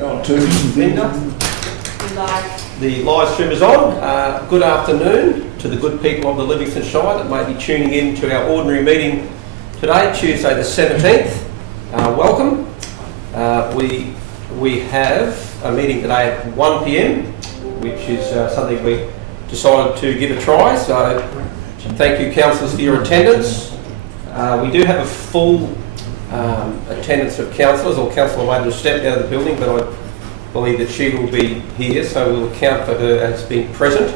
On to Linda. The live stream is on. Good afternoon to the good people of the Livingstone Shire that may be tuning in to our ordinary meeting today, Tuesday the 17th. Welcome. We have a meeting today at 1 p.m, which is something we decided to give a try. So thank you, councillors, for your attendance. We do have a full attendance of councillors, or Councillor Wade has stepped out of the building, but I believe that she will be here, so we'll account for her as being present.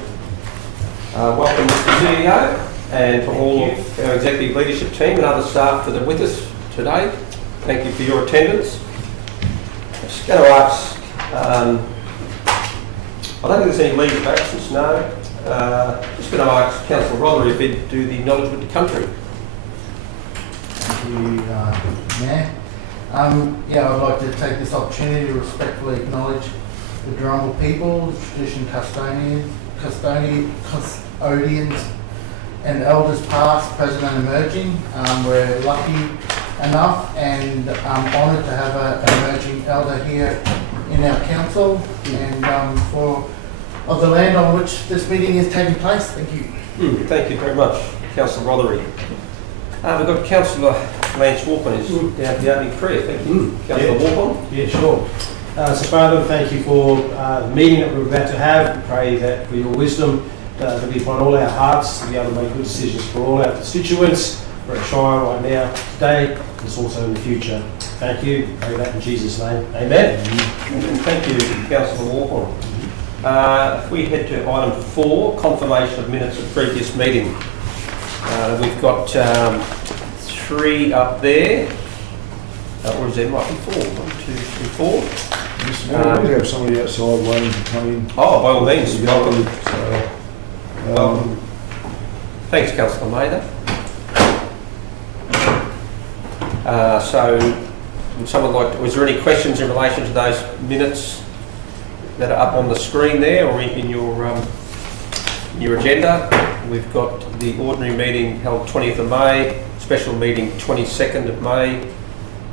Welcome, Mr. CEO, and to all of our executive leadership team and other staff that are with us today. Thank you for your attendance. I'm just going to ask, I don't think there's any leave of absence, no. Just going to ask Councillor Rothery if he'd do the acknowledgement to country. Thank you, Mayor. I'd like to take this opportunity to respectfully acknowledge the Drumble people, tradition custodians and elders past, present and emerging. We're lucky enough and honoured to have an emerging elder here in our council and of the land on which this meeting is taking place. Thank you. Thank you very much, Councillor Rothery. We've got Councillor Lance Walpon is down for the opening prayer. Thank you. Councillor Walpon. Yeah, sure. So Father, thank you for the meeting that we're about to have. We pray that for your wisdom to be upon all our hearts, to be able to make good decisions for all our constituents, for our Shire right now, today, and also in the future. Thank you. Pray that in Jesus' name. Amen. And thank you, Councillor Walpon. If we head to item 4, confirmation of minutes of previous meeting. We've got 3 up there, or is there might be 4? 1, 2, 3, 4. Mr. Mayor, we have somebody outside waiting to come in. Oh, by all means, welcome. So, Welcome. Thanks, Councillor Mather. So, would someone like to, was there any questions in relation to those minutes that are up on the screen there, or in your agenda? We've got the ordinary meeting held 20th of May, special meeting 22nd of May,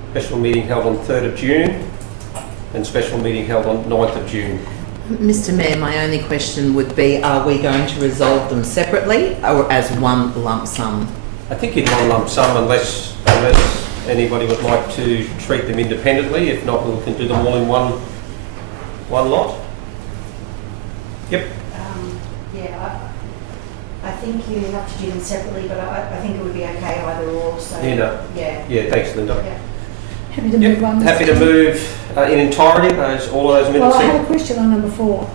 special meeting held on 3rd of June, and special meeting held on 9th of June. Mr. Mayor, my only question would be, are we going to resolve them separately or as one lump sum? I think in one lump sum, unless anybody would like to treat them independently. If not, we can do them all in one lot. Yep. I think you have to do them separately, but I think it would be okay either or. So Yeah, thanks, Linda. Yeah. Happy to move on. Happy to move in entirety all of those minutes. Well, I have a question on number 4.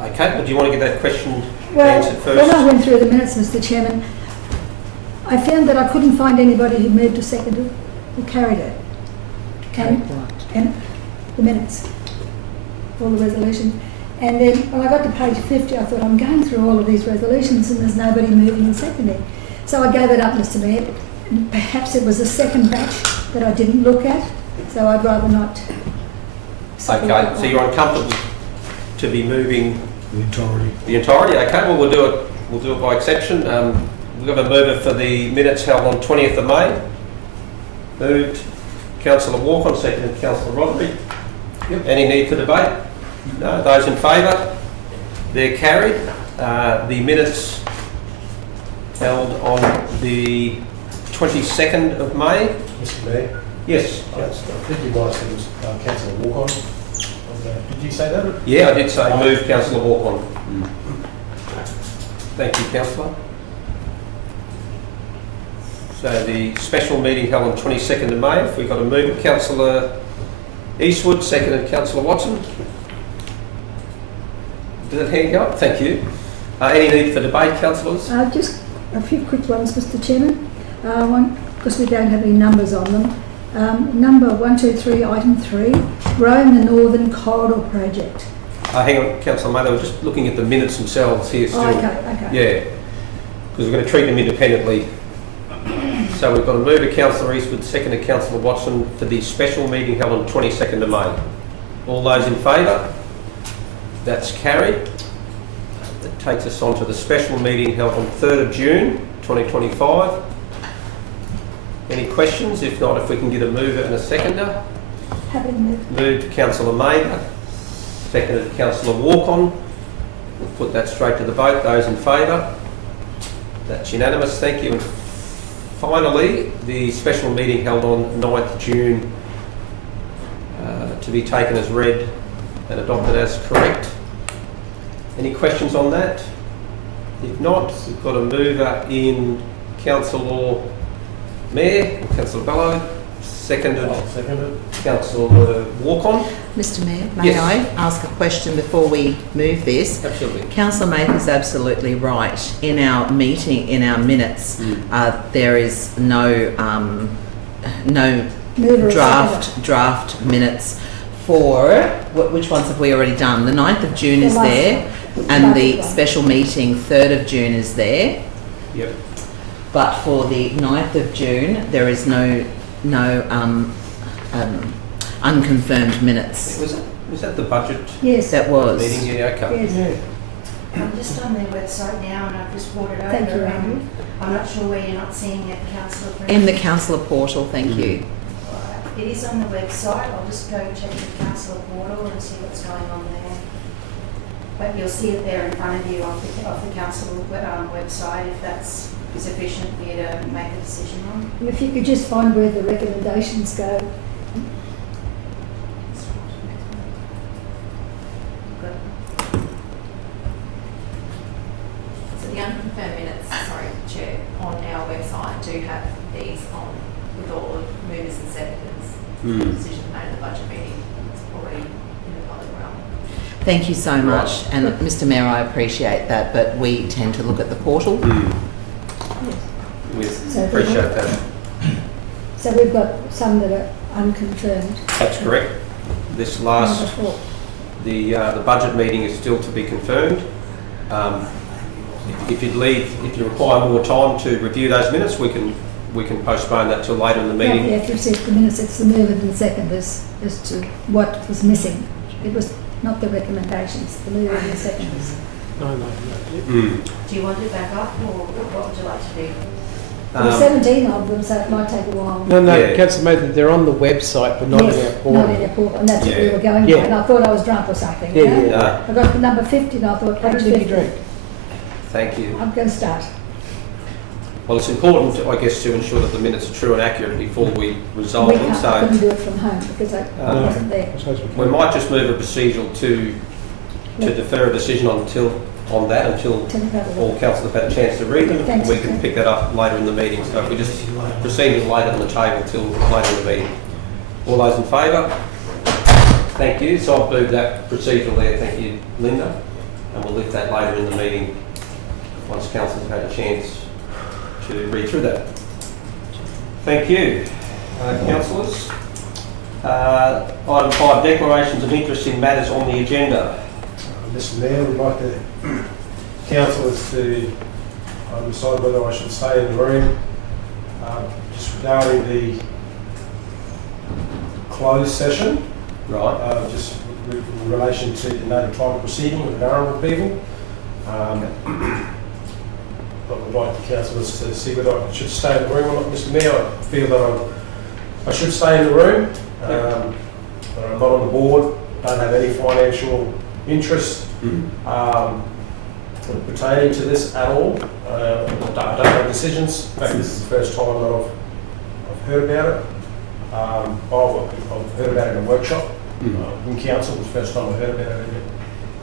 Okay, but do you want to get that question Well, answered first? when I went through the minutes, Mr. Chairman, I found that I couldn't find anybody who moved or seconded who carried it. And the minutes, all the resolutions. And then when I got to page 50, I thought, I'm going through all of these resolutions and there's nobody moving and seconding. So I gave it up, Mr. Mayor. Perhaps it was a second batch that I didn't look at, so I'd rather not. Okay, so you're uncomfortable to be moving the entirety. the entirety? Okay, well we'll do it by exception. We've got a mover for the minutes held on 20th of May. Moved Councillor Walker, seconded Councillor Rothery. Yep. Any need for debate? No. Those in favour? They're carried. The minutes held on the 22nd of May. Mr. Mayor. Yes. I think you might have said it was Councillor Walk-on. Did you say that? Yeah, I did say move Councillor Walk-on. Thank you, Councillor. So the special meeting held on 22nd of May. If we've got a move, Councillor Eastwood, seconded Councillor Watson. Did that hand go up? Thank you. Any need for debate, councillors? Just a few quick ones, Mr. Chairman. One, because we don't have any numbers on them. Number 123, item 3, growing the Northern Corridor project. Hang on, Councillor Mather, we're just looking at the minutes themselves here still. Okay. Yeah, because we're going to treat them independently. So we've got a move to Councillor Eastwood, second to Councillor Watson for the special meeting held on 22nd of May. All those in favour? That's carried. That takes us on to the special meeting held on 3rd of June 2025. Any questions? If not, if we can get a mover and a seconder. Happy to move. Moved Councillor Maida, seconded Councillor Walkon. We'll put that straight to the vote. Those in favour? That's unanimous. Thank you. And finally, the special meeting held on 9th June to be taken as read and adopted as correct. Any questions on that? If not, we've got a mover in Councillor Mayor, Councillor Bello, seconded Councillor Walkon. Mr Mayor, may Yes. I ask a question before we move this? Absolutely. Councillor Mather's absolutely right. In our meeting, in our minutes, there is no Mover or draft minutes for, which ones have we already done? The 9th of June The is last there, one. and the Last one. special meeting 3rd of June is there. Yep. But for the 9th of June, there is no unconfirmed minutes. Was that the budget Yes, That was. meeting? Yeah, okay. yes. I'm just on their website now and I've just brought it over. Thank you, Andrew. I'm not sure where you're not seeing it, councillor. In the councillor portal, thank you. It is on the website. I'll just go check the councillor portal and see what's going on there. But you'll see it there in front of you off the council website if that's sufficient for you to make a decision on. If you could just find where the recommendations go. So the unconfirmed minutes, sorry, Chair, on our website do have these on with all of movers and seconders. Decision made at the budget meeting. It's already in the public realm. Thank you so much. And Mr Mayor, I appreciate that, but we tend to look at the portal. We So appreciate that. So we've got some that are unconfirmed. That's correct. This last, Number 4. the budget meeting is still to be confirmed. If you require more time to review those minutes, we can postpone that till later in the Not meeting. yet received the minutes, it's the mover and seconders as to what was missing. It was not the recommendations, the mover and the seconders. Do you want it back up or what would you like to do? There were 17 of them, so it might take a while. No, Yeah. Councillor Mather, they're on the website, but not in our Yes, portal. not in our portal, and that's what we Yeah. were going by. Yeah. And I thought I was drunk or something. Yeah, you know? yeah. I got the number 50 and I thought, How much did you 50. drink? Thank you. I'm going to start. Well, it's important, I guess, to ensure that the minutes are true and accurate before we resolve We them. can't, I couldn't So do it from home because I wasn't there. I suppose we we can. might just move a procedural to defer a decision until Tell me about it. all councillors have had a chance to read them. Thanks. We can pick that up later in the meeting. So we just proceed to lay it on the table till later in the meeting. All those in favour? Thank you. So I'll move that procedural there. Thank you, Linda. And we'll lift that later in the meeting once councillors have had a chance to read through that. Thank you, councillors. Item 5, declarations of interest in matters on the agenda. Mr Mayor, we'd like the councillors to decide whether I should stay in the room. Just regarding the closed session, Right. just in relation to the native title proceeding with the vulnerable people. But we'd like the councillors to see whether I should stay in the room or not. Mr Mayor, I feel that I should stay in the room, but I'm not on the board, don't have any financial interest pertaining to this at all. I don't make decisions. In fact, this is the first time that I've heard about it. I've heard about it in a workshop in council. It was the first time I heard about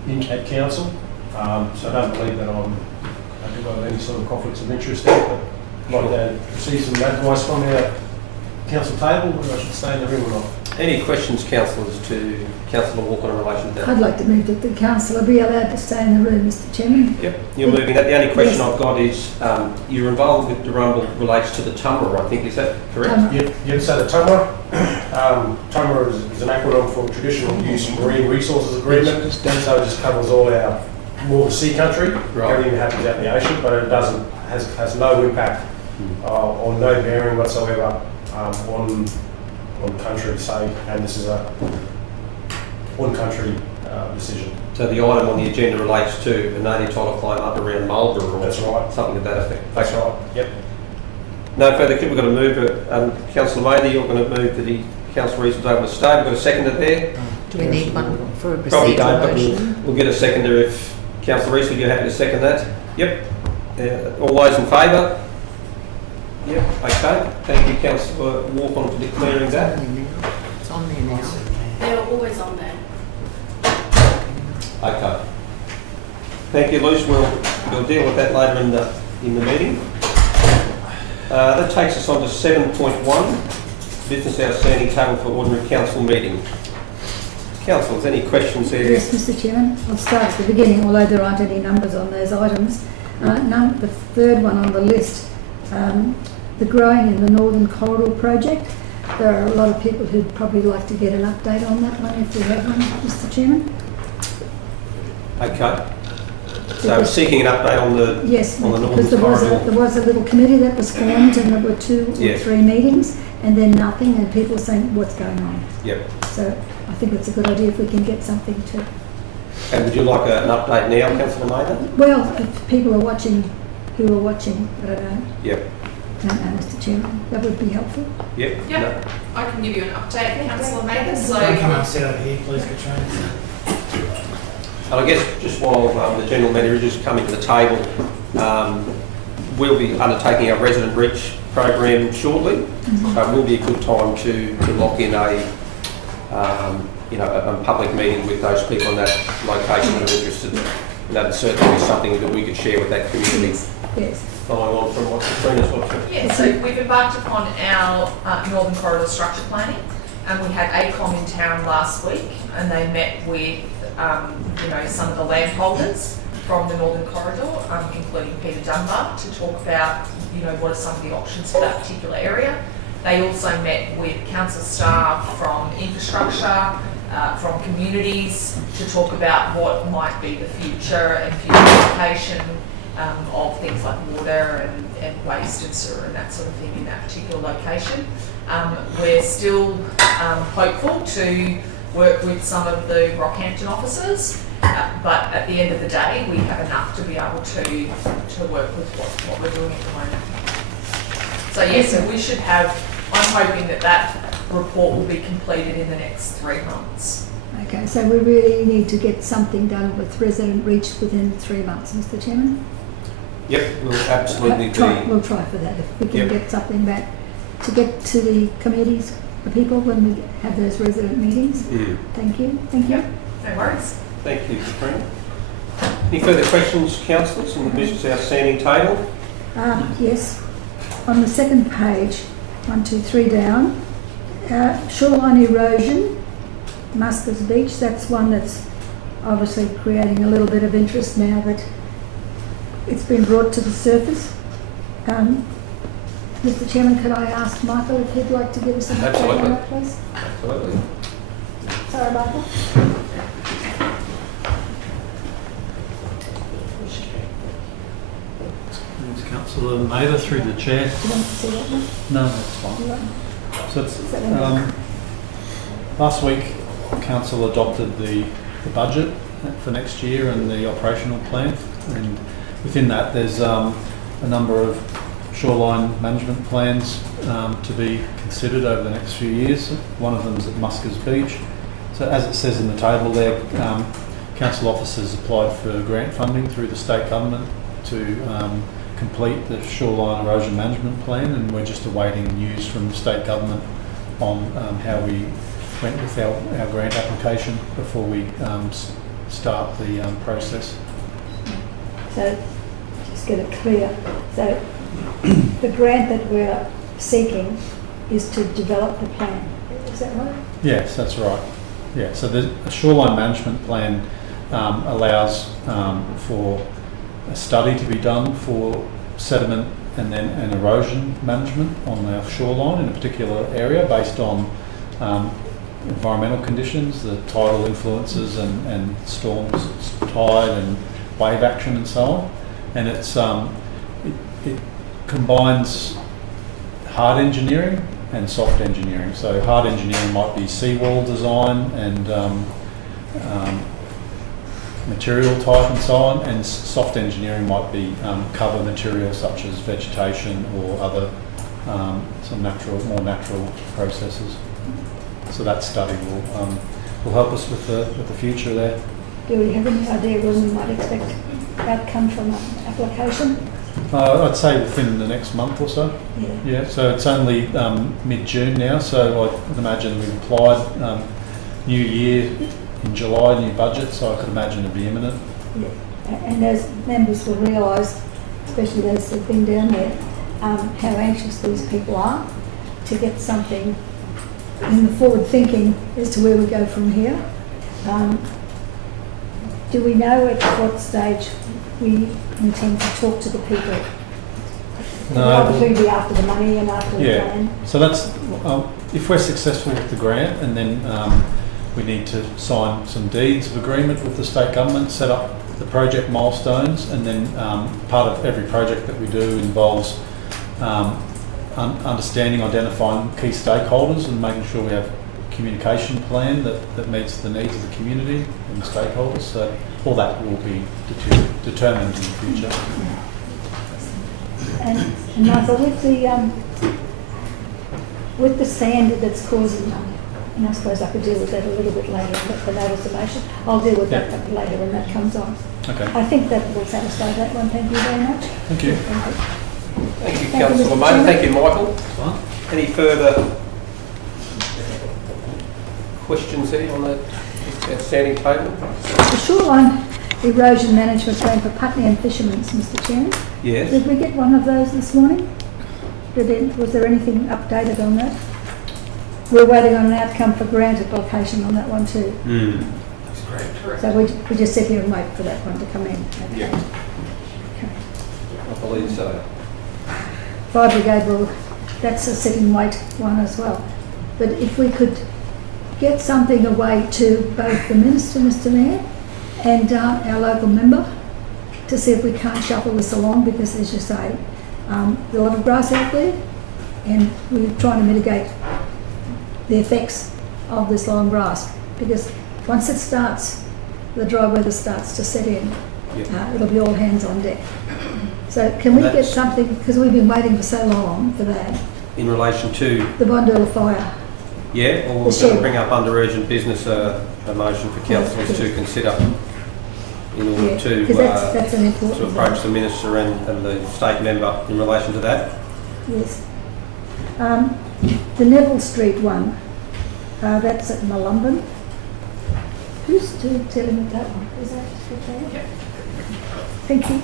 it at council. So I don't believe that I do have any sort of conflicts of interest there, but I'd like to receive some advice from our council table whether I should stay in the room or not. Any questions, councillors, to Councillor Walker in relation to that? I'd like to move that the councillor be allowed to stay in the room, Mr Chairman. Yep, you're moving that. The only question Yes. I've got is you're involved with Durumble relates to the TUMRA, I think, is that correct? TUMRA. So the TUMRA, TUMRA is an acronym for Traditional Use Marine Resources Agreement. So it just covers all our more sea country, Right. everything that happens out in the ocean, but it has no impact or no bearing whatsoever on country, say, and this is a one country decision. So the item on the agenda relates to a native title claim up around Marlborough or That's right. something of that effect? That's right. Yep. No further, we're going to move it. Councillor Mather, you're going to move that he Councillor Rees was able to stay. We've got a seconder there. Do we need one for a Probably don't, procedural but motion? we'll get a seconder if Councillor Rees, are you happy to second that? Yep. All those in favour? Yep. Okay. Thank you, Councillor Walk-on, for declaring that. It's on there now. They're always on there. Okay. Thank you, Luce. We'll deal with that later in the meeting. That takes us on to 7.1, business outstanding table for ordinary council meeting. Councillors, any questions there? Yes, Mr Chairman, I'll start at the beginning, although there aren't any numbers on those items. The third one on the list, the growing in the Northern Corridor project. There are a lot of people who'd probably like to get an update on that one if we have one, Mr Chairman. Okay. So we're seeking an update on the Yes, on the because Northern there was a little committee that was formed and there were 2 or Yeah. 3 meetings and then nothing, and people saying what's going on. Yep. So I think it's a good idea if we can get something to, And would you like an update now, Councillor Mather? well, if people are watching, who are watching, I don't know, Yep. Mr Chairman, that would be helpful. Yep. Yep. No. I can give you an update, Councillor Mather. So Come and sit over here, please, Katrina. And I guess just while the General Manager is just coming to the table, we'll be undertaking our resident reach program shortly. So it will be a good time to lock in a public meeting with those people in that location that are interested. And that would certainly be something that we could share with that community. Yes. Following on from what Katrina's watching. yeah, so we've embarked upon our Northern Corridor structure planning, and we had ACOM in town last week, and they met with some of the landholders from the Northern Corridor, including Peter Dunbar, to talk about what are some of the options for that particular area. They also met with council staff from infrastructure, from communities, to talk about what might be the future and future location of things like water and waste and sewer and that sort of thing in that particular location. We're still hopeful to work with some of the Rockhampton officers, but at the end of the day, we have enough to be able to work with what we're doing at the moment. So yes, so we should have, I'm hoping that report will be completed in the next 3 months. Okay, so we really need to get something done with resident reach within 3 months, Mr Chairman? Yep, we'll absolutely We'll try for that, if we can Yep. get something back to get to the committees, the people, when we have those resident meetings. Thank you. No worries. Thank you, Katrina. Any further questions, councillors, on the business outstanding table? Yes, on the second page, 1, 2, 3 down, shoreline erosion, Muskers Beach, that's one that's obviously creating a little bit of interest now that it's been brought to the surface. Mr Chairman, could I ask Michael if he'd like to give us an update Absolutely. on that, please? Absolutely. Sorry, Michael. Thanks, Councillor Mather, through the chair. Do you want to see that one? No, that's fine. You want- So it's, Is that one? last week, Council adopted the budget for next year and the operational plan, and within that there's a number of shoreline management plans to be considered over the next few years. One of them is at Muskers Beach. So as it says in the table there, council officers applied for grant funding through the state government to complete the shoreline erosion management plan, and we're just awaiting news from the state government on how we went with our grant application before we start the process. So, just get it clear. So, the grant that we're seeking is to develop the plan. Is that right? Yes, that's right. Yeah, so the shoreline management plan allows for a study to be done for sediment and then an erosion management on our shoreline in a particular area based on environmental conditions, the tidal influences and storms, tide and wave action and so on. And it's it combines hard engineering and soft engineering. So hard engineering might be seawall design and material type and so on, and soft engineering might be cover material such as vegetation or other some more natural processes. So that study will help us with the future there. Do we have any idea when we might expect outcome from an application? I'd say within the next month or so. Yeah. Yeah, so it's only mid-June now, so I would imagine we've applied new year in July, new budget, so I could imagine it'd be imminent. Yeah. And as members will realise, especially those who've been down there, how anxious these people are to get something in the forward thinking as to where we go from here. Do we know at what stage we intend to talk to the people? No. Obviously be after the money and after the plan. So that's, if we're successful with the grant, and then we need to sign some deeds of agreement with the state government, set up the project milestones, and then part of every project that we do involves understanding, identifying key stakeholders and making sure we have a communication plan that meets the needs of the community and the stakeholders. So all that will be determined in the future. And Martha, with the sand that's causing, and I suppose I could deal with that a little bit later, but the notice of motion, I'll deal with that later when that comes on. Okay. I think that will satisfy that one. Thank you very much. Thank you. Thank you, Thank you, Councillor Mr. May. Chairman. Thank you, Michael. Any further questions there on the outstanding table? The shoreline erosion management plan for Putney and Fishermen's, Mr. Chairman. Yes. Did we get one of those this morning? Was there anything updated on that? We're waiting on an outcome for grant application on that one too. That's great. So we just sit here and wait for that one to come in. Okay. Yeah. Okay. I believe so. Fire Brigade, well, that's a sit and wait one as well. But if we could get something away to both the Minister, Mr Mayor, and our local member, to see if we can't shuffle this along, because as you say, there's a lot of grass out there, and we're trying to mitigate the effects of this long grass, because once it starts, the dry weather starts to set in, it'll be all hands on deck. So can we get something, because we've been waiting for so long for that, In relation to, the Bondula fire? yeah, or we're going to bring up under urgent business a motion for councillors to consider in order to, because that's an to important approach the Minister and the state member in relation to that. Yes. The Neville Street one, that's at Mullumbin. Who's dealing with that one? Is that okay? Yeah. Thank you.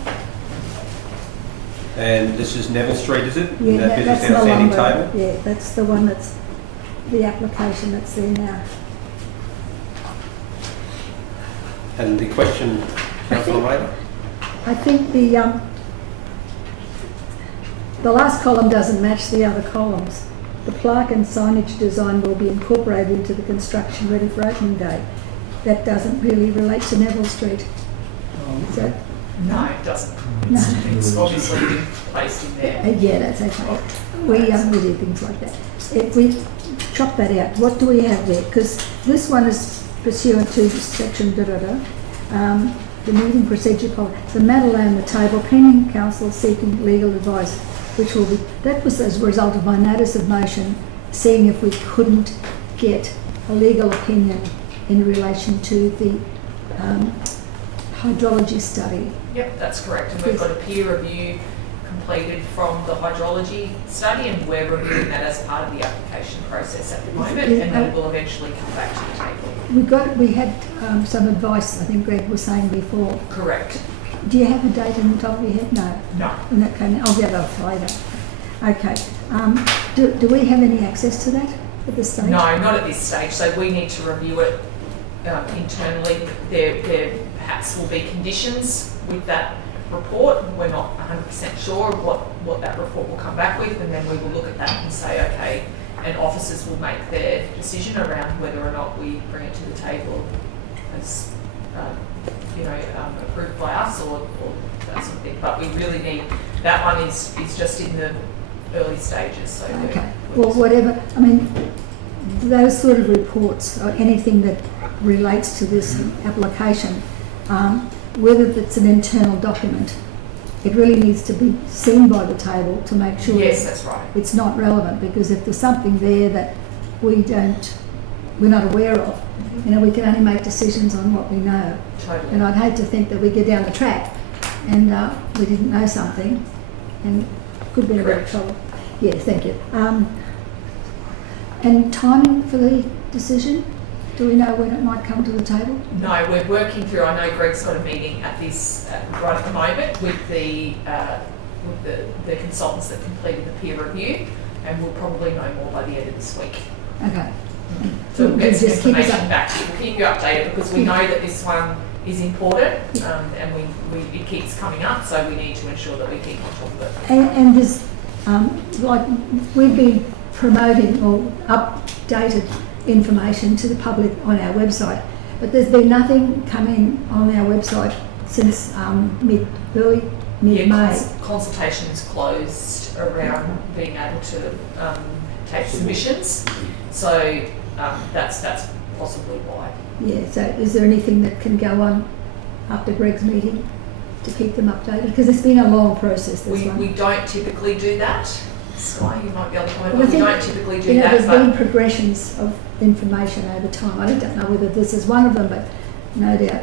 And this is Neville Street, is it? Yeah, In that business that's outstanding Mullumbin. table? Yeah, that's the one that's the application that's there now. And the question, Councillor Rader? I think the last column doesn't match the other columns. The plaque and signage design will be incorporated into the construction ready for opening day. That doesn't really relate to Neville Street. Is that? No, it doesn't. No. It's obviously been placed in there. Yeah, that's okay. We do things like that. If we chop that out, what do we have there? Because this one is pursuant to section the meeting procedure policy. The matter lay on the table, pending council seeking legal advice, which will be, that was as a result of my notice of motion, seeing if we couldn't get a legal opinion in relation to the hydrology study. Yep, that's correct. And we've got a peer review completed from the hydrology study, and we're reviewing that as part of the application process at the moment, and then will eventually come back to the table. We had some advice, I think Greg was saying before. Correct. Do you have a date in the top of your head? No. No. When that came, I'll be able to apply that. Okay. Do we have any access to that at this stage? No, not at this stage. So we need to review it internally. There perhaps will be conditions with that report. We're not 100% sure what that report will come back with, and then we will look at that and say, okay, and officers will make their decision around whether or not we bring it to the table as approved by us or that sort of thing. But we really need, that one is just in the early stages. So okay. Well, whatever. I mean, those sort of reports or anything that relates to this application, whether it's an internal document, it really needs to be seen by the table to make sure yes, that's right. It's not relevant, because if there's something there that we don't we're not aware of. You know, we can only make decisions on what we know. Totally. And I'd hate to think that we get down the track and we didn't know something and could be in a bit of Correct. trouble. Yeah, thank you. And timing for the decision? Do we know when it might come to the table? No, we're working through, I know Greg's got a meeting at this, right at the moment with the consultants that completed the peer review, and we'll probably know more by the end of this week. Okay. So we'll get some Just keep us information up. back. We'll keep you updated because we Yeah. know that this one is important, Yeah. and it keeps coming up, so we need to ensure that we keep on top of it. And there's, like, we've been promoting or updated information to the public on our website, but there's been nothing coming on our website since early mid-May. Consultation is closed around being able to take submissions, so that's possibly why. Yeah, so is there anything that can go on after Greg's meeting to keep them updated? Because it's been a long process, this We one. don't typically do that. Sky, you might be able to comment, Well, I but we think, don't typically do you know, that. there's But been progressions of information over time. I don't know whether this is one of them, but no doubt,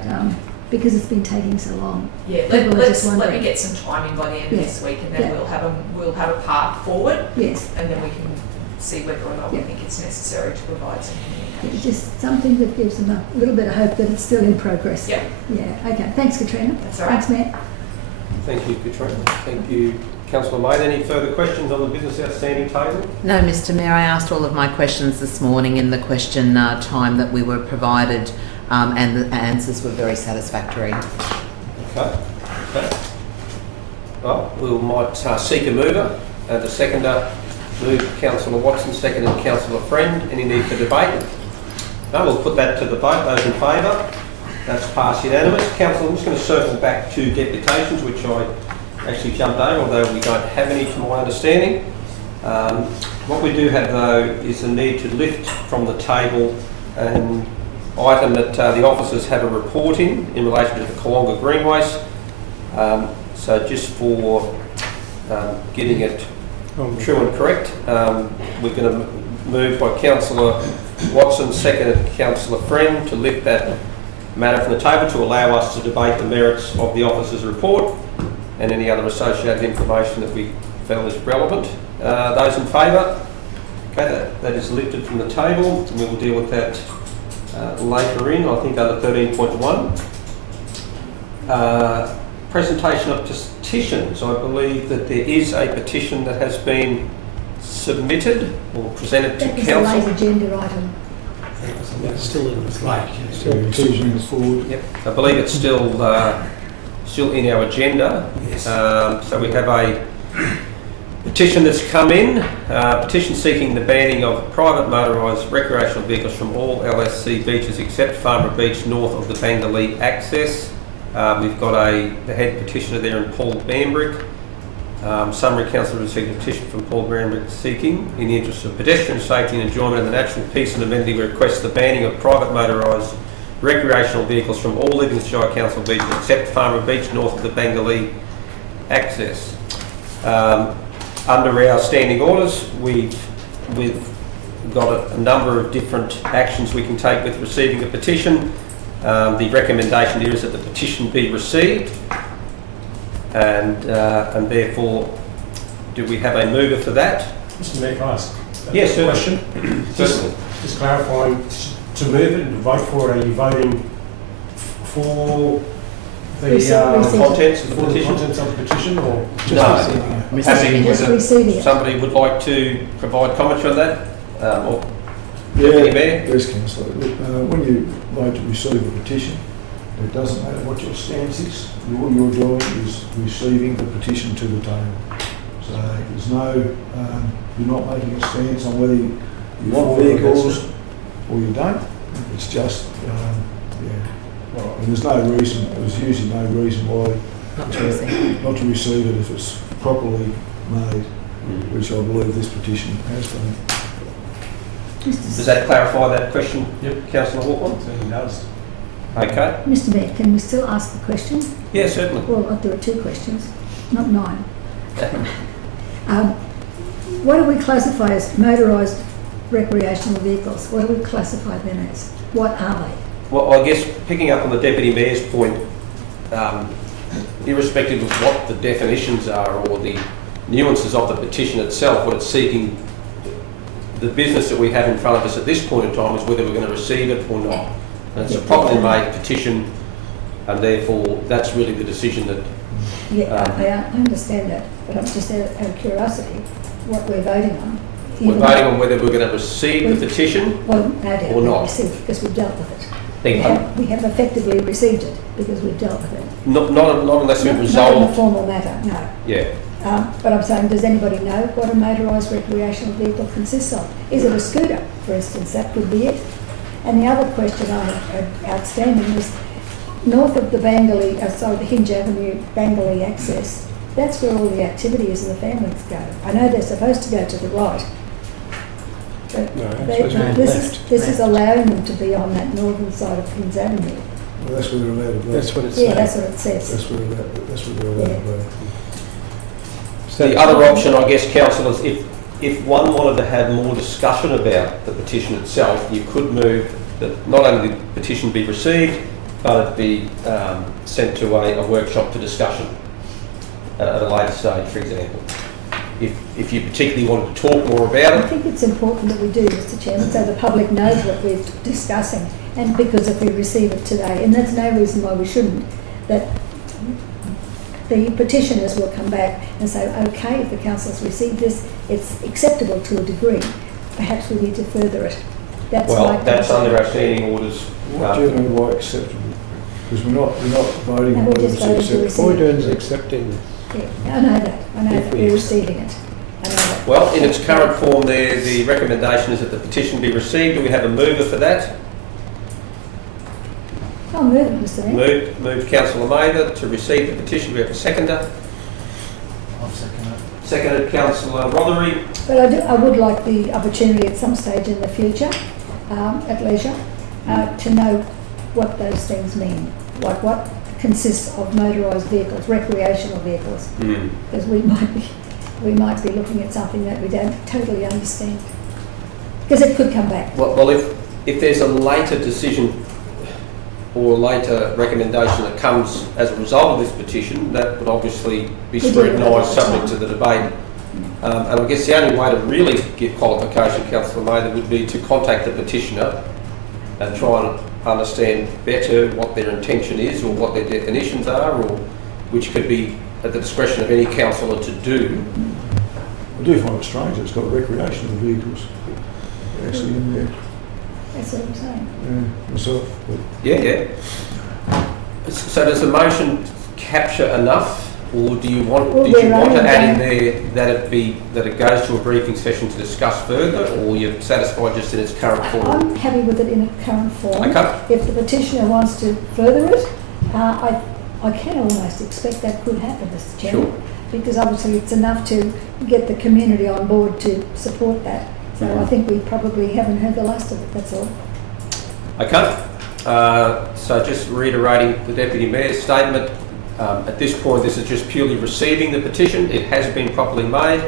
because it's been taking so long. yeah, people are just let me wondering. get some timing by the end of Yeah. this week, and then Yeah. we'll have a path forward, Yes, and then we can see whether or not we Yeah. think it's necessary to provide some it's communication. just something that gives them a little bit of hope that it's still in progress. Yeah, Yeah, okay. Thanks, Katrina. that's all right. Thanks, Matt. Thank you, Katrina. Thank you, Councillor Maid. Any further questions on the business outstanding table? No, Mr Mayor, I asked all of my questions this morning in the question time that we were provided, and the answers were very satisfactory. Okay. Well, we might seek a mover and a seconder. Move Councillor Watson, seconded Councillor Friend. Any need for debate? No, we'll put that to the vote. Those in favour? That's passed unanimous. Councillor, I'm just going to circle back to deputations, which I actually jumped over, although we don't have any from my understanding. What we do have, though, is the need to lift from the table an item that the officers have a report in relation to the Kalonga Greenways. So just for getting it true and correct, we're going to move by Councillor Watson, seconded Councillor Friend, to lift that matter from the table to allow us to debate the merits of the officer's report and any other associated information that we felt is relevant. Those in favour? Okay, that is lifted from the table, and we will deal with that later in, I think under 13.1. Presentation of petitions. I believe that there is a petition that has been submitted or presented to That was a council. late agenda item. It's still in the slide. So decisions forward. Yep, I believe it's still in our agenda. So we have a petition that's come in, petition seeking the banning of private motorised recreational vehicles from all LSC beaches except Farnborough Beach north of the Bangalee access. We've got the head petitioner there in Paul Bambrick. Summary council received a petition from Paul Bambrick seeking, in the interest of pedestrian safety and enjoyment of the natural peace and amenity, we request the banning of private motorised recreational vehicles from all Livingstone Shire council beaches except Farnborough Beach north of the Bangalee access. Under our standing orders, we've got a number of different actions we can take with receiving a petition. The recommendation here is that the petition be received, and therefore, do we have a mover for that? Mr Mayor, can I ask Yes, a certainly. question? Certainly. Just clarifying, to move it and to vote for it, are you voting for the Contents of the for the petition? contents of the petition, or No. Happy Just with receiving it. it. Somebody would like to provide commentary on that? Or Yeah, Deputy Mayor? yes, Councillor. Look, when you vote to receive a petition, it doesn't matter what your stance is. All you're doing is receiving the petition to the table. So there's no, you're not making a stance on whether you want vehicles or you don't. It's just, and there's no reason, there's usually no reason why Not to receive. not to receive it if it's properly made, which I believe this petition has done. Does that clarify that question, Yep. Councillor Hawthorne? certainly does. Okay. Mr Mayor, can we still ask the question? Yeah, certainly. Well, there are 2 questions, not 9. What do we classify as motorised recreational vehicles? What do we classify them as? What are they? Well, I guess picking up on the Deputy Mayor's point, irrespective of what the definitions are or the nuances of the petition itself, what it's seeking, the business that we have in front of us at this point in time is whether we're going to receive it or not. And it's a properly made petition, and therefore that's really the decision that... I understand that, but I'm just out of curiosity, what we're voting on. We're voting on whether we're going to receive the petition Well, no doubt or not. receive it because we've dealt with it. Then We have effectively received it because we've dealt with it. not unless we've Not in a resolved... formal matter, no. Yeah. But I'm saying, does anybody know what a motorised recreational vehicle consists of? Is it a scooter, for instance? That could be it. And the other question I have outstanding is, north of the the Hinge Avenue, Bangalore access, that's where all the activity is and the families go. I know they're supposed to go to the right. But No, that's this is allowing them to be on that northern side of Hinge Avenue. Well, that's where they're allowed to go. That's what it's Yeah, saying. that's what it says. That's where they're allowed to go. The other option, I guess, councillors, if one wanted to have more discussion about the petition itself, you could move that not only the petition be received, but it be sent to a workshop for discussion at a later stage, for example. If you particularly wanted to talk more about I it. think it's important that we do, Mr Chairman, so the public knows what we're discussing, and because if we receive it today, and that's no reason why we shouldn't, that the petitioners will come back and say, okay, if the council's received this, it's acceptable to a degree, perhaps we need to further it. That's Under our standing orders. What do you mean by acceptable? Because we're not voting No, on we're whether just it's voting to acceptable. receive it. Boydern's accepting this. Yeah, I know that we're receiving it. I know that. Well, in its current form there, the recommendation is that the petition be received. Do we have a mover for that? I'll move it, Mr Mayor. Moved Councillor Mather to receive the petition. We have a seconder. I'll second it. Seconded Councillor Rothery. But I would like the opportunity at some stage in the future, at leisure, to know what those things mean. Like what consists of motorised vehicles, recreational vehicles. Because we might be looking at something that we don't totally understand. Because it could come back. Well, if there's a later decision or later recommendation that comes as a result of this petition, that would obviously be scrutinised subject to the debate. And I guess the only way to really get qualification, Councillor Mather, would be to contact the petitioner and try and understand better what their intention is or what their definitions are, or which could be at the discretion of any councillor to do. I do find it strange that it's got recreational vehicles actually in there. That's what I'm saying. Yeah, myself. But Yeah. So does the motion capture enough, or do you want to add in there that it goes to a briefing session to discuss further, or you're satisfied just in its current form? I'm happy with it in its current form. Okay. If the petitioner wants to further it, I can almost expect that could happen, Mr Chairman. Sure. Because obviously it's enough to get the community on board to support that. So I think we probably haven't heard the last of it, that's all. Okay. So just reiterating the Deputy Mayor's statement, at this point this is just purely receiving the petition. It has been properly made,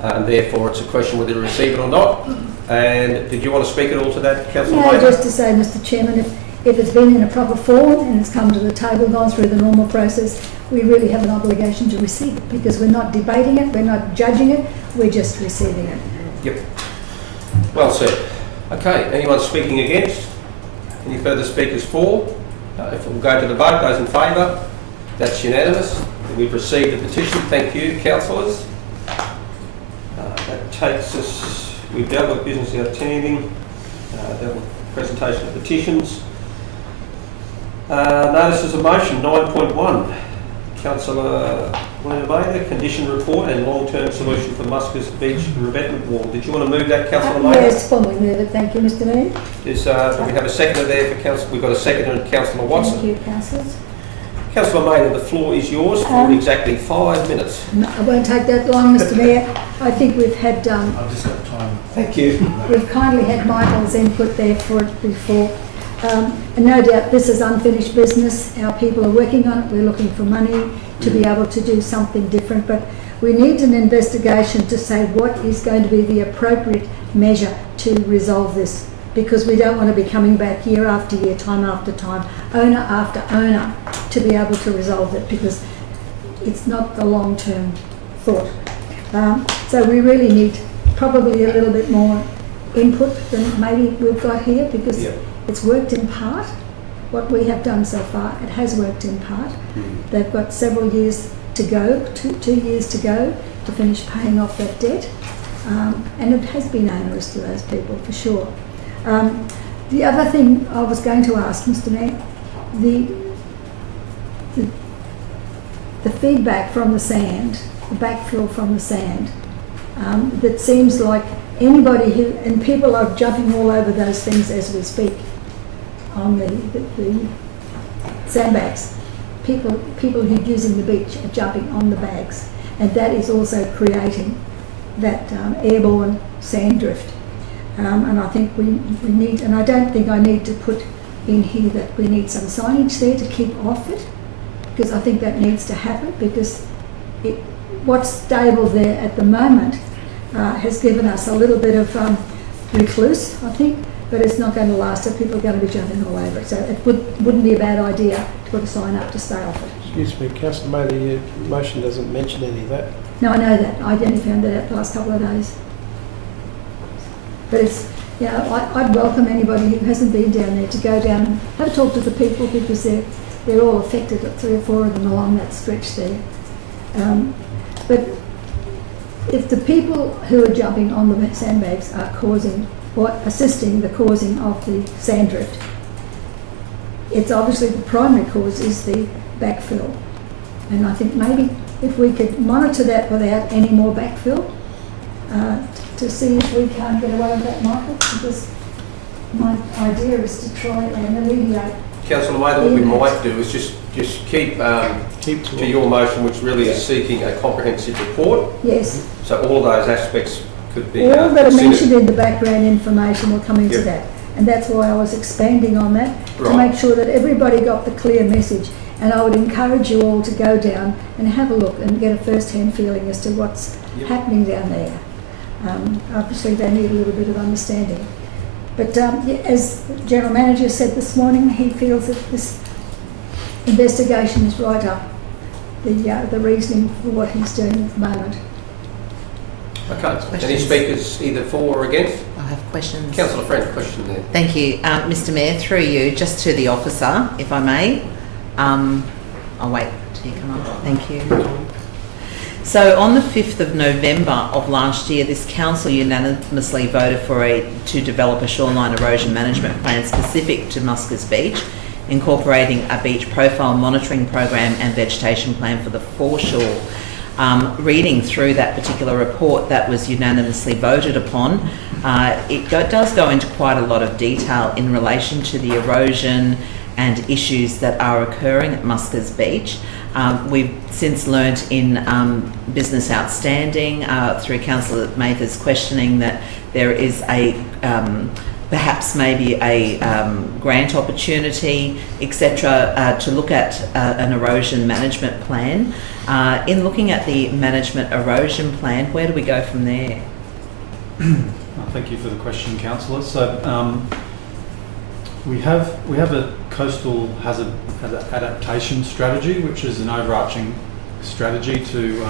and therefore it's a question whether to receive it or not. And did you want to speak at all to that, Councillor No, Mather? just to say, Mr Chairman, if it's been in a proper form and it's come to the table, gone through the normal process, we really have an obligation to receive it, because we're not debating it, we're not judging it, we're just receiving it. Yep. Well said. Okay, anyone speaking against? Any further speakers for? If we'll go to the vote, those in favour? That's unanimous. We've received the petition. Thank you, councillors. That takes us, we've dealt with business outstanding, dealt with presentation of petitions. Notices of motion 9.1. Councillor Mather, condition report and long-term solution for Muskers Beach revetment wall. Did you want to move that, Councillor Mather? Yes, formally move it, thank you, Mr Mayor. Do we have a seconder there for Councillor? We've got a seconder and Councillor Watson. Thank you, councillors. Councillor Mather, the floor is yours for exactly 5 minutes. No, I won't take that long, Mr Mayor. I think we've had, I've just got time. Thank you. we've kindly had Michael's input there for it before. And no doubt this is unfinished business. Our people are working on it. We're looking for money to be able to do something different. But we need an investigation to say what is going to be the appropriate measure to resolve this, because we don't want to be coming back year after year, time after time, owner after owner, to be able to resolve it, because it's not the long-term thought. So we really need probably a little bit more input than maybe we've got here, because Yeah. it's worked in part. What we have done so far, it has worked in part. They've got several years to go, two years to go to finish paying off that debt. And it has been onerous to those people, for sure. The other thing I was going to ask, Mr. Mayor, the feedback from the sand, the backfill from the sand, that seems like anybody who, and people are jumping all over those things as we speak, on the sandbags. People who are using the beach are jumping on the bags, and that is also creating that airborne sand drift. And I think we need, and I don't think I need to put in here that we need some signage there to keep off it, because I think that needs to happen, because what's stable there at the moment has given us a little bit of recluse, I think, but it's not going to last, so people are going to be jumping all over it. So it wouldn't be a bad idea to put a sign up to stay off it. Excuse me, Councillor May, your motion doesn't mention any of that. No, I know that. I only found that out the last couple of days. But it's, you know, I'd welcome anybody who hasn't been down there to go down and have a talk to the people, because they're all affected, 3 or 4 of them along that stretch there. But if the people who are jumping on the sandbags are causing or assisting the causing of the sand drift, it's obviously the primary cause is the backfill. And I think maybe if we could monitor that without any more backfill, to see if we can't get away with that, Michael, because my idea is to try and alleviate. Councillor Mather, what we might do is just keep to your motion, which really is seeking a comprehensive report. Yes. So all those aspects could be All that are considered. mentioned in the background information will come into Yep. that. And that's why I was expanding on that, to Right. make sure that everybody got the clear message. And I would encourage you all to go down and have a look and get a first-hand feeling as to what's Yep. happening down there. Obviously, they need a little bit of understanding. But as the General Manager said this morning, he feels that this investigation is right up the reasoning for what he's doing at the moment. Okay. Any Questions? speakers either for or against? I have questions. Councillor Friend, question there. Thank you. Mr Mayor, through you, just to the officer, if I may. I'll wait till you come up. Thank you. So on the 5th of November of last year, this council unanimously voted to develop a shoreline erosion management plan specific to Muskers Beach, incorporating a beach profile monitoring program and vegetation plan for the foreshore. Reading through that particular report that was unanimously voted upon, it does go into quite a lot of detail in relation to the erosion and issues that are occurring at Muskers Beach. We've since learnt in Business Outstanding through Councillor Mather's questioning that there is a perhaps maybe a grant opportunity, etc., to look at an erosion management plan. In looking at the management erosion plan, where do we go from there? Thank you for the question, Councillor. So we have a coastal hazard adaptation strategy, which is an overarching strategy to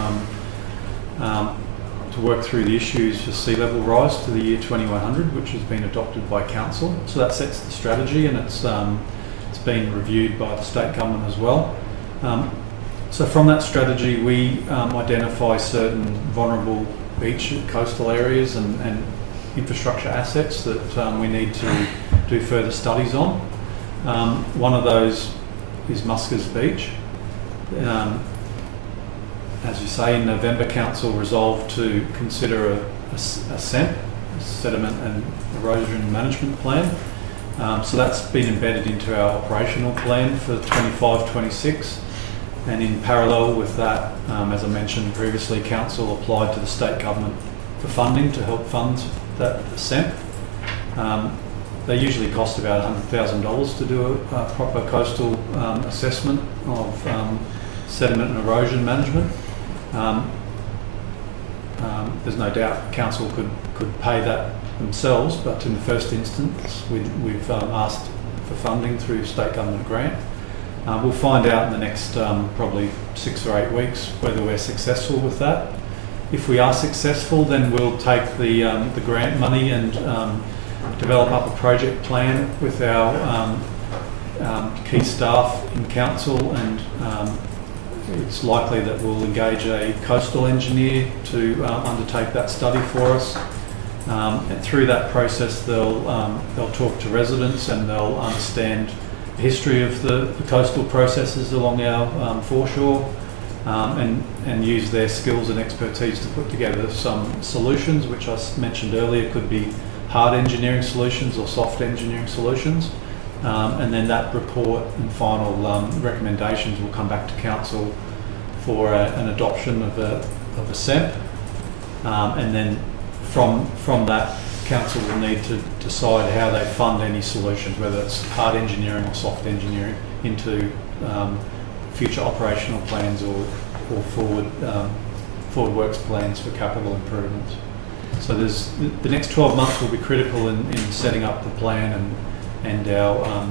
work through the issues for sea level rise to the year 2100, which has been adopted by council. So that sets the strategy, and it's been reviewed by the state government as well. So from that strategy, we identify certain vulnerable beach coastal areas and infrastructure assets that we need to do further studies on. One of those is Muskers Beach. As you say, in November, Council resolved to consider a SEMP, Sediment and Erosion Management Plan. So that's been embedded into our operational plan for 25-26. And in parallel with that, as I mentioned previously, Council applied to the state government for funding to help fund that SEMP. They usually cost about $100,000 to do a proper coastal assessment of sediment and erosion management. There's no doubt Council could pay that themselves, but in the first instance, we've asked for funding through state government grant. We'll find out in the next probably 6 or 8 weeks whether we're successful with that. If we are successful, then we'll take the grant money and develop up a project plan with our key staff in council, and it's likely that we'll engage a coastal engineer to undertake that study for us. And through that process, they'll talk to residents and they'll understand the history of the coastal processes along our foreshore, and use their skills and expertise to put together some solutions, which I mentioned earlier could be hard engineering solutions or soft engineering solutions. And then that report and final recommendations will come back to council for an adoption of a SEMP, and then from that, council will need to decide how they fund any solutions, whether it's hard engineering or soft engineering, into future operational plans or forward works plans for capital improvements. So the next 12 months will be critical in setting up the plan and our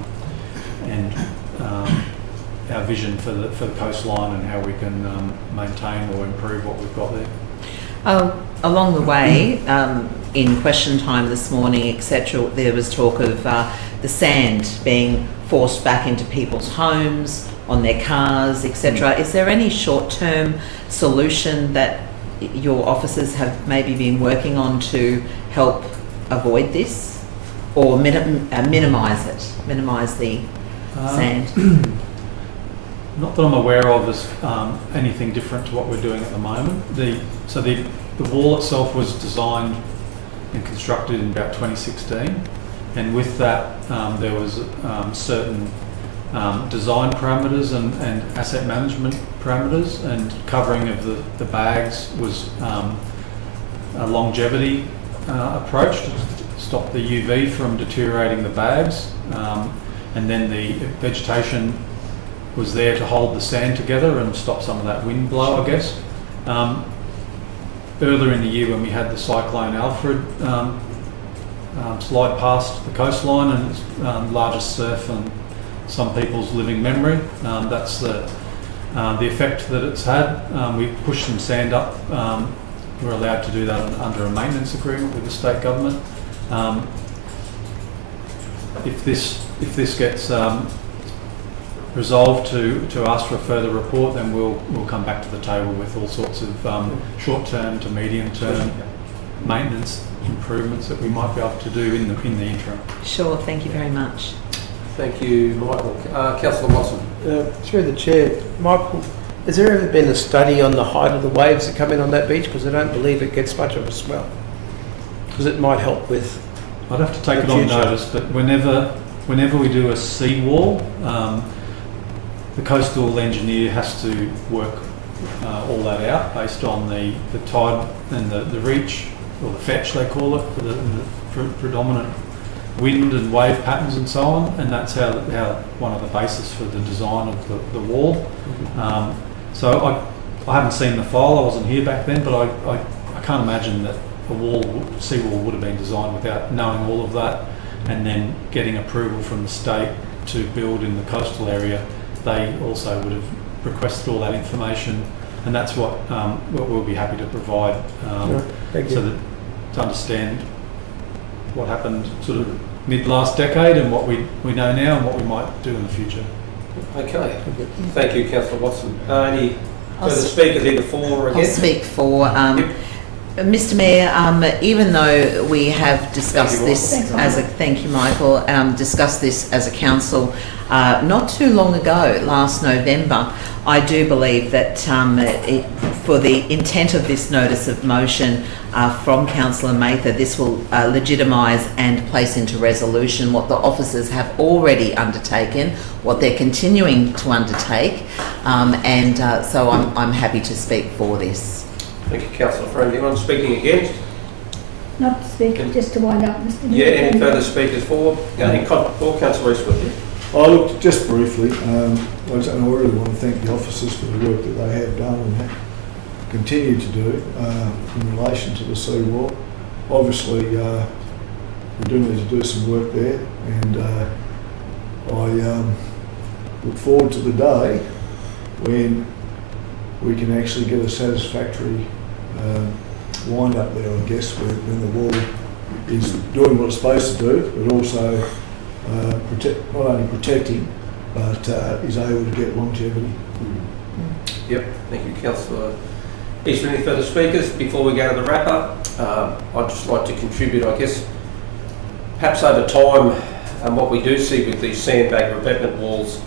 vision for the coastline and how we can maintain or improve what we've got there. Along the way, in question time this morning, etc., there was talk of the sand being forced back into people's homes, on their cars, etc. Is there any short-term solution that your officers have maybe been working on to help avoid this, or minimise the sand? Not that I'm aware of as anything different to what we're doing at the moment. The wall itself was designed and constructed in about 2016, and with that there was certain design parameters and asset management parameters, and covering of the bags was a longevity approach to stop the UV from deteriorating the bags, and then the vegetation was there to hold the sand together and stop some of that wind blow, I guess. Earlier in the year, when we had the cyclone Alfred slide past the coastline, and it's largest surf in some people's living memory, that's the effect that it's had. We pushed some sand up. We're allowed to do that under a maintenance agreement with the state government. If this gets resolved to ask for a further report, then we'll come back to the table with all sorts of short-term to medium-term maintenance improvements that we might be able to do in the interim. Sure, thank you very much. Thank you, Michael. Councillor Watson. Through the chair, Michael, has there ever been a study on the height of the waves that come in on that beach? Because I don't believe it gets much of a swell. Because it might help with. I'd have to take it on notice, but whenever we do a seawall, the coastal engineer has to work all that out based on the tide and the reach, or the fetch they call it, the predominant wind and wave patterns and so on, and that's how one of the bases for the design of the wall. So I haven't seen the file, I wasn't here back then, but I can't imagine that a seawall would have been designed without knowing all of that, and then getting approval from the state to build in the coastal area. They also would have requested all that information, and that's what we'll be happy to provide, so that to understand what happened sort of mid last decade and what we know now and what we might do in the future. Okay, thank you, Councillor Watson. Any further speakers, either for or against? I'll speak for. Mr. Mayor, even though we have discussed discussed this as a council not too long ago, last November, I do believe that for the intent of this notice of motion from Councillor Mather, this will legitimise and place into resolution what the officers have already undertaken, what they're continuing to undertake, and so I'm happy to speak for this. Thank you, Councillor Friend. Anyone speaking against? Not to speak, just to wind up, Mr. Yeah, Mayor. any further speakers for? Councillor Eastwood. Look, just briefly, I really want to thank the officers for the work that they have done and continue to do in relation to the seawall. Obviously, we do need to do some work there, and I look forward to the day when we can actually get a satisfactory wind up there, I guess, when the wall is doing what it's supposed to do, but also not only protecting, but is able to get longevity. Yep, thank you, Councillor. Is there any further speakers before we go to the wrap up? I'd just like to contribute, I guess, perhaps over time, what we do see with these sandbag revetment walls,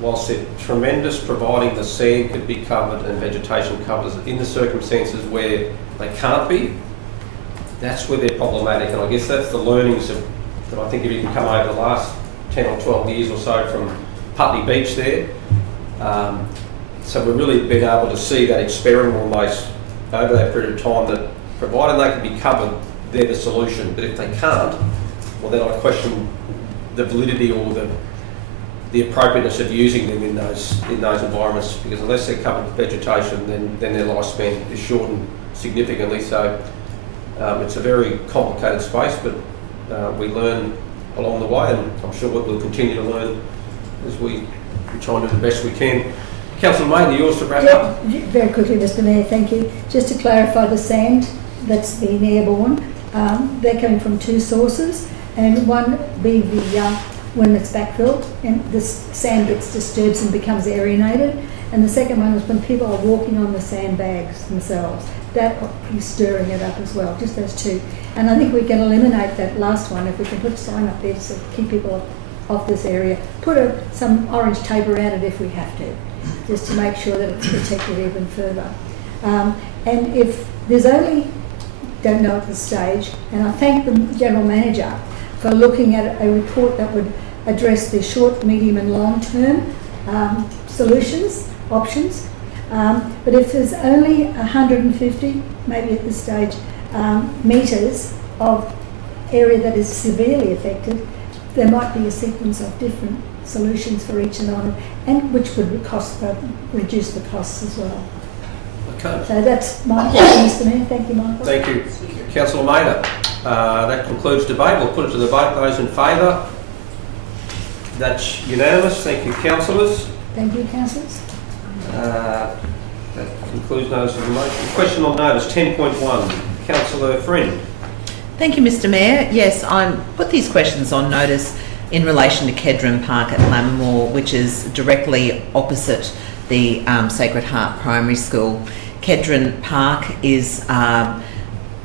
whilst they're tremendous, providing the sand could be covered and vegetation covers it, in the circumstances where they can't be, that's where they're problematic. And I guess that's the learnings that I think have even come over the last 10 or 12 years or so from Putney Beach there. So we've really been able to see that experiment almost over that period of time, that provided they can be covered, they're the solution. But if they can't, well, then I question the validity or the appropriateness of using them in those environments, because unless they're covered with vegetation, then their lifespan is shortened significantly. So it's a very complicated space, but we learn along the way, and I'm sure we'll continue to learn as we try and do the best we can. Councillor Maynard, yours to wrap up? Very quickly, Mr Mayor, thank you. Just to clarify, the sand that's been airborne, they're coming from two sources, and one being the when it's backfilled and the sand gets disturbed and becomes aerated, and the second one is when people are walking on the sandbags themselves. That is stirring it up as well, just those two. And I think we can eliminate that last one if we can put a sign up there to keep people off this area. Put some orange tape around it if we have to, just to make sure that it's protected even further. And if there's only, don't know at this stage, and I thank the General Manager for looking at a report that would address the short, medium and long-term solutions, options. But if there's only 150, maybe at this stage, metres of area that is severely affected, there might be a sequence of different solutions for each and which would reduce the costs as well. Okay. So that's my question, Mr Mayor. Thank you, Michael. Thank you. Councillor Maynard. That concludes debate. We'll put it to the vote. Those in favour? That's unanimous. Thank you, councillors. Thank you, councillors. That concludes notice of the motion. Question on notice 10.1. Councillor Friend. Thank you, Mr Mayor. Yes, I put these questions on notice in relation to Kedron Park at Lammermoor, which is directly opposite the Sacred Heart Primary School. Kedron Park is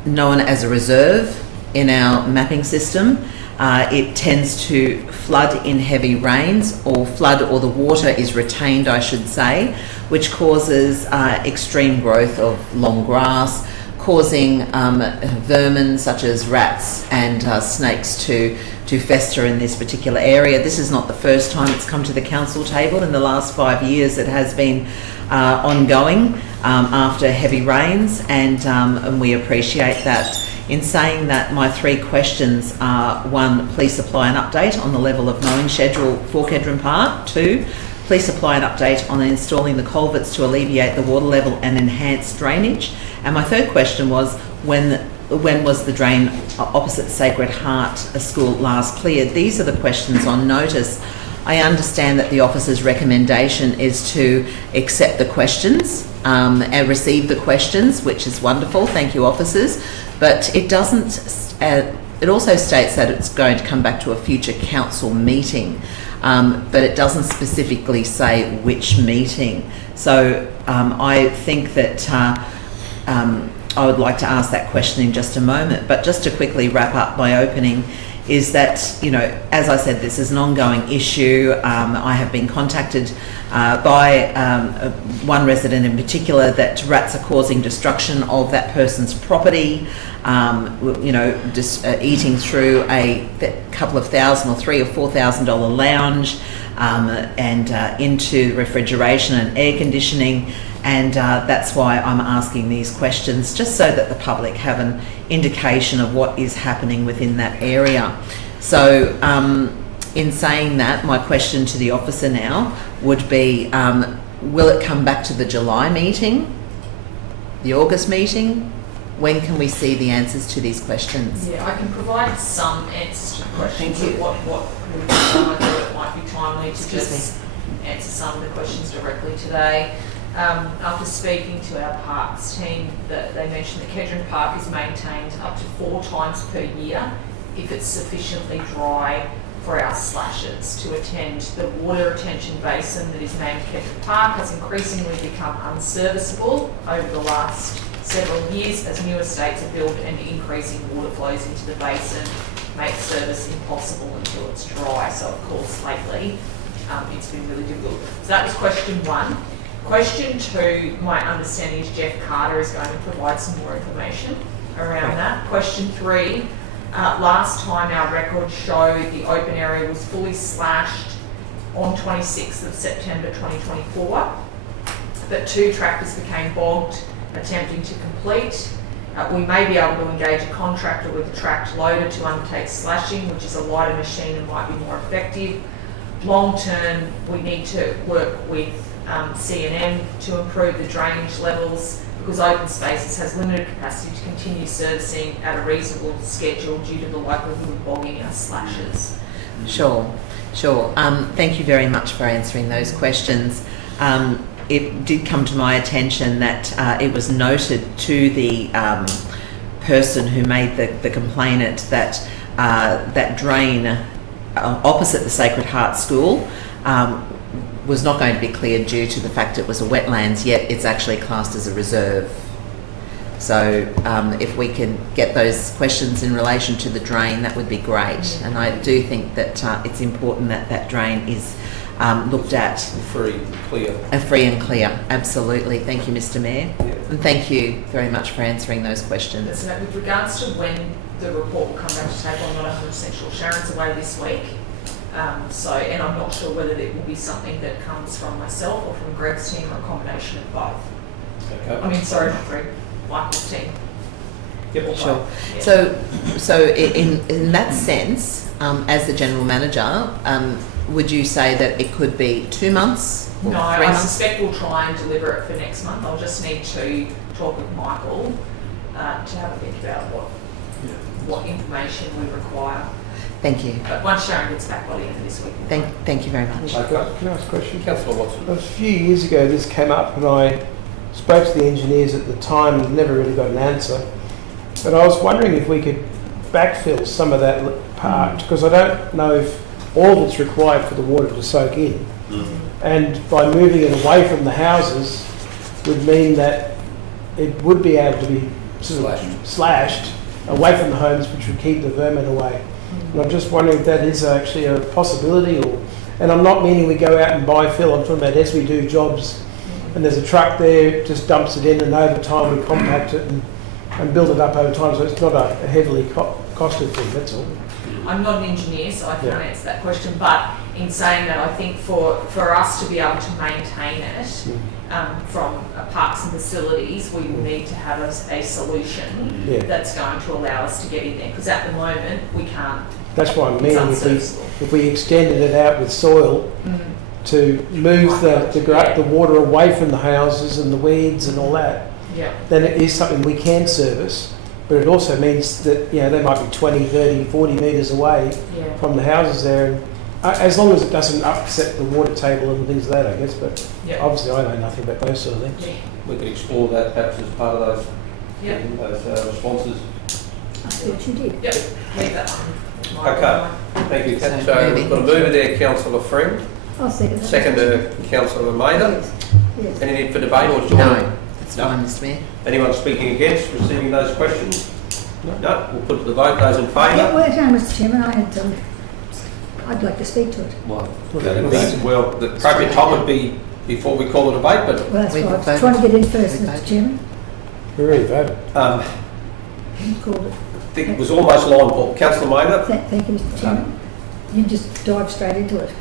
known as a reserve in our mapping system. It tends to flood in heavy rains, or the water is retained, I should say, which causes extreme growth of long grass, causing vermin such as rats and snakes to fester in this particular area. This is not the first time it's come to the council table. In the last 5 years it has been ongoing after heavy rains, and we appreciate that. In saying that, my three questions are: 1, please supply an update on the level of mowing schedule for Kedron Park. 2, please supply an update on installing the culverts to alleviate the water level and enhance drainage. And my third question was, when was the drain opposite Sacred Heart School last cleared? These are the questions on notice. I understand that the officer's recommendation is to accept the questions and receive the questions, which is wonderful. Thank you, officers. But it doesn't. It also states that it's going to come back to a future council meeting, but it doesn't specifically say which meeting. So I think that I would like to ask that question in just a moment. But just to quickly wrap up my opening, is that, you know, as I said, this is an ongoing issue. I have been contacted by one resident in particular that rats are causing destruction of that person's property, you know, just eating through a couple of thousand or $3,000 or $4,000 lounge and into refrigeration and air conditioning. And that's why I'm asking these questions, just so that the public have an indication of what is happening within that area. So in saying that, my question to the officer now would be, will it come back to the July meeting, the August meeting, when can we see the answers to these questions? Yeah, I can provide some answers to the questions. Thank you. What we've done, I thought it might be timely to Excuse just answer some of the questions directly today. After speaking to our parks team, they mentioned that Kedron Park is maintained up to 4 times per year if it's sufficiently dry for our slashers to attend. The water retention basin that is named Kedron Park has increasingly become unserviceable over the last several years as new estates are built and increasing water flows into the basin make service impossible until it's dry. So of course lately it's been really difficult. So that was question 1. Question 2, my understanding is Jeff Carter is going to provide some more information around that. Question 3, last time our records showed the open area was fully slashed on 26th of September 2024, but 2 tractors became bogged attempting to complete. We may be able to engage a contractor with a tracked loader to undertake slashing, which is a lighter machine and might be more effective. Long term, we need to work with C&M to improve the drainage levels because open spaces has limited capacity to continue servicing at a reasonable schedule due to the likelihood of bogging our slashers. Sure. Thank you very much for answering those questions. It did come to my attention that it was noted to the person who made the complainant that that drain opposite the Sacred Heart School was not going to be cleared due to the fact it was a wetlands, yet it's actually classed as a reserve. So if we can get those questions in relation to the drain, that would be great. And I do think that it's important that that drain is looked at. Free and clear. Absolutely. Thank you, Mr. Mayor. Yeah. And thank you very much for answering those questions. So with regards to when the report will come back to table, I'm not 100% sure. Sharon's away this week. And I'm not sure whether it will be something that comes from myself or from Greg's team or a combination of both. Okay. I mean, sorry, not Greg, Michael's team. Yep. Sure. Yeah. So in that sense, as the general manager, would you say that it could be 2 months or No, 3 I months? suspect we'll try and deliver it for next month. I'll just need to talk with Michael to have a think about what information we require. Thank you. But once Sharon gets back by the end of this week. Thank you very much. Okay. Can I ask a question? Councillor Watson. A few years ago this came up and I spoke to the engineers at the time and never really got an answer. But I was wondering if we could backfill some of that part because I don't know if all that's required for the water to soak in. And by moving it away from the houses would mean that it would be able to be sort of slashed away from the homes, which would keep the vermin away. And I'm just wondering if that is actually a possibility, and I'm not meaning we go out and buy fill. I'm talking about as we do jobs, and there's a truck there, just dumps it in, and over time we compact it and build it up over time. So it's not a heavily costed thing. That's all. I'm not an engineer, so I can't answer that question. But in saying that, I think for us to be able to maintain it from parks and facilities, we will need to have a solution that's going to allow us to get in there. Because at the moment, we can't. That's why I'm meaning unserviceable. if we extended it out with soil to move the water away from the houses and the weeds and all that, then it is something we can service. But it also means that they might be 20, 30, 40 metres away from the houses there. And as long as it doesn't upset the water table and things like that, I guess. But obviously I know nothing about those sort of things. We could explore that perhaps as part of those responses. I see what you did. Yep, leave that one. Okay, thank you. So So we've got a mover there, Councillor Friend. I'll second that. Seconder, Councillor Maynard. Yes. Any need for debate or do you No, want that's fine, Mr. Mayor. anyone speaking against receiving those questions? No. We'll put to the vote. Those in Yeah, favour? well, no, Mr. Chairman, I'd like to speak to it. Well, the appropriate time would be before we call a debate, but Well, that's We've why I was voted. trying to get in first, We've Mr. voted. Chairman. We already voted. You called it. I think it was almost line ball. Councillor Maynard? Thank you, Mr. Chairman. You just dive straight into it.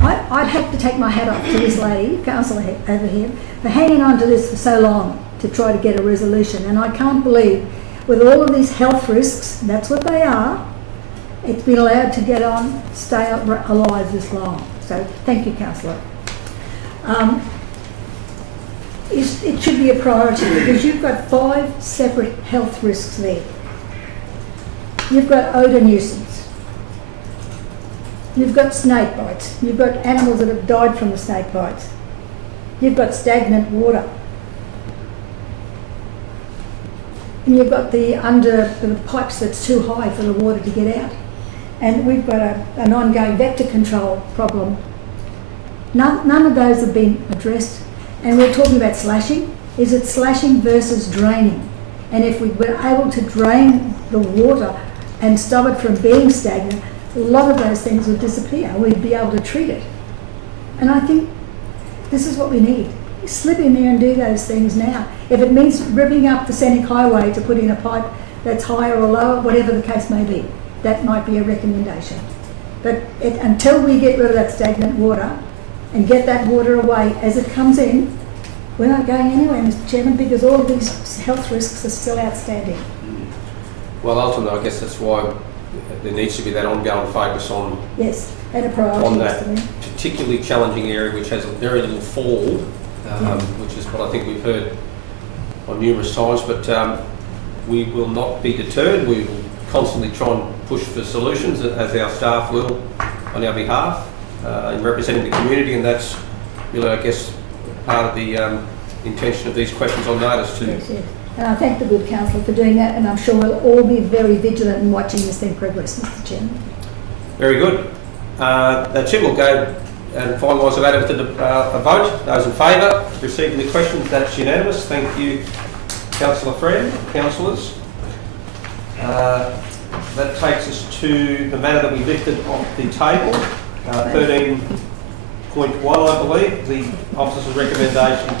I'd have to take my hat off to this lady, councillor over here, for hanging on to this for so long to try to get a resolution. And I can't believe, with all of these health risks, that's what they are, it's been allowed to get on, stay alive this long. So thank you, councillor. it should be a priority because you've got 5 separate health risks there. You've got odour nuisance. You've got snake bites. You've got animals that have died from the snake bites. You've got stagnant water. And you've got the pipes that's too high for the water to get out. And we've got an ongoing vector control problem. None of those have been addressed. And we're talking about slashing. Is it slashing versus draining? And if we were able to drain the water and stop it from being stagnant, a lot of those things would disappear. We'd be able to treat it. And I think this is what we need. Slip in there and do those things now. If it means ripping up the scenic highway to put in a pipe that's higher or lower, whatever the case may be, that might be a recommendation. But until we get rid of that stagnant water and get that water away as it comes in, we're not going anywhere, Mr. Chairman, because all of these health risks are still outstanding. Well, ultimately, I guess that's why there needs to be that ongoing focus on Yes, and a priority. on that particularly challenging area which has a very little fall, which is what I think we've heard on numerous times, but we will not be deterred. We will constantly try and push for solutions, as our staff will on our behalf, in representing the community, and that's really, I guess, part of the intention of these questions on notice too. Yes, yes. And I thank the good councillor for doing that, and I'm sure we'll all be very vigilant in watching this thing progress, Mr. Chairman. Very good. That's it. We'll go and finalise the matter with a vote. Those in favour of receiving the questions, that's unanimous. Thank you, Councillor Fred, councillors. That takes us to the matter that we lifted off the table, 13.1, I believe, the officer's recommendation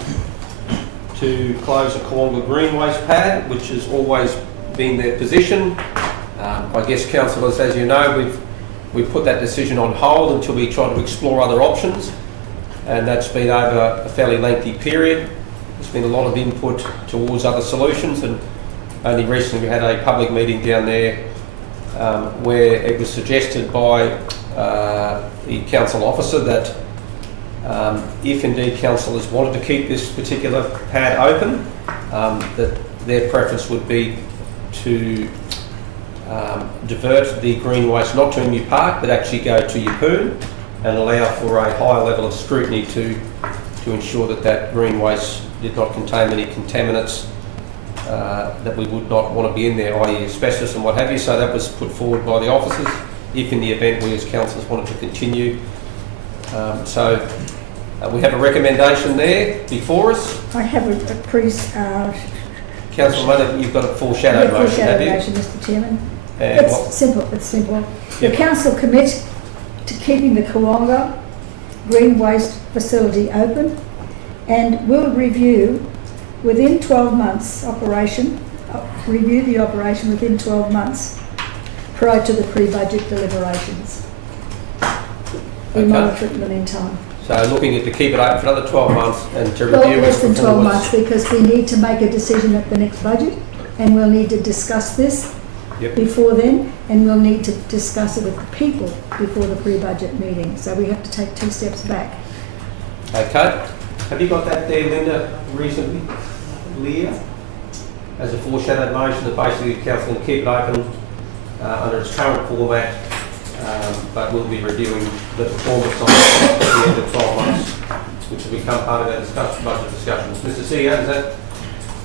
to close the Kawonga Green Waste pad, which has always been their position. I guess, councillors, as you know, we've put that decision on hold until we try to explore other options, and that's been over a fairly lengthy period. There's been a lot of input towards other solutions, and only recently we had a public meeting down there where it was suggested by the council officer that if indeed councillors wanted to keep this particular pad open, that their preference would be to divert the green waste not to Emu Park but actually go to Yeppoon and allow for a higher level of scrutiny to ensure that that green waste did not contain any contaminants that we would not want to be in there, i.e. asbestos and what have you. So that was put forward by the officers if in the event we as councillors wanted to continue. So we have a recommendation there before us. I have a Councillor Mudder, you've got a foreshadowed motion, have you? motion, Mr. Chairman. And It's what- simple, it's simple. The Yep. council commit to keeping the Kawonga Green Waste Facility open and will review within 12 months review the operation within 12 months prior to the pre-budget deliberations. We Okay. monitor it in the meantime. So looking at to keep it open for another 12 months and to Well, review it less than before 12 it's- months because we need to make a decision at the next budget and we'll need to discuss this Yep. before then, and we'll need to discuss it with the people before the pre-budget meeting. So we have to take 2 steps back. Okay. Have you got that there, Linda, recently, Leah? As a foreshadowed motion that basically the council will keep it open under its current format, but we'll be reviewing the performance of it at the end of 12 months, which will become part of our budget discussions. Mr. CEO, is that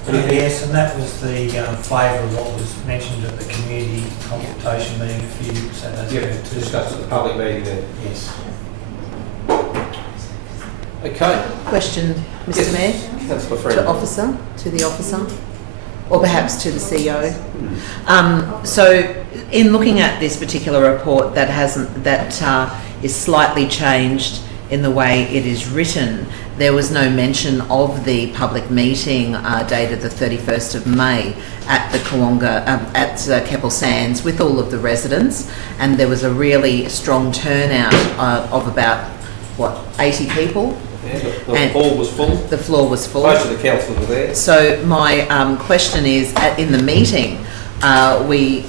anything? Yes, and that was the flavour of what was mentioned at the community consultation meeting a few Saturdays ago. Yep, discussed at the public meeting there. Yes. Okay. Question, Mr. Yes, Mayor, Councillor to Friend. the officer, or perhaps to the CEO. So, in looking at this particular report that is slightly changed in the way it is written, there was no mention of the public meeting dated the 31st of May at the Kawonga, at Keppel Sands with all of the residents, and there was a really strong turnout of about, 80 people? Yeah, the hall was full. The floor was full. Most of the councillors were there. So my question is, in the meeting, we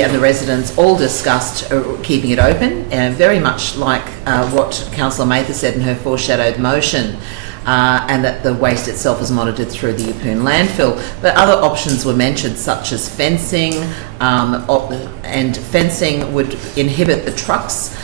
and the residents all discussed keeping it open, very much like what Councillor Mather said in her foreshadowed motion. and that the waste itself is monitored through the Yeppoon landfill. But other options were mentioned, such as fencing, and fencing would inhibit the trucks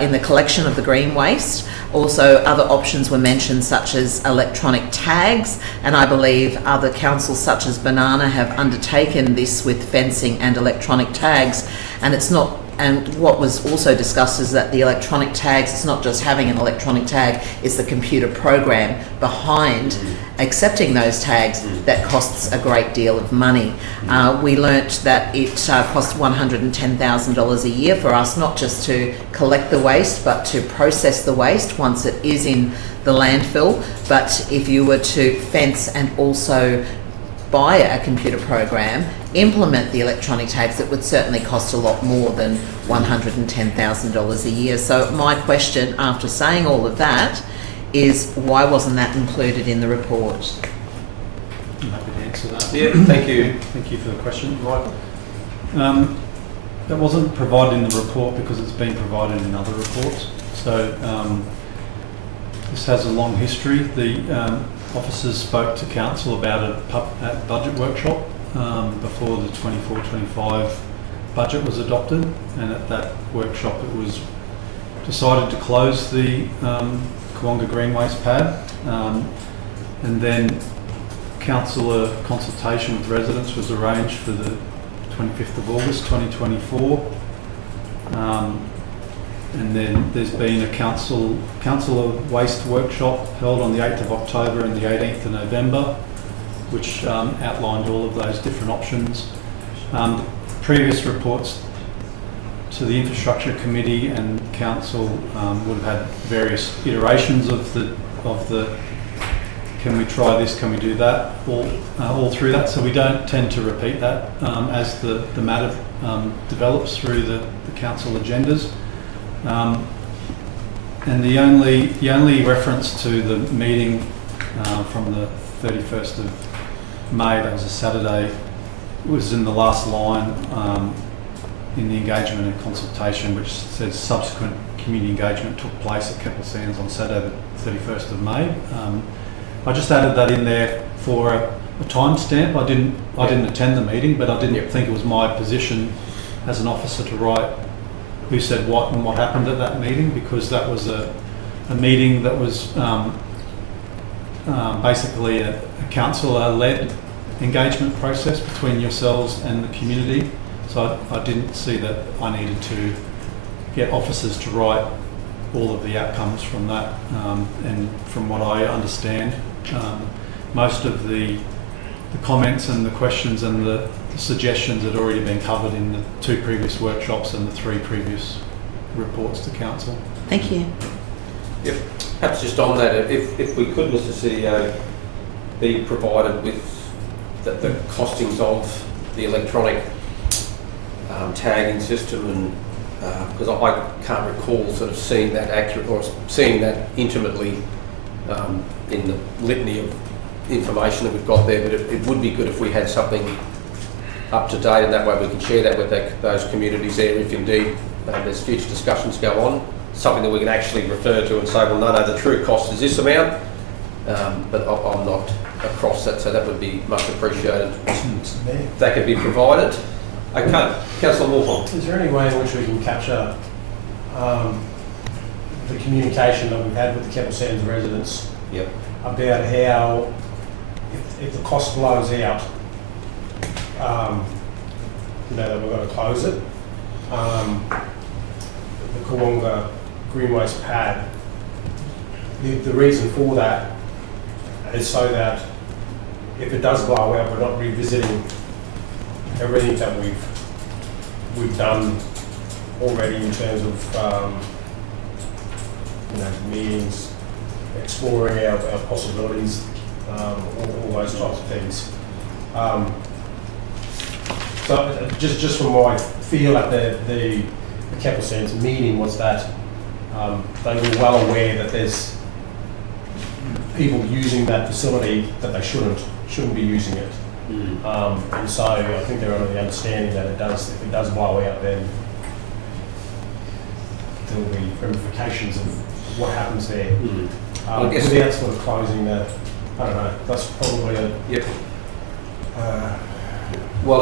in the collection of the green waste. Also, other options were mentioned, such as electronic tags, and I believe other councils, such as Banana, have undertaken this with fencing and electronic tags. And it's not. And what was also discussed is that the electronic tags, it's not just having an electronic tag, it's the computer program behind accepting those tags that costs a great deal of money. We learnt that it costs $110,000 a year for us, not just to collect the waste, but to process the waste once it is in the landfill. But if you were to fence and also buy a computer program, implement the electronic tags, it would certainly cost a lot more than $110,000 a year. So my question, after saying all of that, is why wasn't that included in the report? I'm happy to answer that. Yeah, thank you. Thank you for the question. Michael? That wasn't provided in the report because it's been provided in other reports. So this has a long history. The officers spoke to council about a budget workshop before the 24-25 budget was adopted, and at that workshop it was decided to close the Kawonga Green Waste Pad, and then councillor consultation with residents was arranged for the 25th of August 2024. And then there's been a councillor waste workshop held on the 8th of October and the 18th of November, which outlined all of those different options. Previous reports to the Infrastructure Committee and Council would have had various iterations of the can we try this, can we do that, all through that. So we don't tend to repeat that as the matter develops through the council agendas. And the only reference to the meeting from the 31st of May, that was a Saturday, was in the last line in the engagement and consultation, which says subsequent community engagement took place at Keppel Sands on Saturday the 31st of May. I just added that in there for a timestamp. I didn't attend the meeting, but I didn't think it was my position as an officer to write who said what and what happened at that meeting, because that was a meeting that was basically a councillor-led engagement process between yourselves and the community. So I didn't see that I needed to get officers to write all of the outcomes from that. And from what I understand, most of the comments and the questions and the suggestions had already been covered in the 2 previous workshops and the 3 previous reports to council. Thank you. Yep. Perhaps just on that, if we could, Mr CEO, be provided with the costings of the electronic tagging system, and because I can't recall sort of seeing that accurate or seeing that intimately in the litany of information that we've got there, but it would be good if we had something up to date, and that way we can share that with those communities there if indeed there's future discussions go on, something that we can actually refer to and say, well, no, the true cost is this amount, but I'm not across that, so that would be much appreciated. That could be provided. Okay, Councillor Moorholt. Is there any way in which we can capture the communication that we've had with the Keppel Sands residents about how, if the cost blows out, that we're going to close it. The Kawonga Green Waste Pad, the reason for that is so that if it does blow out, we're not revisiting everything that we've done already in terms of meetings, exploring our possibilities, all those types of things. So just from my feel at the Keppel Sands meeting was that they were well aware that there's people using that facility that they shouldn't be using it. And so I think they're under the understanding that if it does blow out, then there will be ramifications of what happens there. I guess- without sort of closing the, I don't know, that's probably a... Yep. Uh,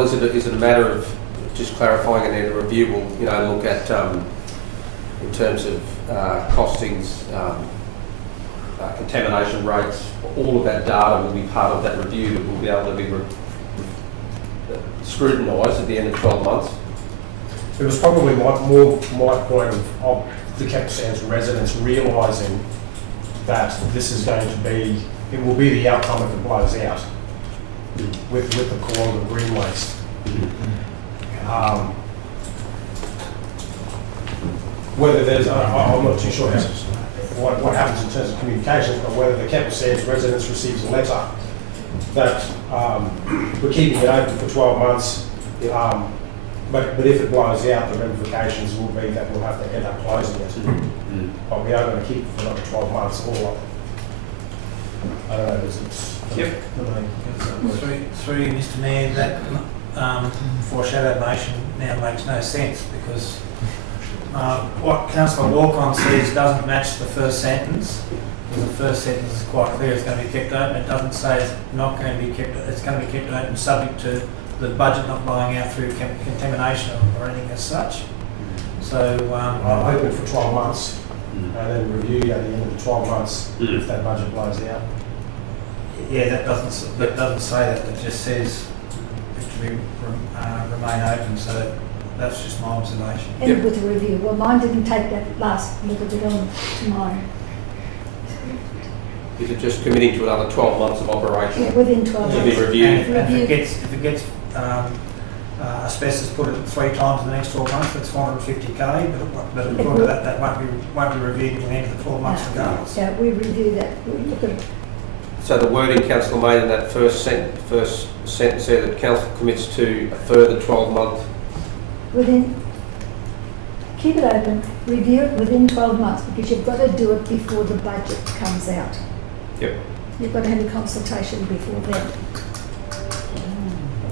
Is it a matter of just clarifying and then a review will, look at, in terms of costings, contamination rates, all of that data will be part of that review that will be able to be scrutinised at the end of 12 months. It was probably more my point of the Capital Sands residents realising that this is going to be, it will be the outcome if it blows out with the Koala green waste. Whether there's, I'm not too sure what happens in terms of communications, but whether the Capital Sands residents receives a letter that we're keeping it open for 12 months, but if it blows out, the ramifications will be that we'll have to end up closing it. But we are going to keep it for another 12 months or, I don't know, it's... Yep. Through you, Mr Mayor, that foreshadowed motion now makes no sense because what Councillor Walcon says doesn't match the first sentence. Because the first sentence is quite clear, it's going to be kept open. It doesn't say it's not going to be kept, it's going to be kept open subject to the budget not blowing out through contamination or anything as such. So I'll open it for 12 months and then review at the end of the 12 months if that budget blows out. yeah, that doesn't say that. It just says it to be remain open. So that's just my observation. And with a review. Well, mine didn't take that last little bit on to mine. Is it just committing to another 12 months of operation? Yeah, within 12 To be months. reviewed. And if it gets asbestos put it 3 times in the next 12 months, that's 450k. But according to that won't be reviewed until the end of the 12 months regardless. Yeah, we review that. We look at it. So the wording council made in that first sentence there that council commits to a further 12-month. Keep it open, review it within 12 months because you've got to do it before the budget comes out. Yep. You've got to have a consultation before then.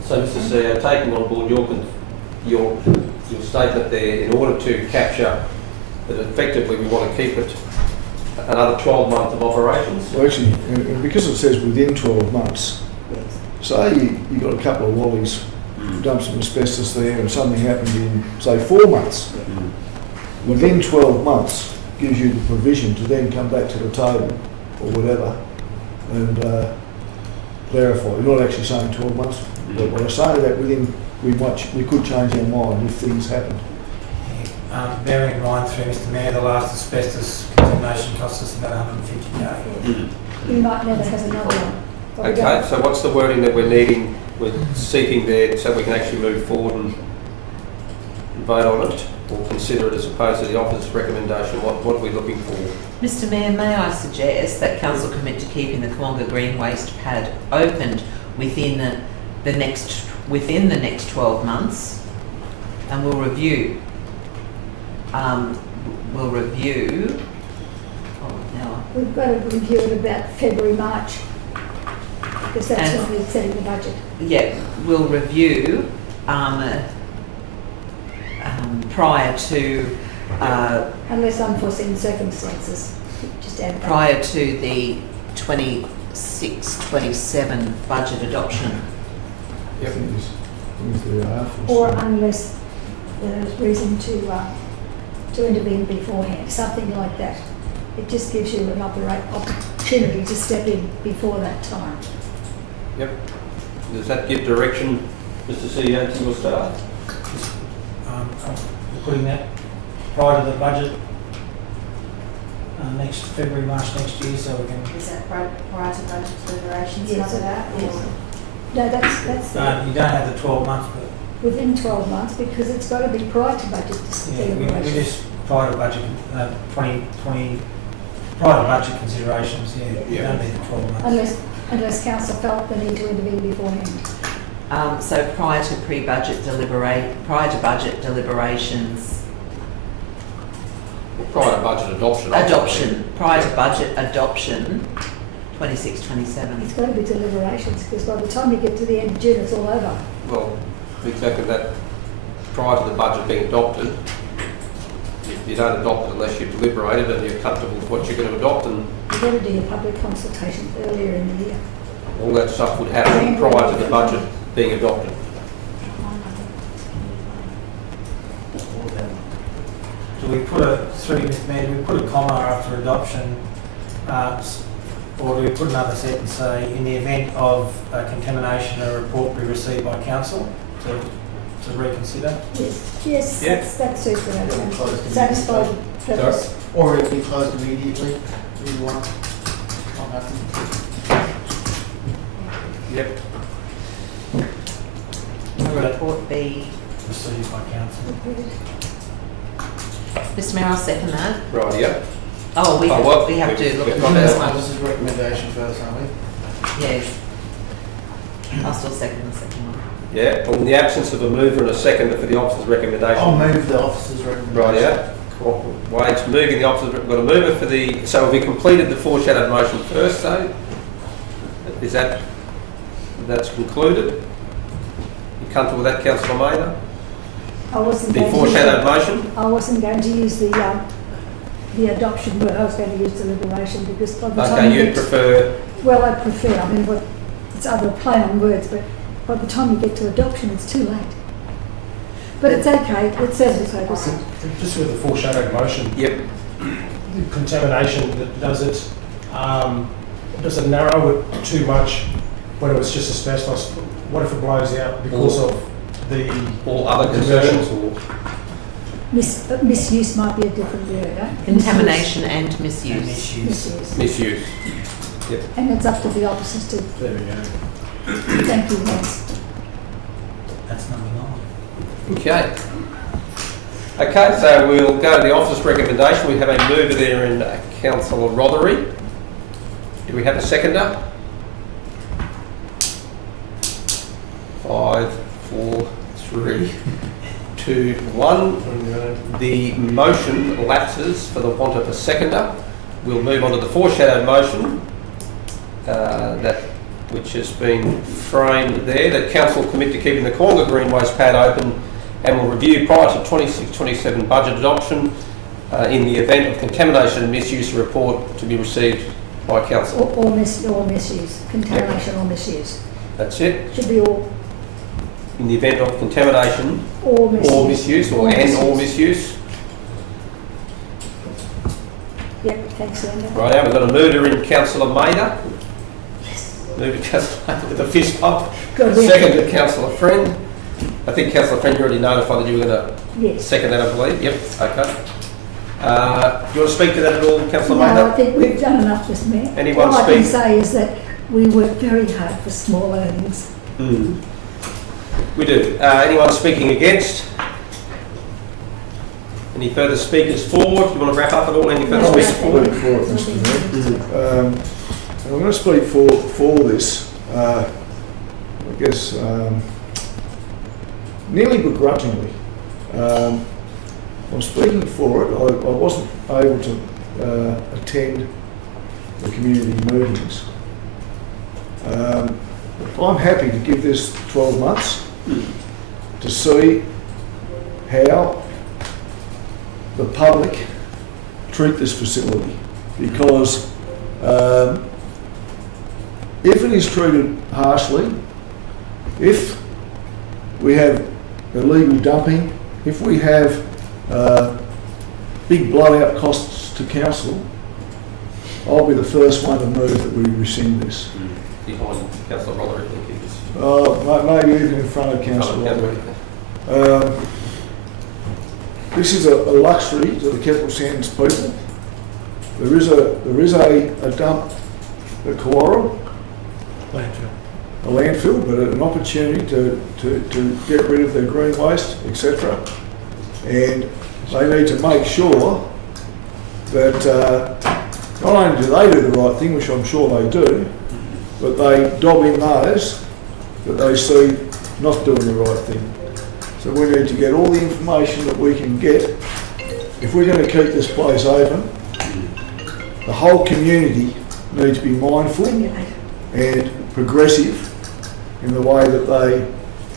So Mr. CEO, taking on board your statement there, in order to capture that effectively we want to keep it another 12 months of operations. Well, actually, and because it says within 12 months, say you got a couple of wallies, dumped some asbestos there and something happened in, say, 4 months. Within 12 months gives you the provision to then come back to the table or whatever and clarify. You're not actually saying 12 months, but when I say that we could change our mind if things happen. Bearing in mind through Mr Mayor, the last asbestos contamination cost us about 150k. We might never have another one. But we Okay, don't. so what's the wording that we're seeking there so we can actually move forward and vote on it or consider it as opposed to the officer's recommendation? What are we looking for? Mr Mayor, may I suggest that council commit to keeping the Koonga Green Waste Pad opened within the next 12 months, and we'll review. We've got to review it about February, March, because that's And- when we're setting the budget. Yeah, we'll review prior to Unless unforeseen circumstances, just add that. prior to the 26-27 budget adoption. Yep. Things there are for Or some- unless there's reason to intervene beforehand, something like that. It just gives you an opportunity to step in before that time. Yep. Does that give direction, Mr. CEO, to your staff? We're putting that prior to the budget next February, March next year, so we can. Is that prior to budget deliberations Yes, after that? yes. or- No, that's You don't have the 12 months, but within 12 months because it's got to be prior to budget yeah, we deliberations. just prior to budget 2020 prior to budget considerations. Yeah, you Yeah. don't need the 12 months. Unless council felt the need to intervene beforehand. So prior to budget deliberations, Prior to budget adoption. prior to budget adoption, 26-27. It's got to be deliberations because by the time you get to the end of June, it's all over. Well, exactly that. Prior to the budget being adopted, You don't adopt it unless you've deliberated and you're comfortable with what you're going to adopt, and You've got to do your public consultation earlier in the year. all that stuff would happen prior to the budget being adopted. Do we put Mr. Mayor, do we put a comma after adoption, or do we put another sentence, say, in the event of contamination, a report be received by council to reconsider? Yes, Yeah. that suits the It'll be closed satisfy the purpose. Or it'll be closed immediately, either one. Not nothing. Yep. Report be. Received by council. Mr Mayor, I'll second that. Right, yeah. Oh, we Oh, have, what? we have to look We've at got the that. first one. Officer's recommendation first, aren't we? Yes. I'll still second the second one. Yeah, in the absence of a mover and a seconder for the officer's recommendation. I'll move the officer's recommendation. Right, yeah. Cool. Wade's moving the officer's, we've got a mover for the, so have we completed the foreshadowed motion first, though? Is that's concluded? You comfortable with that, councillor Mather? I wasn't The going to foreshadowed use motion? I wasn't going to use the adoption word, I was going to use deliberation because by the time Okay, you you'd get prefer, well, I prefer, I mean, it's either a play on words, but by the time you get to adoption, it's too late. But it's okay, it says it's over. Just with the foreshadowed motion, yep, the contamination, does it narrow it too much when it was just asbestos? What if it blows out because of the all other concerns or? Misuse might be a different word, eh? Contamination and misuse. Misuse. Misuse. Yep. And it's up to the officers to, There we go. thank you, Vance. That's number 9. Okay. Okay, so we'll go to the officer's recommendation. We have a mover there in councillor Rothery. Do we have a seconder? 5, 4, 3, 2, 1. The motion lapses for the want of a seconder. We'll move on to the foreshadowed motion, which has been framed there, that council commit to keeping the Cornga Green waste pad open and will review prior to 26-27 budget adoption in the event of contamination and misuse, a report to be received by council. Or misuse, contamination or misuse. That's it. Should be all, In the event of contamination or misuse. or misuse, or misuse. Yep, thanks, Linda. Right now, we've got a mover in councillor Mather. Mover councillor Mather with a fist pump. Good. Second to councillor Friend. I think councillor Friend, you already notified that you were going to Yes. second that, I believe. Yep, okay. Do you want to speak to that at all, councillor No, I Mather? think we've done enough, Mr Mayor. Anyone All I can speak? say is that we work very hard for small earnings. We do. Anyone speaking against? Any further speakers for? Do you want to wrap up at all? Any further No, speakers nothing. for? Speak for it, Mr Mayor. And I'm going to speak for this, I guess, nearly begrudgingly. I'm speaking for it. I wasn't able to attend the community meetings. I'm happy to give this 12 months to see how the public treat this facility, because if it is treated harshly, if we have illegal dumping, if we have big blowout costs to council, I'll be the first one to move that we rescind this. Behind councillor Rothery, I think it is. Maybe even in front of council. This is a luxury to the Keppel Sands people. There is a dump at Kawarra, a landfill, but an opportunity to get rid of their green waste, etc. And they need to make sure that not only do they do the right thing, which I'm sure they do, but they dob in those that they see not doing the right thing. So we need to get all the information that we can get. If we're going to keep this place open, the whole community needs to be mindful and progressive in the way that they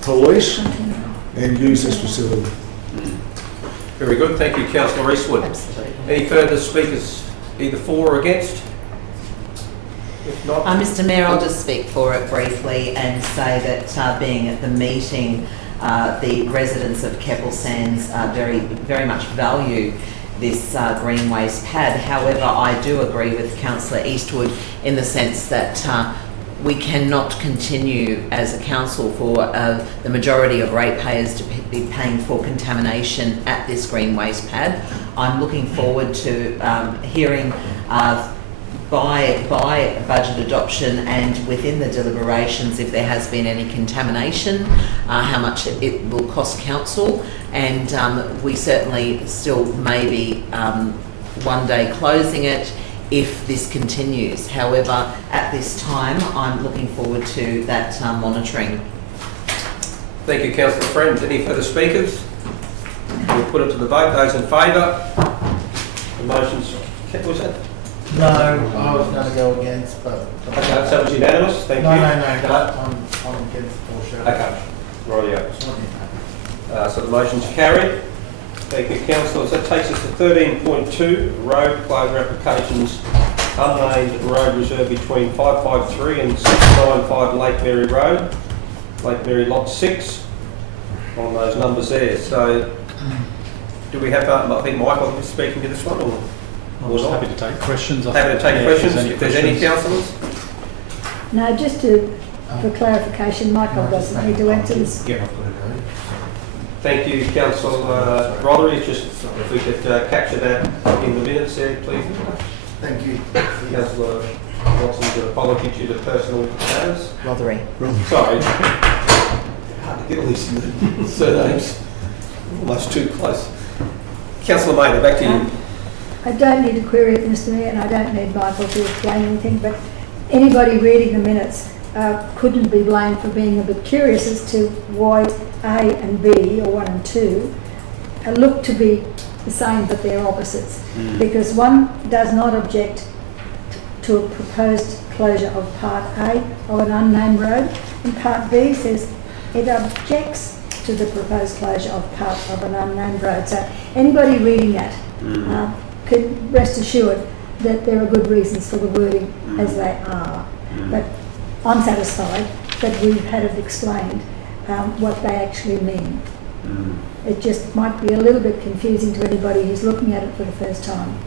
police and use this facility. Very good, thank you, councillor Eastwood. Absolutely. Any further speakers, either for or against? If not, Mr Mayor, I'll just speak for it briefly and say that being at the meeting, the residents of Keppel Sands very much value this green waste pad. However, I do agree with councillor Eastwood in the sense that we cannot continue as a council for the majority of ratepayers to be paying for contamination at this green waste pad. I'm looking forward to hearing by budget adoption and within the deliberations if there has been any contamination, how much it will cost council, and we certainly still may be one day closing it if this continues. However, at this time, I'm looking forward to that monitoring. thank you, councillor Friend. Any further speakers? We'll put it to the vote. Those in favour? The motion's, was that? No, I was going to go against, but... Okay, so it was unanimous, thank you. No, I'm against foreshadowing. Okay, rightio. It's not unanimous. So the motion's carried. Thank you, councillors. That takes us to 13.2, road closure applications, unnamed road reserve between 553 and 695 Lake Mary Road, Lake Mary Lot 6, on those numbers there. So, do we have, I think Michael is speaking to this one, or? I'm just happy to take questions. Happy to take questions, if there's any councillors. No, just for clarification, Michael doesn't need to answer this. Yeah. Thank you, councillor Rothery. Just if we could capture that in the minutes there, please. Thank you. Councillor Watson's apology due to personal matters. Rothery. Sorry. Hard to get all these surnames. Almost too close. Councillor Maynard, back to you. I don't need to query it, Mr Mayor, and I don't need Michael to explain anything, but anybody reading the minutes couldn't be blamed for being a bit curious as to why A and B, or 1 and 2, look to be the same but they're opposites. Because one does not object to a proposed closure of Part A of an unnamed road, and Part B says it objects to the proposed closure of part of an unnamed road. So anybody reading that can rest assured that there are good reasons for the wording as they are. But I'm satisfied that we've had it explained what they actually mean. It just might be a little bit confusing to anybody who's looking at it for the first time.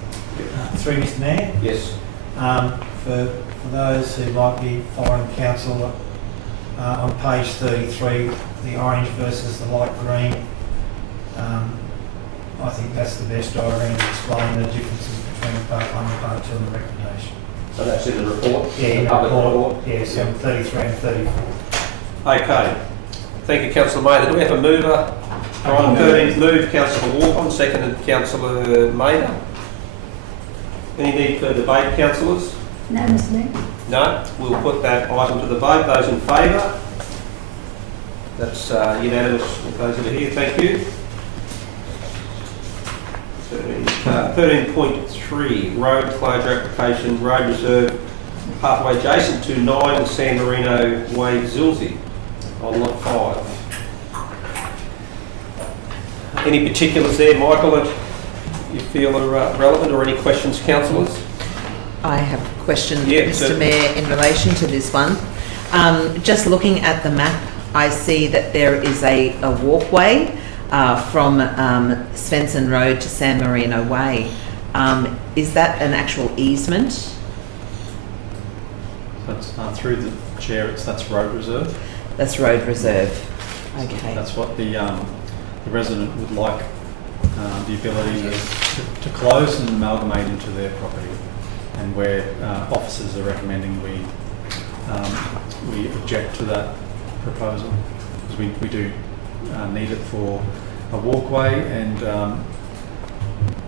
Through Mr Mayor, Yes. for those who might be following council, on page 33, the orange versus the light green, I think that's the best diagram to explain the differences between part 1 and part 2 and the recommendation. So that's in the report? Yeah, in The the public report, yes, on 33 and 34. Okay. Thank you, councillor Maynard. Do we have a mover? On 13, moved councillor Walcon, seconded councillor Maynard. Any need for debate, councillors? No, Mr Mayor? No? We'll put that item to the vote. Those in favour? That's unanimous with those that are here. Thank you. 13.3, road closure application, road reserve, pathway adjacent to 9 San Marino Way, Zilsey, on lot 5. Any particulars there, Michael, that you feel are relevant, or any questions, councillors? I have a question, Yeah, Mr certainly. Mayor, in relation to this one. Just looking at the map, I see that there is a walkway from Svensson Road to San Marino Way. Is that an actual easement? That's through the chair. That's road reserve. That's road reserve. Okay. That's what the resident would like, the ability to close and amalgamate into their property, and where officers are recommending we object to that proposal, because we do need it for a walkway, and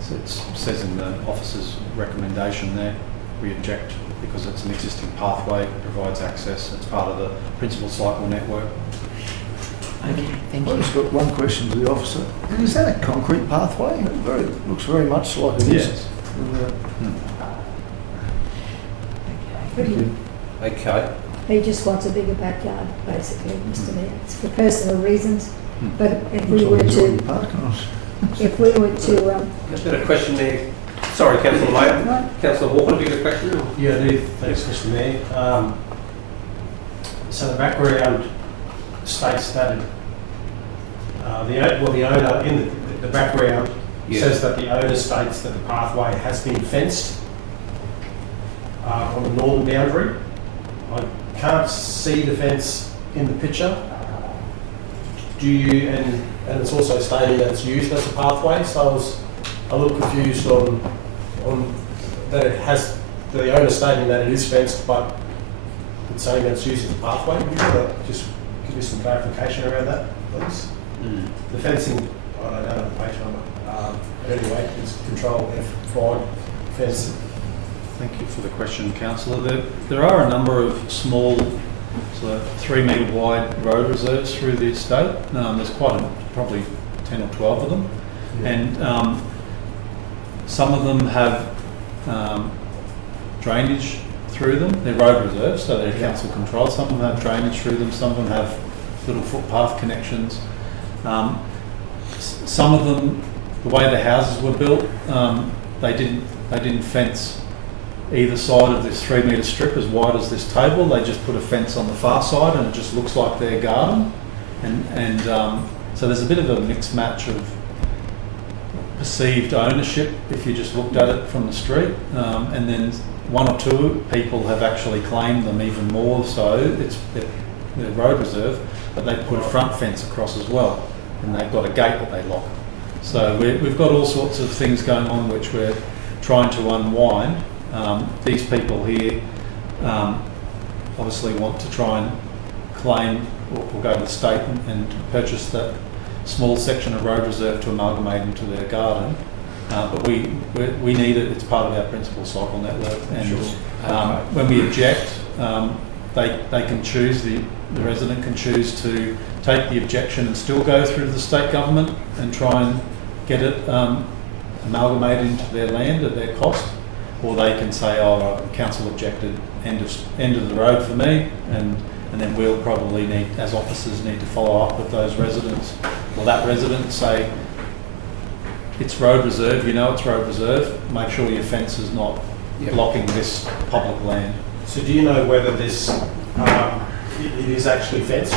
so it says in the officer's recommendation there, we object because it's an existing pathway, it provides access, it's part of the principal cycle network. Okay, thank I've you. just got one question to the officer. Is that a concrete pathway? It looks very much like it is. Yes. Thank you. Okay. He just wants a bigger backyard, basically, Mr Mayor. It's for personal reasons, but if we Looks were like he's already to... parking on it. if we were to, I've got a question there. Sorry, Councillor Mayor. right, Councillor Walker, do you have a question? Yeah, I do. Thanks, Mr. Mayor. So the background states that the owner in the background says that the owner states that the pathway has been fenced on the northern boundary. I can't see the fence in the picture. Do you? And it's also stating that it's used as a pathway. So I was a little confused on that it has the owner stating that it is fenced, but it's saying that it's used as a pathway. Would you just give me some clarification around that, please? The fencing, I don't know the page number. But anyway, it's Control F5 fence. Thank you for the question, Councillor. There are a number of small, 3 metre wide road reserves through the estate. There's probably 10 or 12 of them. And some of them have drainage through them. They're road reserves, so they're council controlled. Some of them have drainage through them. Some of them have little footpath connections. Some of them, the way the houses were built, they didn't fence either side of this 3 metre strip as wide as this table. They just put a fence on the far side, and it just looks like their garden. And so there's a bit of a mixed match of perceived ownership if you just looked at it from the street, and then 1 or 2 people have actually claimed them even more so. They're road reserve, but they put a front fence across as well, and they've got a gate that they lock. So we've got all sorts of things going on which we're trying to unwind. These people here obviously want to try and claim or go to the state and purchase that small section of road reserve to amalgamate into their garden. But we need it. It's part of our principal cycle network. And when we object, they can choose, the resident can choose to take the objection and still go through to the state government and try and get it amalgamated into their land at their cost, or they can say, "Oh, council objected, end of the road for me," and then we'll probably need, as officers, need to follow up with those residents, or that resident say, "It's road reserve, you know it's road reserve, make sure your fence is not blocking this public land." So do you know whether this it is actually fenced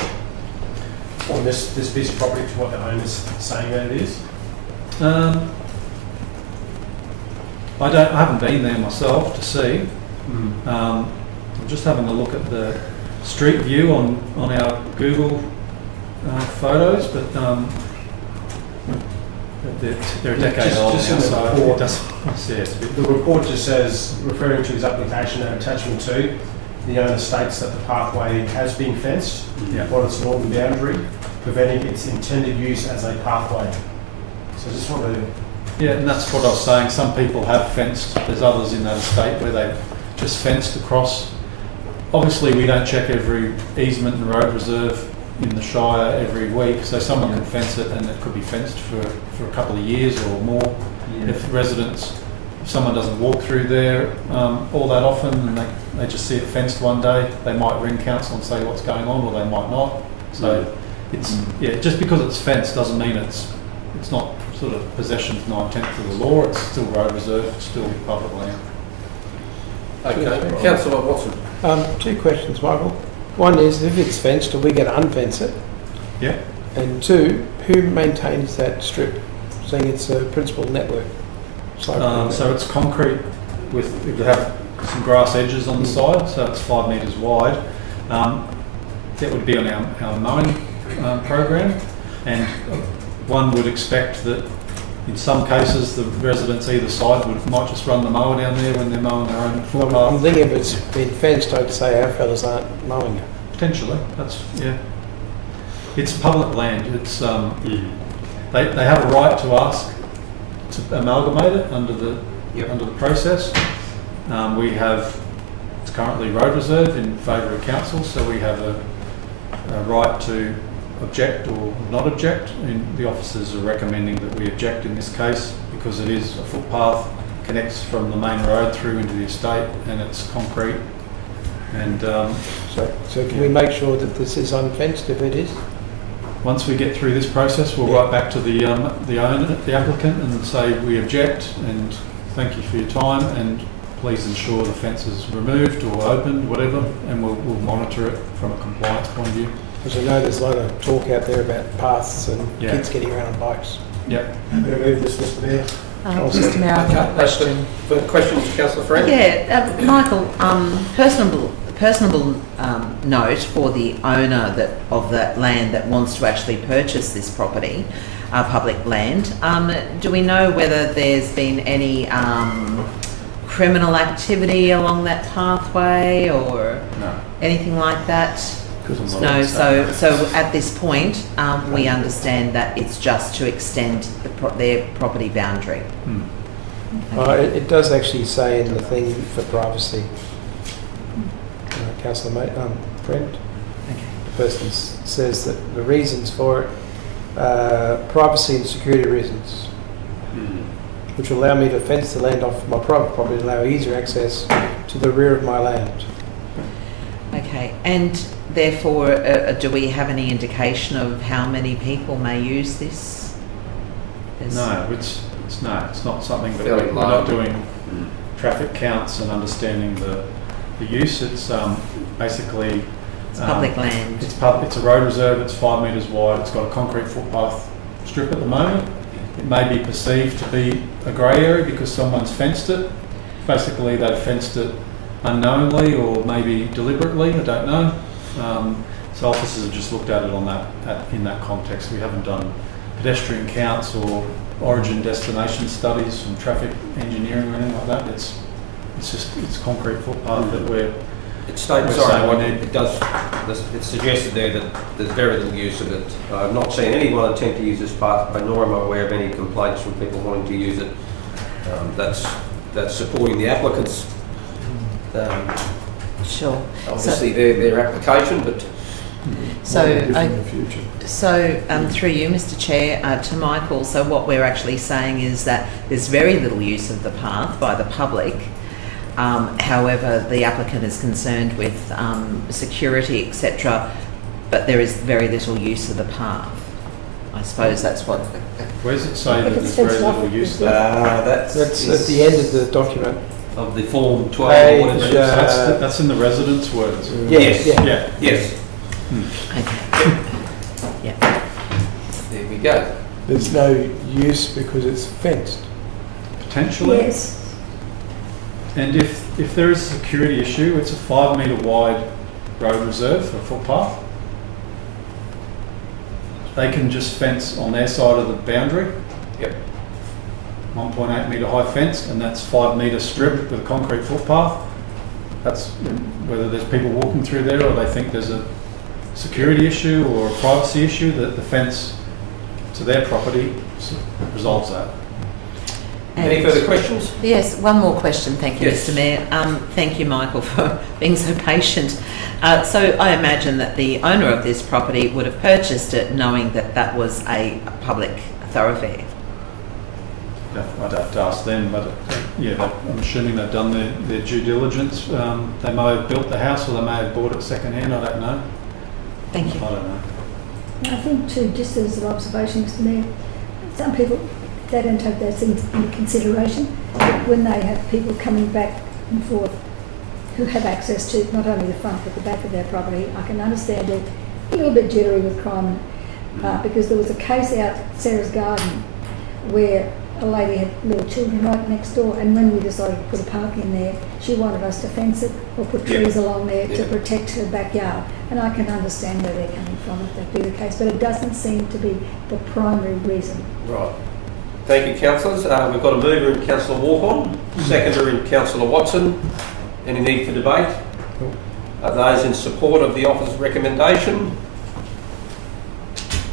on this piece of property to what the owner's saying that it is? I haven't been there myself to see. I'm just having a look at the street view on our Google photos, but they're a decade old now, so it doesn't. The report just says, referring to his application and attachment 2, the owner states that the pathway has been fenced on its northern boundary, preventing its intended use as a pathway. So I just want to... Yeah, and that's what I was saying. Some people have fenced. There's others in that estate where they've just fenced across. Obviously, we don't check every easement and road reserve in the Shire every week, so someone can fence it, and it could be fenced for a couple of years or more. If someone doesn't walk through there all that often, and they just see it fenced one day, they might ring council and say what's going on, or they might not. So just because it's fenced doesn't mean it's not sort of possession 9/10 of the law. It's still road reserve, it's still public land. Okay, Councillor Watson. 2 questions, Michael. One is, if it's fenced, are we going to unfence it? Yeah. And 2, who maintains that strip, seeing it's a principal network? So it's concrete it have some grass edges on the side, so it's 5 metres wide. That would be on our mowing program, and one would expect that in some cases the residents either side might just run the mower down there when they're mowing their own footpath. I'm thinking if it's been fenced, I'd say our fellas aren't mowing it. Potentially, it's public land. It's they have a right to ask to amalgamate it under the process. It's currently road reserve in favour of council, so we have a right to object or not object, and the officers are recommending that we object in this case because it is a footpath, connects from the main road through into the estate, and it's concrete. And so can we make sure that this is unfenced if it is? once we get through this process, we'll write back to the owner, the applicant, and say we object and thank you for your time, and please ensure the fence is removed or opened, whatever, and we'll monitor it from a compliance point of view. Because I know there's a lot of talk out there about paths and Yeah. kids getting around on bikes. Yep. I'm going to move this, Mr Mayor. Mr Mayor, I've got a question. Further questions, Councillor Frank? Yeah, Michael, personal note for the owner of that land that wants to actually purchase this property, public land. Do we know whether there's been any criminal activity along that pathway or No. anything like that? Because I'm not No, on so Saturday. at this point, we understand that it's just to extend their property boundary. It does actually say in the thing for privacy. Councillor Brent, the person says that the reasons for it, privacy and security reasons, which will allow me to fence the land off my private property and allow easier access to the rear of my land. Okay, and therefore, do we have any indication of how many people may use this? No, it's not something that Fairly we're low. not doing traffic counts and understanding the use. It's basically It's public land. It's a road reserve. It's 5 metres wide. It's got a concrete footpath strip at the moment. It may be perceived to be a grey area because someone's fenced it. Basically, they've fenced it unknowingly or maybe deliberately. I don't know. So officers have just looked at it in that context. We haven't done pedestrian counts or origin destination studies from traffic engineering or anything like that. It's concrete footpath that we're. It states, We're sorry, saying what we it does, it's suggested there that there's very little use of it. I've not seen anyone attempt to use this pathway, nor am I aware of any complaints from people wanting to use it. That's supporting the applicants. Sure. Obviously their application, but So, in the future. Through you, Mr Chair, to Michael, so what we're actually saying is that there's very little use of the path by the public. However, the applicant is concerned with security, etc., but there is very little use of the path. I suppose that's what... Where does it say that If there's it's very fenced off, little use? that's That's at the end of the document. of the Form 12 or Page, whatever it is. That's in the residence words. Yes. Yeah. Yes, Okay. Yeah. there we go. There's no use because it's fenced. Potentially. Yes. And if there is a security issue, it's a 5 metre wide road reserve for a footpath. They can just fence on their side of the boundary. Yep. 1.8 metre high fence, and that's 5 metre strip with a concrete footpath. That's whether there's people walking through there or they think there's a security issue or a privacy issue, that the fence to their property resolves that. Any further questions? Yes, one more question, thank you, Yes. Mr Mayor. Thank you, Michael, for being so patient. So I imagine that the owner of this property would have purchased it knowing that that was a public thoroughfare. I'd have to ask them, but I'm assuming they've done their due diligence. They may have built the house or they may have bought it second hand, I don't know. Thank you. I don't know. I think too, just as an observation, Mr Mayor, some people, they don't take those things into consideration. But when they have people coming back and forth who have access to not only the front but the back of their property, I can understand they're a little bit jittery with crime, because there was a case out at Sarah's Garden where a lady had little children right next door, and when we decided to put a park in there, she wanted us to fence it or put trees along there to protect her backyard. And I can understand where they're coming from if that be the case, but it doesn't seem to be the primary reason. Right. Thank you, councillors. We've got a mover in Councillor Walk-on, seconder in Councillor Watson. Any need for debate? Are those in support of the officer's recommendation?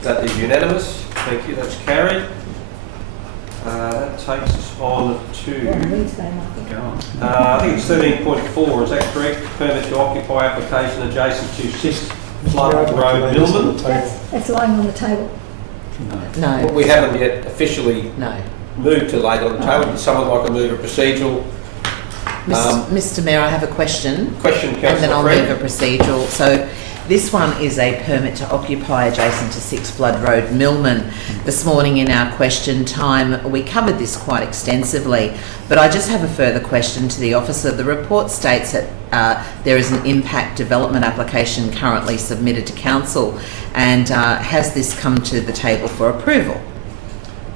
That is unanimous. Thank you, that's carried. That takes us on to, I think it's 13.4, is that correct? Permit to occupy application adjacent to 6 Flood Road, Milman. That's lying on the table. No. Well, we haven't yet officially No. moved to late on the table, but someone like to move a procedural. Mr Mayor, I have a question. Question, And then Councillor I'll move Fred. a procedural. So This one is a permit to occupy adjacent to 6 Flood Road, Millman. This morning in our question time, we covered this quite extensively, but I just have a further question to the officer. The report states that there is an impact development application currently submitted to council, and has this come to the table for approval?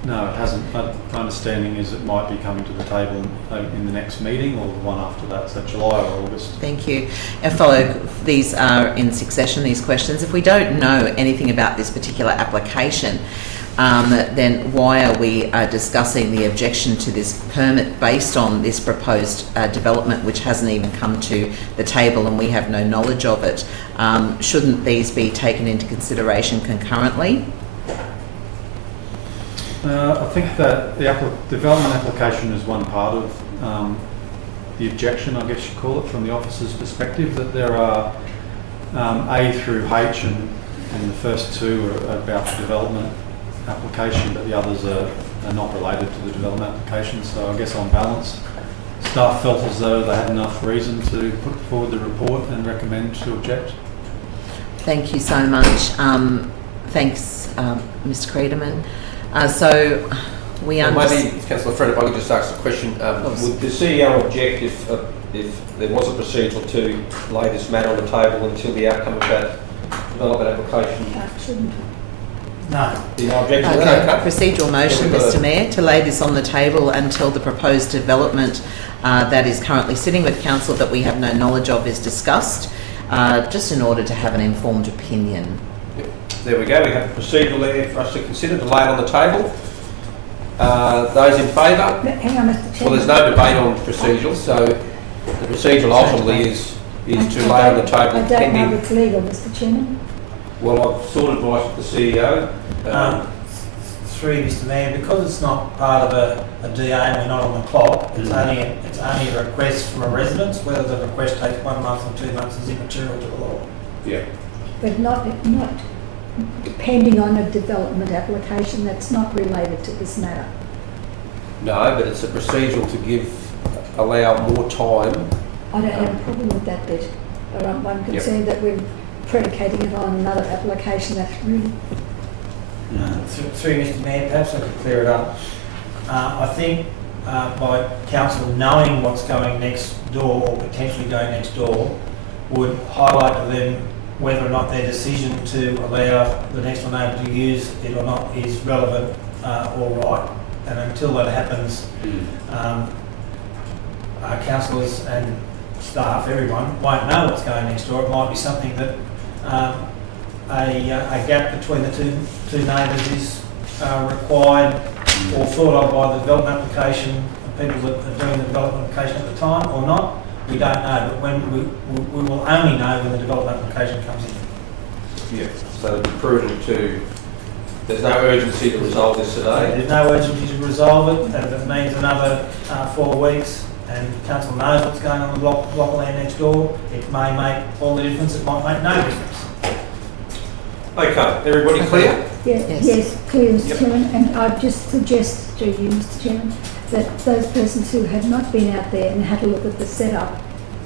No, it hasn't. My understanding is it might be coming to the table in the next meeting or the one after that, so July or August. Thank you. These are in succession, these questions. If we don't know anything about this particular application, then why are we discussing the objection to this permit based on this proposed development, which hasn't even come to the table and we have no knowledge of it? Shouldn't these be taken into consideration concurrently? I think that the development application is one part of the objection, I guess you call it, from the officer's perspective, that there are A through H, and the first two are about the development application, but the others are not related to the development application. So I guess on balance, staff felt as though they had enough reason to put forward the report and recommend to object. Thank you so much. Thanks, Mr. Creederman. So we Maybe, Councillor Fred, if I could just ask a question. Would the CEO object if there was a procedural to lay this matter on the table until the outcome of that development application? Shouldn't. No. No objection? Okay, Okay. procedural motion, Yeah, we've got Mr. Mayor, to lay this on the table until the proposed development that is currently sitting with council that we have no knowledge of is discussed, just in order to have an informed opinion. There we go. We have a procedural there for us to consider to lay it on the table. Those in favour? Hang on, Mr. Well, Chairman. there's no debate on procedural, so the procedural ultimately is to lay on the table I don't know pending. if it's legal, Mr. Chairman. Well, I've sought advice with the CEO. Through Mr. Mayor, because it's not part of a DA and we're not on the clock, it's only a request from a residence. Whether the request takes 1 month or 2 months is immaterial to the law. Yeah. But not depending on a development application, that's not related to this matter. No, but it's a procedural to allow more time. I don't have a problem with that bit, but I'm concerned that we're predicating it on another application that's really... Through Mr. Mayor, perhaps I could clear it up. I think by council knowing what's going next door or potentially going next door would highlight to them whether or not their decision to allow the next door neighbour to use it or not is relevant or right. And until that happens, our councillors and staff, everyone, won't know what's going next door. It might be something that a gap between the two neighbours is required or thought of by the development application, the people that are doing the development application at the time, or not. We don't know, but when we will only know when the development application comes in. Yeah. So it'd be prudent to. There's no urgency to resolve this today. There's no urgency to resolve it, and if it means another 4 weeks, and council knows what's going on the block of land next door, it may make all the difference. It might make no difference. Okay, everybody clear? Yes, clear, Mr. Yep. Chairman, and I'd just suggest to you, Mr. Chairman, that those persons who have not been out there and had a look at the setup,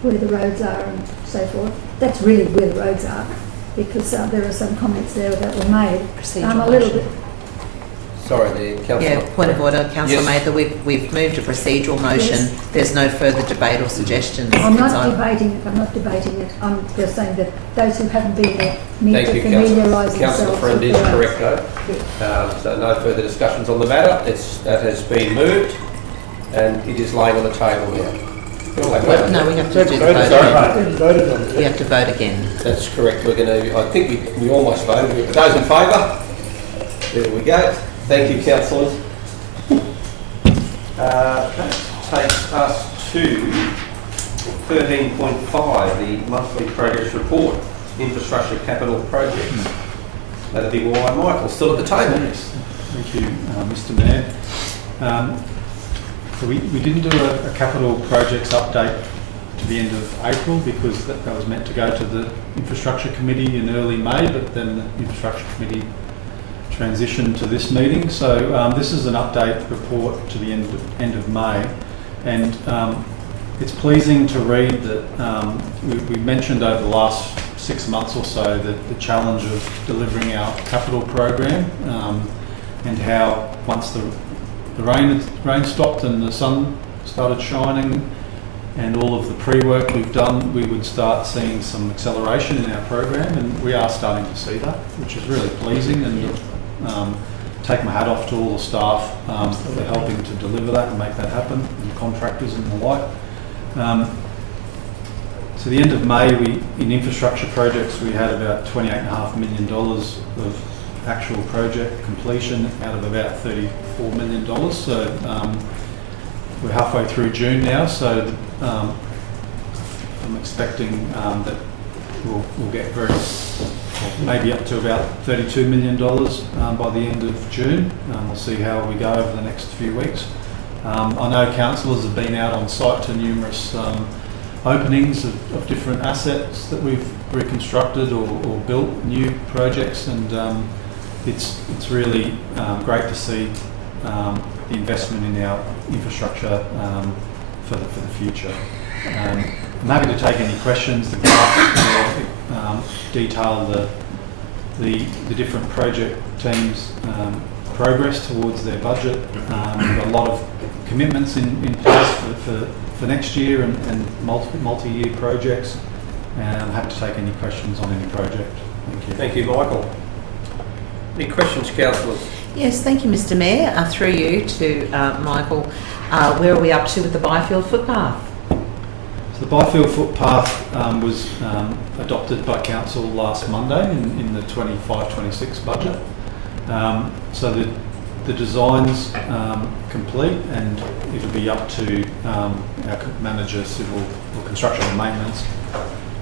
where the roads are and so forth, that's really where the roads are, because there are some comments there that were made. Procedural A little motion. bit. Sorry, the councillor. Yeah, point of order, Councillor Yes. Mather, we've moved a procedural motion. Yes. There's no further debate or suggestions. I'm It's not on- debating it, I'm not debating it, I'm just saying that those who haven't been there need Thank to you, Councillor. familiarise Councillor themselves Friend with is the roads. correct though. So no further discussions on the matter. That has been moved and it is laying on the table now. Well, no, we have to do the vote again. Voted on We it. have to vote again. That's correct. We're going to, I think we almost voted. Those in favour? There we go. Thank you, councillors. That takes us to 13.5, the monthly progress report, infrastructure capital projects. That'll be why Michael's still at the table. Yes. Thank you, Mr. Mayor. So we didn't do a capital projects update to the end of April because that was meant to go to the infrastructure committee in early May, but then the infrastructure committee transitioned to this meeting. So this is an update report to the end of May, and it's pleasing to read that we mentioned over the last 6 months or so the challenge of delivering our capital program, and how once the rain stopped and the sun started shining and all of the pre-work we've done, we would start seeing some acceleration in our program, and we are starting to see that, which is really pleasing, and take my hat off to all the staff for helping to deliver that and make that happen, and contractors and the like. To the end of May, in infrastructure projects, we had about $28.5 million of actual project completion out of about $34 million. So we're halfway through June now, so I'm expecting that we'll get maybe up to about $32 million by the end of June. We'll see how we go over the next few weeks. I know councillors have been out on site to numerous openings of different assets that we've reconstructed or built new projects, and it's really great to see the investment in our infrastructure for the future. I'm happy to take any questions. The graph detail the different project teams' progress towards their budget. We've got a lot of commitments in place for next year and multi-year projects. And I'm happy to take any questions on any project. Thank you. Thank you, Michael. Any questions, councillors? Yes, thank you, Mr Mayor. Through you to Michael, where are we up to with the Byfield footpath? So the Byfield footpath was adopted by council last Monday in the 25-26 budget. So the design's complete, and it'll be up to our manager, civil or construction and maintenance,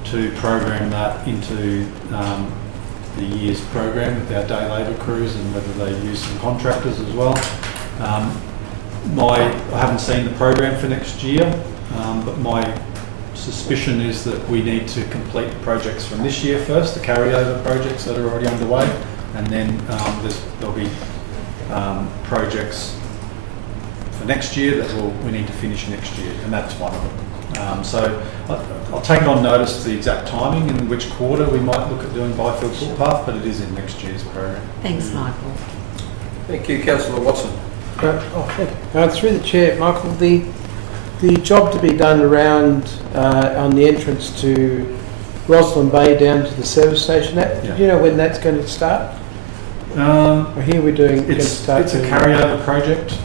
to program that into the year's program with our day labour crews, and whether they use some contractors as well. I haven't seen the program for next year, but my suspicion is that we need to complete the projects from this year first, the carryover projects that are already underway, and then there'll be projects for next year that we need to finish next year, and that's one of them. So I'll take it on notice the exact timing in which quarter we might look at doing Byfield footpath, but it is in next year's program. Thanks, Michael. Thank you, Councillor Watson. Through the chair, Michael, the job to be done around on the entrance to Roslyn Bay down to the service station, do you know when that's going to start? Here we're doing. It's a carryover project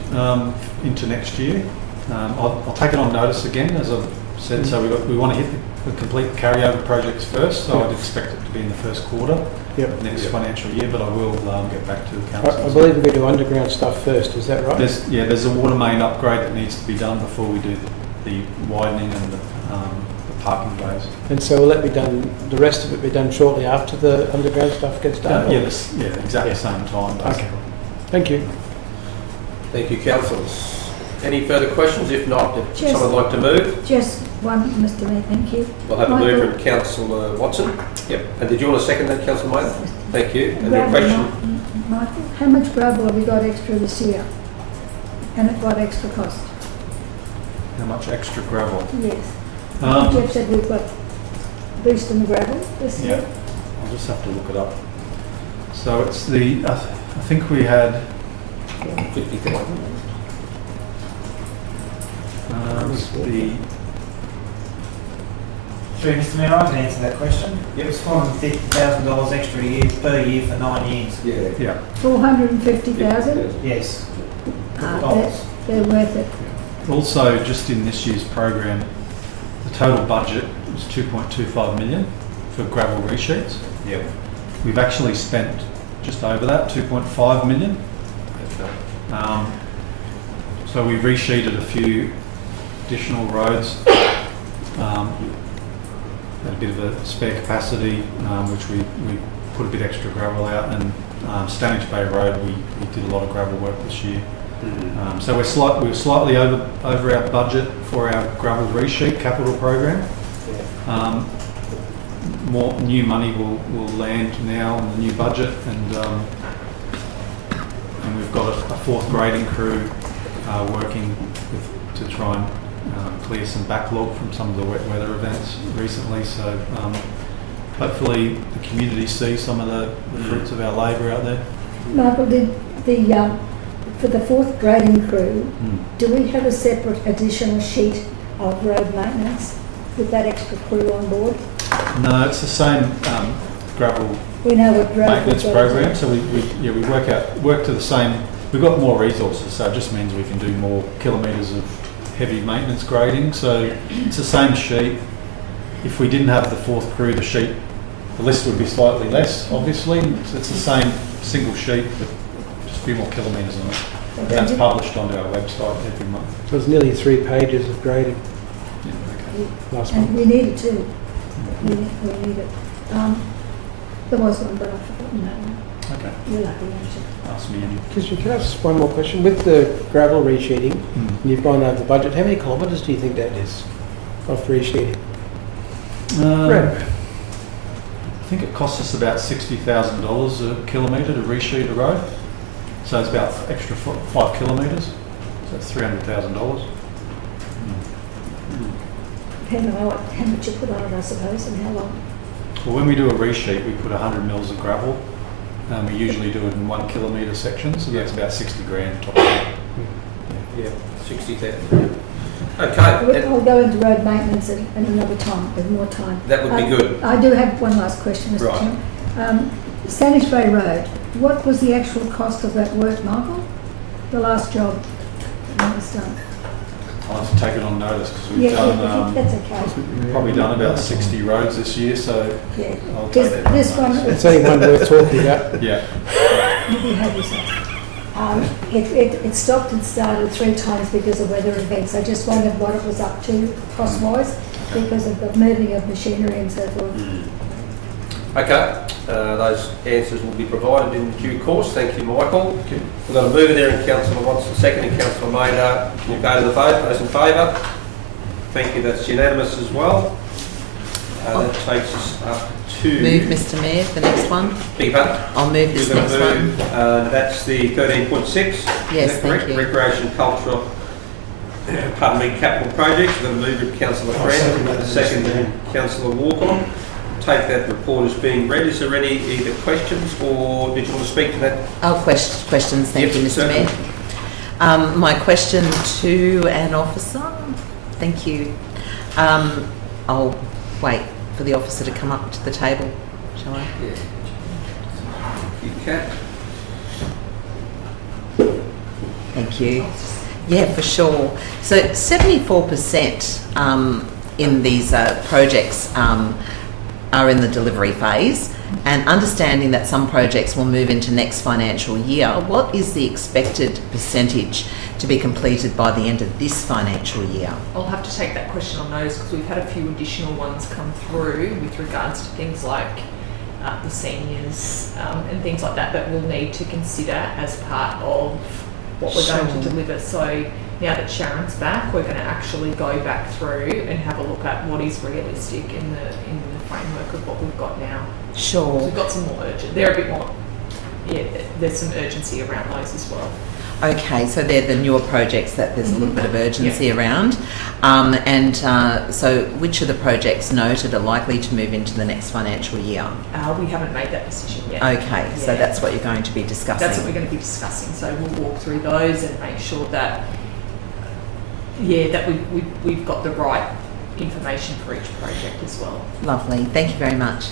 into next year. I'll take it on notice again, as I've said. So we want to hit the complete carryover projects first. So I'd expect it to be in the first quarter next financial year. But I will get back to the council. I believe we're going to do underground stuff first. Is that right? There's a water main upgrade that needs to be done before we do the widening and the parking bays. And so will that be done? The rest of it be done shortly after the underground stuff gets done? Exactly the same time. Basically. Okay. Thank you. Thank you, councillors. Any further questions? If not, if Just- someone would like to move, Just one, Mr Mayor, thank you. we'll have a Michael. mover in Councillor Watson. Yep. And did you want to second that, Councillor Mayor? Thank you. And your Gravel, question? Michael, how much gravel have we got extra this year? And at what extra cost? How much extra gravel? Yes. Jeff said we've got boost in the gravel this year. I'll just have to look it up. So it's I think we had 50,000. Through Mr Mayor, I can answer that question. It was $450,000 extra per year for 9 years. Yeah. 450,000? Yes. They're worth it. Also, just in this year's program, the total budget was 2.25 million for gravel resheets. Yep. We've actually spent just over that, 2.5 million. So we resheeted a few additional roads, had a bit of a spare capacity, which we put a bit extra gravel out, and Stanage Bay Road we did a lot of gravel work this year. So we're slightly over our budget for our gravel resheet capital program. More new money will land now in the new budget, and we've got a fourth grading crew working to try and clear some backlog from some of the wet weather events recently. So hopefully the community sees some of the fruits of our labour out there. Michael, did the, for the fourth grading crew, Mm. do we have a separate additional sheet of road maintenance with that extra crew on board? No, it's the same gravel We know what road maintenance we've got to do. program. So we work to the same. We've got more resources, so it just means we can do more kilometres of heavy maintenance grading. So it's the same sheet. If we didn't have the fourth crew, the list would be slightly less. Obviously, it's the same single sheet with just a few more kilometres on it. And that's published onto our website every month. It was nearly 3 pages of grading Yeah, okay. last And month. we need it too. We need it. There was one, but I've forgotten that one. Okay. You're lucky, aren't you? Ask me any. Can I ask one more question? With the gravel resheeting, Mm. and you've gone over the budget, how many kilometres do you think that is of resheeting? Right. I think it costs us about $60,000 a kilometre to resheet a road. So it's about extra 5 kilometres. So that's $300,000. Depending on how much you put on it, I suppose, and how long. Well, when we do a resheet, we put 100 mils of gravel. We usually do it in 1 kilometre sections, so that's about 60 grand top of it. Yeah, 60,000. Okay, I'll go into road maintenance at another time, with more time. that would be good. I do have one last question, Mr. Right. Chairman. Sanish Bay Road, what was the actual cost of that work, Michael? The last job that was done? I'll have to take it on notice because we've Yeah, done that's okay. probably done about 60 roads this year, so Yeah. I'll take that on This one, notice. It's only one worth talking about. Yeah. you have yourself. It stopped and started 3 times because of weather events. I just wondered what it was up to cost-wise because of the moving of machinery and so forth. Okay, those answers will be provided in due course. Thank you, Michael. We've got a mover there in Councillor Watson, second in Councillor Maynard. We'll go to the vote. Those in favour? Thank you, that's unanimous as well. That takes us up to... Move, Mr Mayor, the next one. Beg your pardon? I'll move this We're going next to one. move, that's the 13.6. Yes, Is that correct? thank you. Recreation, cultural, capital projects. We're going to move it, Councillor Friend. Second, Councillor Walker. Take that report as being read. Is there any either questions or did you want to speak to that? Oh, questions, thank Yep, you, Mr certainly. Mayor. My question to an officer, thank you. I'll wait for the officer to come up to the table, shall I? Yeah. You can. Thank you. Yeah, for sure. So 74% in these projects are in the delivery phase, and understanding that some projects will move into next financial year, what is the expected percentage to be completed by the end of this financial year? I'll have to take that question on notice because we've had a few additional ones come through with regards to things like the seniors and things like that we'll need to consider as part of what we're going to deliver. So now that Sharon's back, we're going to actually go back through and have a look at what is realistic in the framework of what we've got now. So Sure. we've got some more urgent. They're a bit more. Yeah, there's some urgency around those as well. Okay, so they're the newer projects that there's a little bit of urgency around. So which of the projects noted are likely to move into the next financial year? We haven't made that decision yet. Okay, so Yeah. that's what you're going to be discussing. That's what we're going to be discussing. So we'll walk through those and make sure that, that we've got the right information for each project as well. Lovely, thank you very much.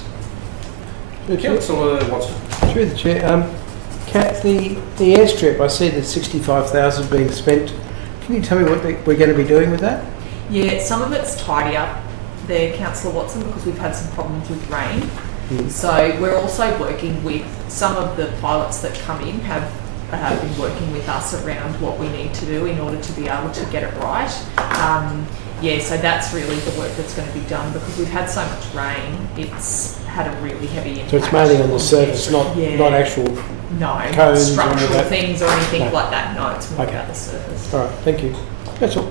Councillor Watson. Through the chair, Kat, the airstrip, I see there's 65,000 being spent. Can you tell me what we're going to be doing with that? Yeah, some of it's tidy up there, Councillor Watson, because we've had some problems with rain. So we're also working with some of the pilots that come in have been working with us around what we need to do in order to be able to get it right. So that's really the work that's going to be done because we've had so much rain. It's had a really heavy impact. So it's mainly on the surface, not actual not cones or structural anything like that? things or anything No. like that. No, it's more Okay. about the surface. All right, thank you. That's all.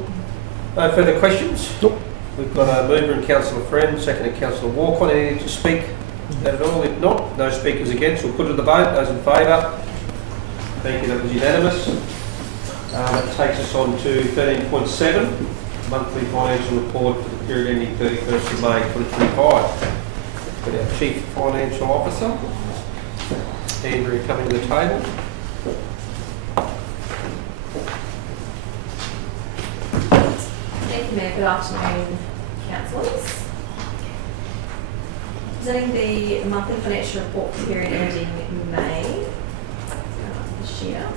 No further questions? Nope. We've got a mover in Councillor Friend, second in Councillor Walker. Any need to speak that at all? If not, no speakers against. We'll put it to the vote. Those in favour? Thank you, that was unanimous. That takes us on to 13.7, monthly financial report for the period ending 31st of May 2025. Got our Chief Financial Officer, Andrea, coming to the table. Thank you, Mayor. Good afternoon, councillors. Presenting the monthly financial report for the period ending May this year.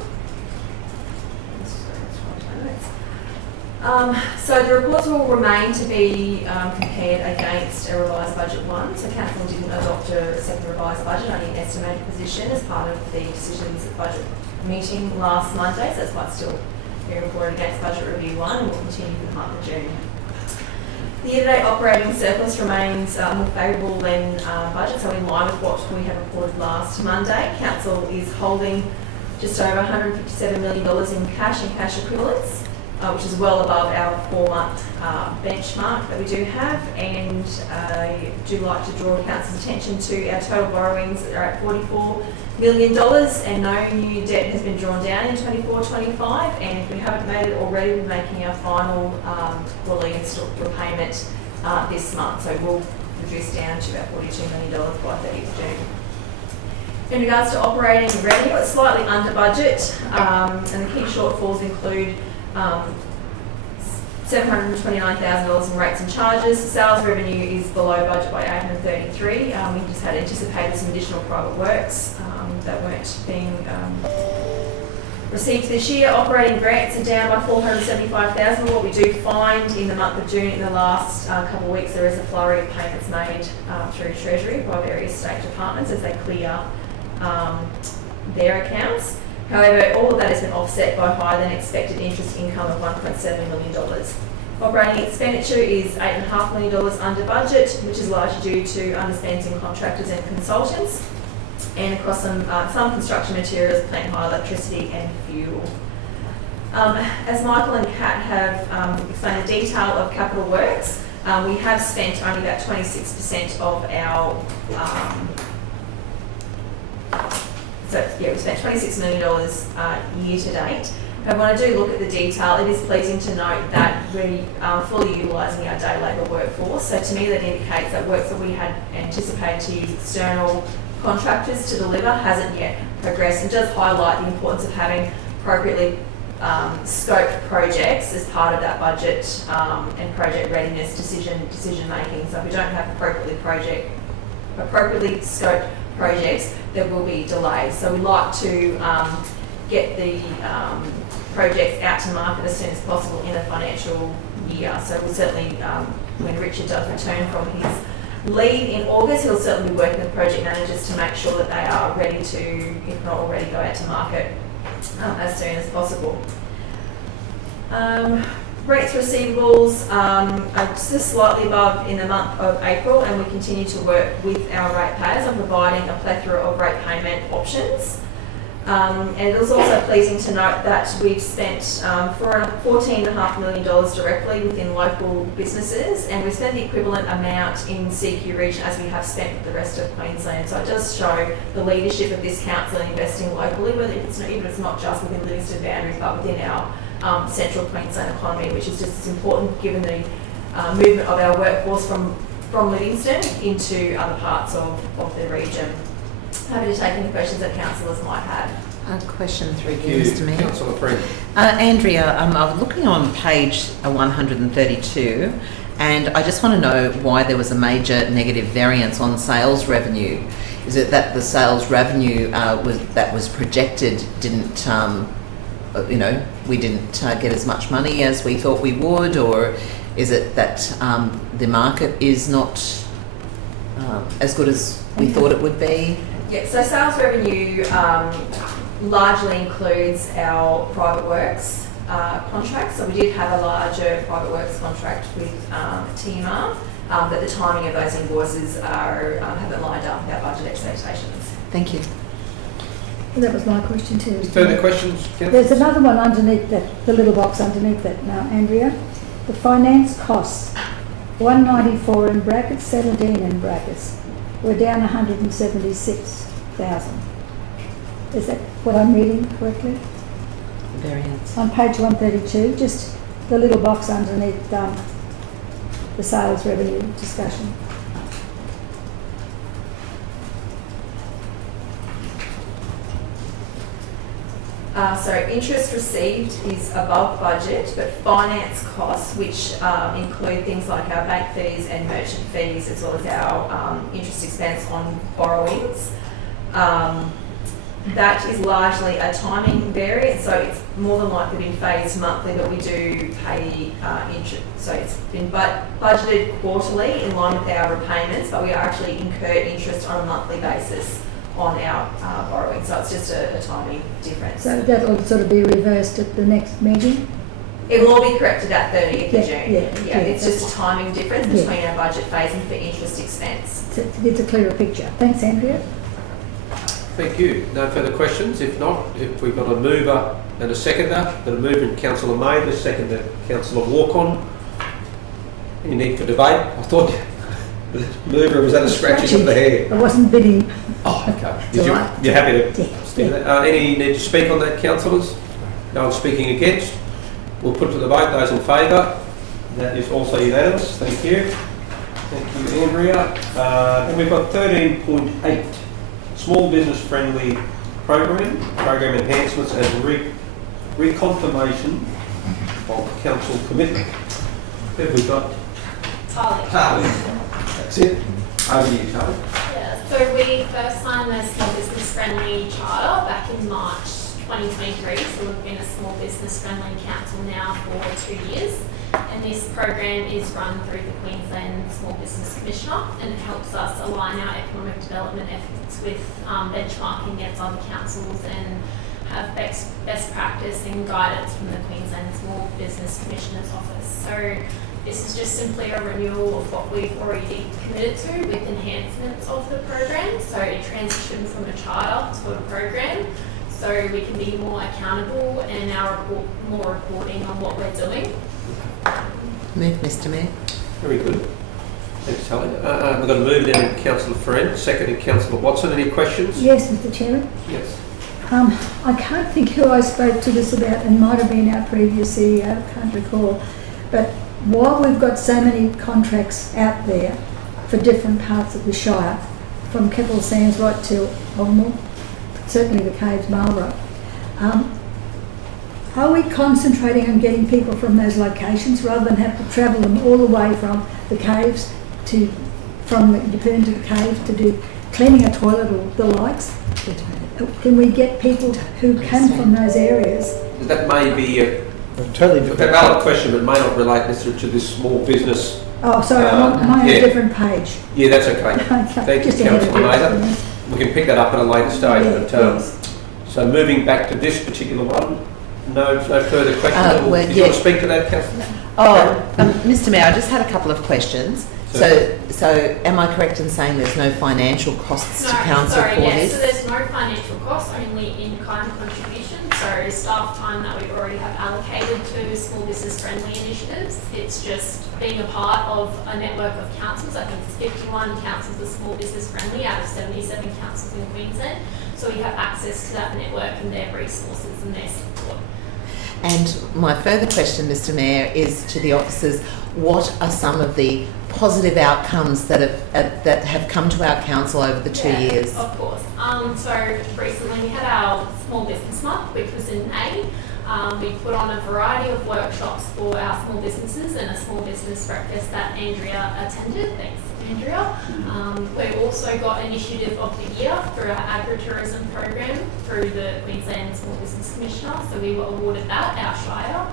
So the reports will remain to be compared against a revised budget one. So council didn't adopt a second revised budget, only an estimated position as part of the decisions at budget meeting last Monday. So that's why it's still being reported against budget review one, and will continue for the month of June. The year-to-date operating surplus remains more favourable than budget, so in line with what we had reported last Monday. Council is holding just over $157 million in cash and cash equivalents, which is well above our 4-month benchmark that we do have. And I do like to draw council's attention to our total borrowings that are at $44 million, and no new debt has been drawn down in 24-25. And if we haven't made it already, we're making our final quarterly repayment this month. So we'll reduce down to about $42 million by 30th June. In regards to operating revenue, it's slightly under budget, and the key shortfalls include $729,000 in rates and charges. Sales revenue is below budget by $833,000. We just had anticipated some additional private works that weren't being received this year. Operating grants are down by $475,000. What we do find in the month of June, in the last couple of weeks, there is a flurry of payments made through Treasury by various state departments as they clear their accounts. However, all of that has been offset by higher than expected interest income of $1.7 million. Operating expenditure is $8.5 million under budget, which is largely due to underspends in contractors and consultants, and across some construction materials, plant hire, electricity and fuel. As Michael and Kat have explained the detail of capital works, we have spent only about 26% of our we spent $26 million year to date. And when I do look at the detail, it is pleasing to note that we are fully utilising our day labour workforce. So to me that indicates that work that we had anticipated to use external contractors to deliver hasn't yet progressed, and does highlight the importance of having appropriately scoped projects as part of that budget and project readiness decision making. So if we don't have appropriately scoped projects, there will be delays. So we like to get the projects out to market as soon as possible in a financial year. So we'll certainly, when Richard does return from his leave in August, he'll certainly be working with project managers to make sure that they are ready to, if not already, go out to market as soon as possible. Rates receivables are just slightly above in the month of April, and we continue to work with our ratepayers on providing a plethora of rate payment options. And it was also pleasing to note that we've spent $14.5 million directly within local businesses, and we spent the equivalent amount in CQ region as we have spent with the rest of Queensland. So it does show the leadership of this council in investing locally, whether it's not, even if it's not just within Livingstone boundaries, but within our central Queensland economy, which is just as important given the movement of our workforce from Livingstone into other parts of the region. Happy to take any questions that councillors might have. A question through you, Mr. Mayor. Councillor Freeman. Andrea, I was looking on page 132, and I just want to know why there was a major negative variance on sales revenue. Is it that the sales revenue that was projected didn't, we didn't get as much money as we thought we would, or is it that the market is not as good as we thought it would be? Yeah, so sales revenue largely includes our private works contracts. So we did have a larger private works contract with TMR, but the timing of those invoices haven't lined up with our budget expectations. Thank you. That was my question too. Further questions, councillors? There's another one underneath that, the little box underneath that now, Andrea. The finance costs, 194 in brackets, 17 in brackets. We're down 176,000. Is that what I'm reading correctly? Variance. On page 132, just the little box underneath the sales revenue discussion. So interest received is above budget, but finance costs, which include things like our bank fees and merchant fees, as well as our interest expense on borrowings, that is largely a timing variance, so it's more than likely been phased monthly, but we do pay interest. So it's been budgeted quarterly in line with our repayments, but we actually incur interest on a monthly basis on our borrowing. So it's just a timing difference. So that'll sort of be reversed at the next meeting? It will all be corrected at 30th of June. Yeah, It's just a timing difference Yeah. between our budget phasing for interest expense. So it's a clearer picture. Thanks, Andrea. Thank you. No further questions? If not, if we've got a mover and a seconder, the mover and Councillor May, the seconder Councillor Walk-on. Any need for debate? I thought the mover was at a scratching of the hair. I wasn't bidding. Oh, okay. It's all right. You're happy to Yeah. stick with that? Any need to speak on that, councillors? No one speaking against? We'll put to the vote those in favour. That is also unanimous. Thank you. Thank you, Andrea. Then we've got 13.8, small business friendly program enhancements and reconfirmation of council commitment. Who have we got? Charlie. That's it. Over to you, Charlie. Yeah, so we first signed the Small Business Friendly Charter back in March 2023, so we've been a Small Business Friendly Council now for 2 years, and this program is run through the Queensland Small Business Commissioner, and it helps us align our economic development efforts with benchmarking against other councils and have best practice and guidance from the Queensland Small Business Commissioner's Office. So this is just simply a renewal of what we've already committed to with enhancements of the program. So a transition from a charter to a program, so we can be more accountable and more reporting on what we're doing. Move, Mr Mayor. Very good. Thanks, Charlie. We've got to move down to Councillor Friend, seconded Councillor Watson. Any questions? Yes, Mr Chairman. Yes. I can't think who I spoke to this about, and might have been our previous CEO, I can't recall. But while we've got so many contracts out there for different parts of the Shire, from Kettle Sands right to Holmore, certainly the Caves, Marlborough, are we concentrating on getting people from those locations rather than have to travel them all the way from the Caves from the Yeppoon to the Caves to do cleaning a toilet or the likes? Can we get people who come from those areas? That may be a Totally a different. valid question, but may not relate necessarily to this small business. Oh, sorry, I'm on yeah. a different page. Yeah, that's okay. Okay, Thank you, just ahead of Councillor you. Mather. We can pick that up at a later stage. Yeah, but yes. So moving back to this particular one, no further questions. well, Did you yeah. want to speak to that, Councillor? Mr Mayor, I just had a couple of questions. So am I correct in saying there's no financial costs to council for this? So there's no financial costs, only in-kind contributions. So staff time that we already have allocated to small business friendly initiatives. It's just being a part of a network of councils. I think it's 51 councils are small business friendly out of 77 councils in Queensland. So we have access to that network and their resources and their support. And my further question, Mr Mayor, is to the officers, what are some of the positive outcomes that have come to our council over the 2 years? Of course. So recently we had our Small Business Month, which was in May. We put on a variety of workshops for our small businesses and a small business breakfast that Andrea attended. Thanks, Andrea. We've also got Initiative of the Year through our agritourism program through the Queensland Small Business Commissioner. So we were awarded that, our Shire.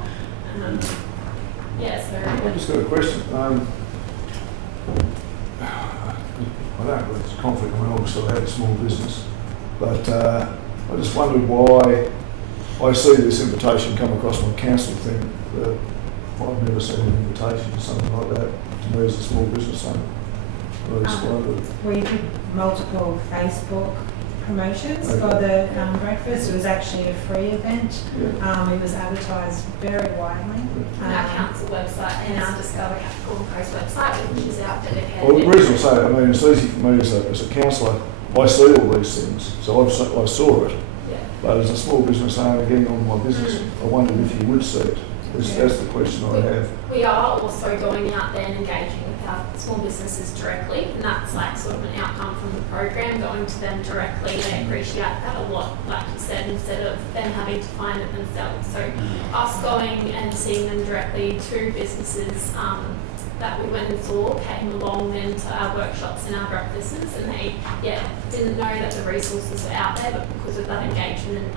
I've just got a question. I don't know if it's a conflict, I mean, obviously I had a small business, but I just wondered why I see this invitation come across my council thing, but I've never seen an invitation to something like that to me as a small business owner. I just wondered. We did multiple Facebook promotions Okay. for the breakfast. It was actually a free event. Yeah. It was advertised very widely. On our council website and our Discover Capricorn Coast website, which is our dedicated. Well, the reason I say it, I mean, it's easy for me as a councillor, I see all these things, so I saw it. Yeah. But as a small business owner getting on with my business, I wondered if you would see it. That's the question I have. We are also going out there and engaging with our small businesses directly, and that's like sort of an outcome from the program, going to them directly. They appreciate that a lot, like you said, instead of them having to find it themselves. So us going and seeing them directly to businesses that we went and saw came along then to our workshops and our breakfasts, and they didn't know that the resources were out there, but because of that engagement,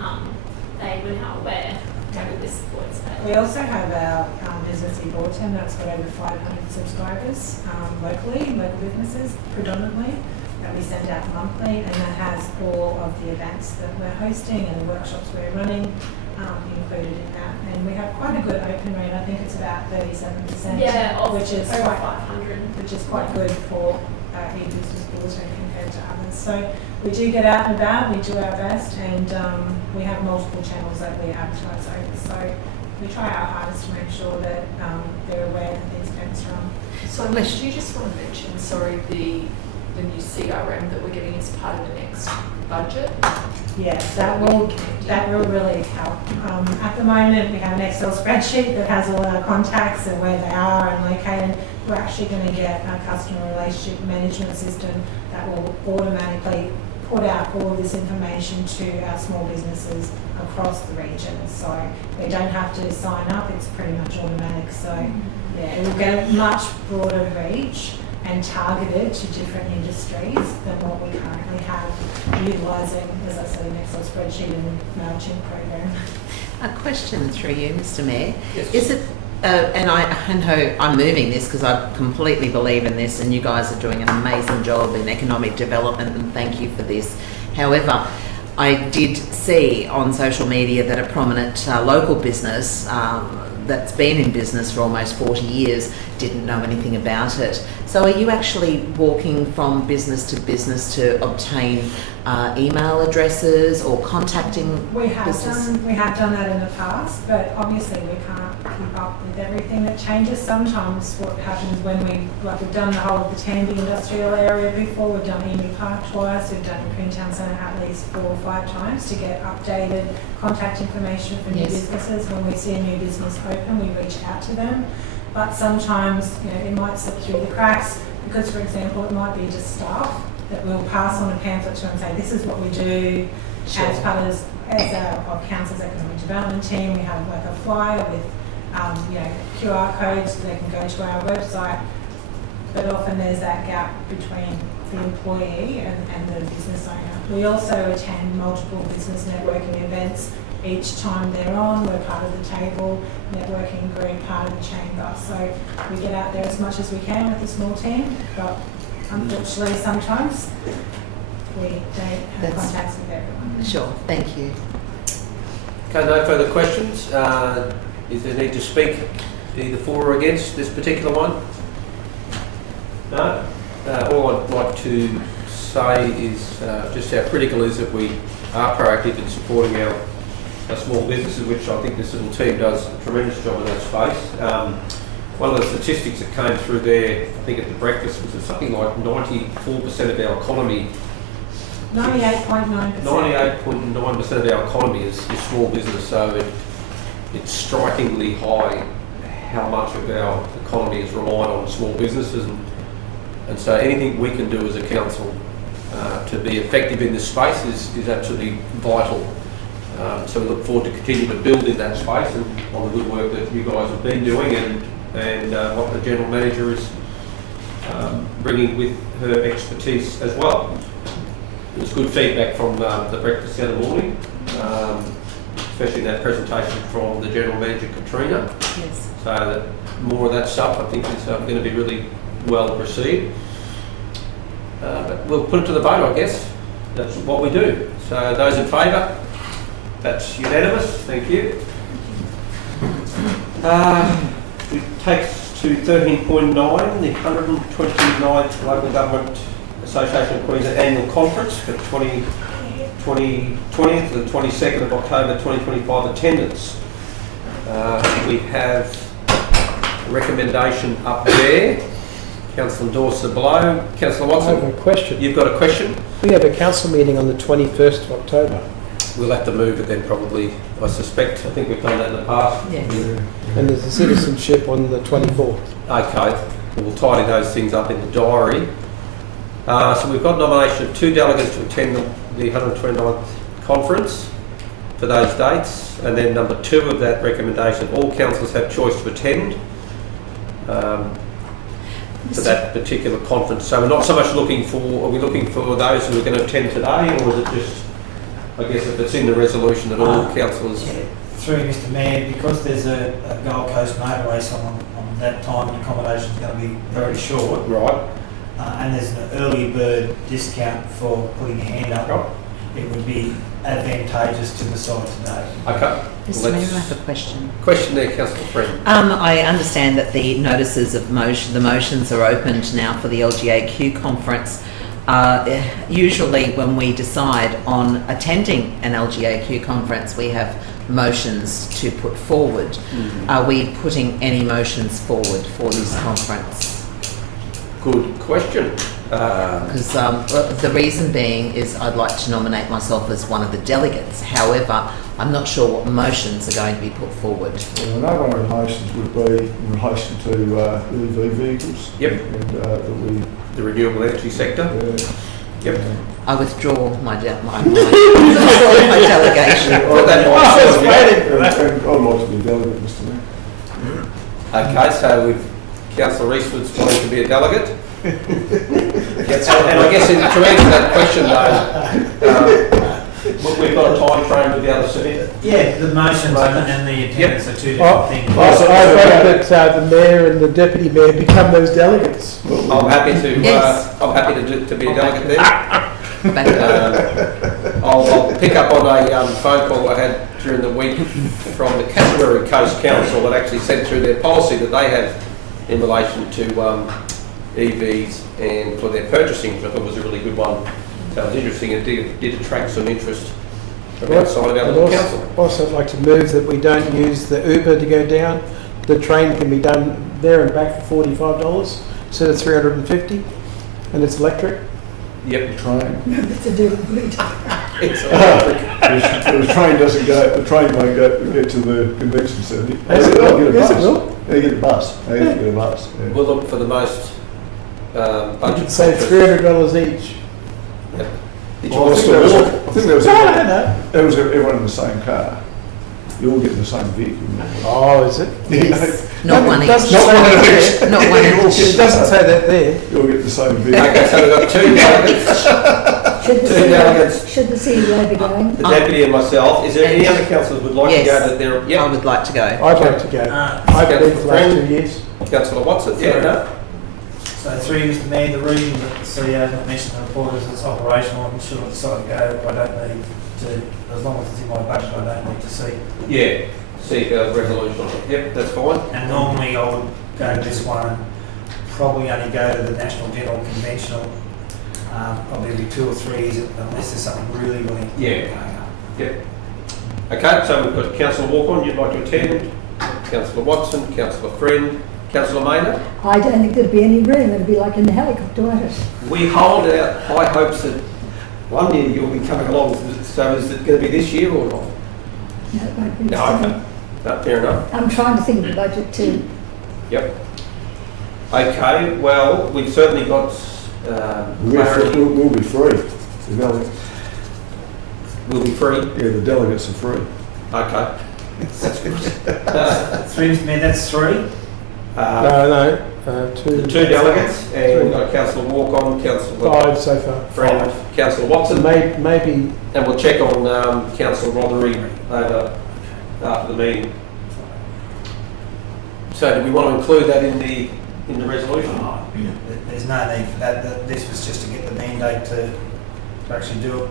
they were now aware of this support space. We also have our business e-bulletin that's got over 500 subscribers locally, local businesses predominantly, that we send out monthly, and that has all of the events that we're hosting and the workshops we're running included in that. And we have quite a good open rate. I think it's about 37%, which is over quite 500. Which is quite good for e-business bulletin compared to others. So we do get out and about, we do our best, and we have multiple channels that we advertise over. So we try our hardest to make sure that they're aware that these events run. So do you just want to mention, the new CRM that we're getting as part of the next budget? Yes, that will really help. At the moment, we have an Excel spreadsheet that has all our contacts and where they are and located. We're actually going to get a customer relationship management system that will automatically put out all of this information to our small businesses across the region. So they don't have to sign up, it's pretty much automatic. So it will get a much broader reach and targeted to different industries than what we currently have, utilising, as I said, an Excel spreadsheet and MailChimp program. A question through you, Mr. Mayor. Yes. Is it, and I know I'm moving this because I completely believe in this, and you guys are doing an amazing job in economic development, and thank you for this. However, I did see on social media that a prominent local business that's been in business for almost 40 years didn't know anything about it. So are you actually walking from business to obtain email addresses or contacting We have business? done that in the past, but obviously we can't keep up with everything that changes. Sometimes what happens when we've done the whole of the Tamby industrial area before, we've done Emu Park twice, we've done Queenstown Centre at least 4 or 5 times to get updated contact information for new businesses. When we see a new business open, we reach out to them. But sometimes, it might slip through the cracks because, for example, it might be just staff that we'll pass on a pamphlet to and say, this is what we do. Sure. As part of Council's economic development team, we have like a flyer with QR codes so they can go to our website. But often there's that gap between the employee and the business owner. We also attend multiple business networking events. Each time they're on, we're part of the table, networking group, part of the chamber. So we get out there as much as we can with a small team, but unfortunately sometimes we don't have contacts with everyone. Sure, thank you. Okay, no further questions. Is there need to speak either for or against this particular one? No? All I'd like to say is just how critical it is that we are proactive in supporting our small businesses, which I think this little team does a tremendous job in that space. One of the statistics that came through there, I think at the breakfast, was that something like 94% of our economy, 98.9%. 98.9% of our economy is small business, so it's strikingly high how much of our economy is reliant on small businesses, and so anything we can do as a council to be effective in this space is absolutely vital. So we look forward to continue to build in that space and on the good work that you guys have been doing and what the General Manager is bringing with her expertise as well. It was good feedback from the breakfast the other morning, especially that presentation from the General Manager, Katrina. Yes. So that more of that stuff I think is going to be really well received. But we'll put it to the vote, I guess. That's what we do. So those in favour? That's unanimous, thank you. It takes to 13.9, the 129th Local Government Association of Queensland Annual Conference for 20th to the 22nd of October 2025 attendance. We have a recommendation up there. Councillor Dawson below. Councillor Watson. I have a question. You've got a question? We have a council meeting on the 21st of October. we'll have to move it then probably, I suspect. I think we've done that in the past. Yes. And there's a citizenship on the 24th. Okay, we'll tidy those things up in the diary. So we've got nomination of 2 delegates to attend the 129th conference for those dates. And then number 2 of that recommendation, all councillors have choice to attend for that particular conference. So we're not so much looking for, are we looking for those who are going to attend today, or is it just, I guess if it's in the resolution that all councillors... Through Mr Mayor, because there's a Gold Coast motor race on that time, and accommodation is going to be very short. Right. And there's an early bird discount for putting your hand up. It would be advantageous to decide today. Okay. Mr. Mayor, I have a question. Question there, Councillor Friend. I understand that the notices of motion, the motions are opened now for the LGAQ conference. Usually when we decide on attending an LGAQ conference, we have motions to put forward. Are we putting any motions forward for this conference? Good question. Because the reason being is I'd like to nominate myself as one of the delegates. However, I'm not sure what motions are going to be put forward. Well, I know one of the motions would be in relation to EV vehicles. Yep. And the renewable energy sector. Yep. I withdraw my delegation. Well, that and I'd like to be a delegate, Mr Mayor. Okay, so we've Councillor Eastwood's wanting to be a delegate. Yes, and I guess to answer that question though, we've got a time frame to be able to submit. Yeah, the motions and the attendance are 2 different things. I vote that the mayor and the deputy mayor become those delegates. I'm happy to. Yes. I'm happy to be a delegate there. I'll pick up on a phone call I had during the week from the Canterbury Coast Council that actually sent through their policy that they have in relation to EVs and for their purchasing, which I thought was a really good one. So it was interesting. It did attract some interest from outside of our little council. Also, I'd like to move that we don't use the Uber to go down. The train can be done there and back for $45 instead of $350, and it's electric. Yep. Train. It's a different route. It's electric. The train doesn't go. The train won't get to the convention centre. Yes, it They'll will. get a Yes, it bus. will. They get a bus. They have to get a bus. Yeah. We'll look for the most budget. So $300 each. Yep. Did Well, I think there was No, I don't know. there was everyone in the same car. You all get in the same vehicle. Oh, is it? Yes. Not one each. Doesn't Not say one that there. Not one each. It doesn't say that there. You all get the same vehicle. Okay, so we've got 2 delegates. Should the Two delegates. CEO, should the CEO be going? The deputy and myself. Is there any other councillors who would like to Yes. go? That there. I Yep. would like to go. I'd like to go. I've been for the last 2 years. Councillor Watson. Fair enough. So through Mr Mayor, the reason that the CEO has not mentioned the report is it's operational. I'm sure it's decide to go. I don't need to, as long as it's in my budget, I don't need to see. Yeah. See resolution. Yep, that's fine. And normally I would go to this one and probably only go to the National General Conventional, probably every 2 or 3 years unless there's something really going Yeah. on. Yep. Okay, so we've got Councillor Walker, you'd like to attend. Councillor Watson, Councillor Friend, Councillor Maynard. I don't think there'd be any room. It'd be like in the helicopter, won't it? We hold out high hopes that one year you'll be coming along. So is it going to be this year or not? No, it won't be. No, okay. No, fair enough. I'm trying to think of the budget too. Yep. Okay, well, we've certainly got clarity. We'll be free. The delegates. We'll be free. Yeah, the delegates are free. Okay. That's good. 3 Mr Mayor, that's 3. No, 2. The 2 delegates, and we've got Councillor Walk-on, Councillor 5 so far. Friend, Councillor Watson, Maybe. and we'll check on Councillor Rothery later after the meeting. So, do we want to include that in the resolution? There's no need for that. This was just to get the mandate to actually do it.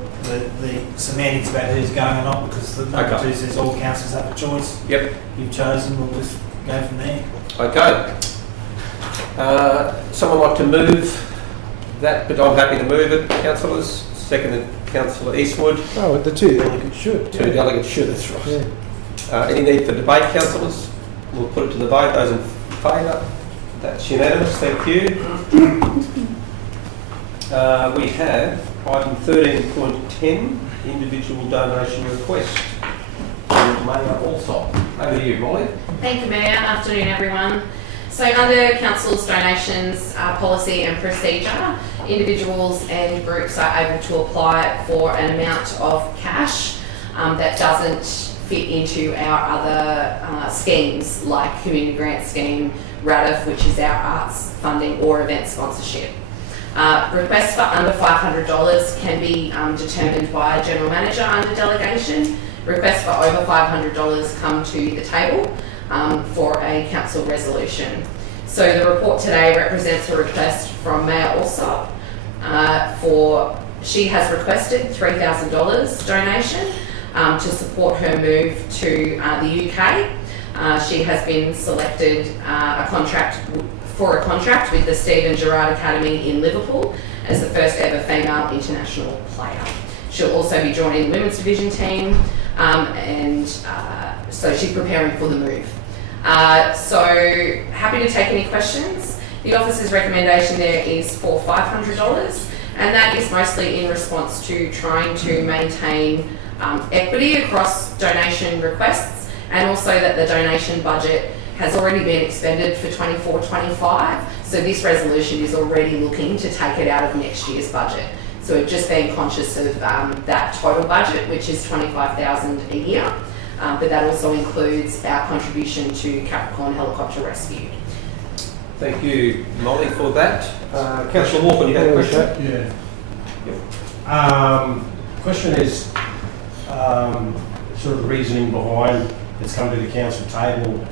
The semantics about who's going or not, because the number 2 says all councillors have a choice. Yep. You've chosen, we'll just go from there. Okay. Someone like to move that, but I'm happy to move it, councillors. Seconded, Councillor Eastwood. Oh, the 2 delegates should. 2 delegates should, that's right. Yeah. Any need for debate, councillors? We'll put it to the vote. Those in favour? That's unanimous, thank you. We have item 13.10, individual donation request. Mayor Allsop. Over to you, Molly. Thank you, Mayor. Afternoon, everyone. So under Council's donations policy and procedure, individuals and groups are able to apply for an amount of cash that doesn't fit into our other schemes like Community Grant Scheme, RADF, which is our arts funding or event sponsorship. Requests for under $500 can be determined by a General Manager under delegation. Requests for over $500 come to the table for a council resolution. So the report today represents a request from Mayor Allsop she has requested $3,000 donation to support her move to the UK. She has been selected for a contract with the Stephen Gerrard Academy in Liverpool as the first ever female international player. She'll also be joining the women's division team, so she's preparing for the move. So happy to take any questions. The officer's recommendation there is for $500, and that is mostly in response to trying to maintain equity across donation requests, and also that the donation budget has already been expended for 24-25, so this resolution is already looking to take it out of next year's budget. So we've just been conscious of that total budget, which is $25,000 a year, but that also includes our contribution to Capricorn Helicopter Rescue. Thank you, Molly, for that. Councillor Walker, you had a question? Yeah. Question is sort of the reasoning behind it's come to the council table.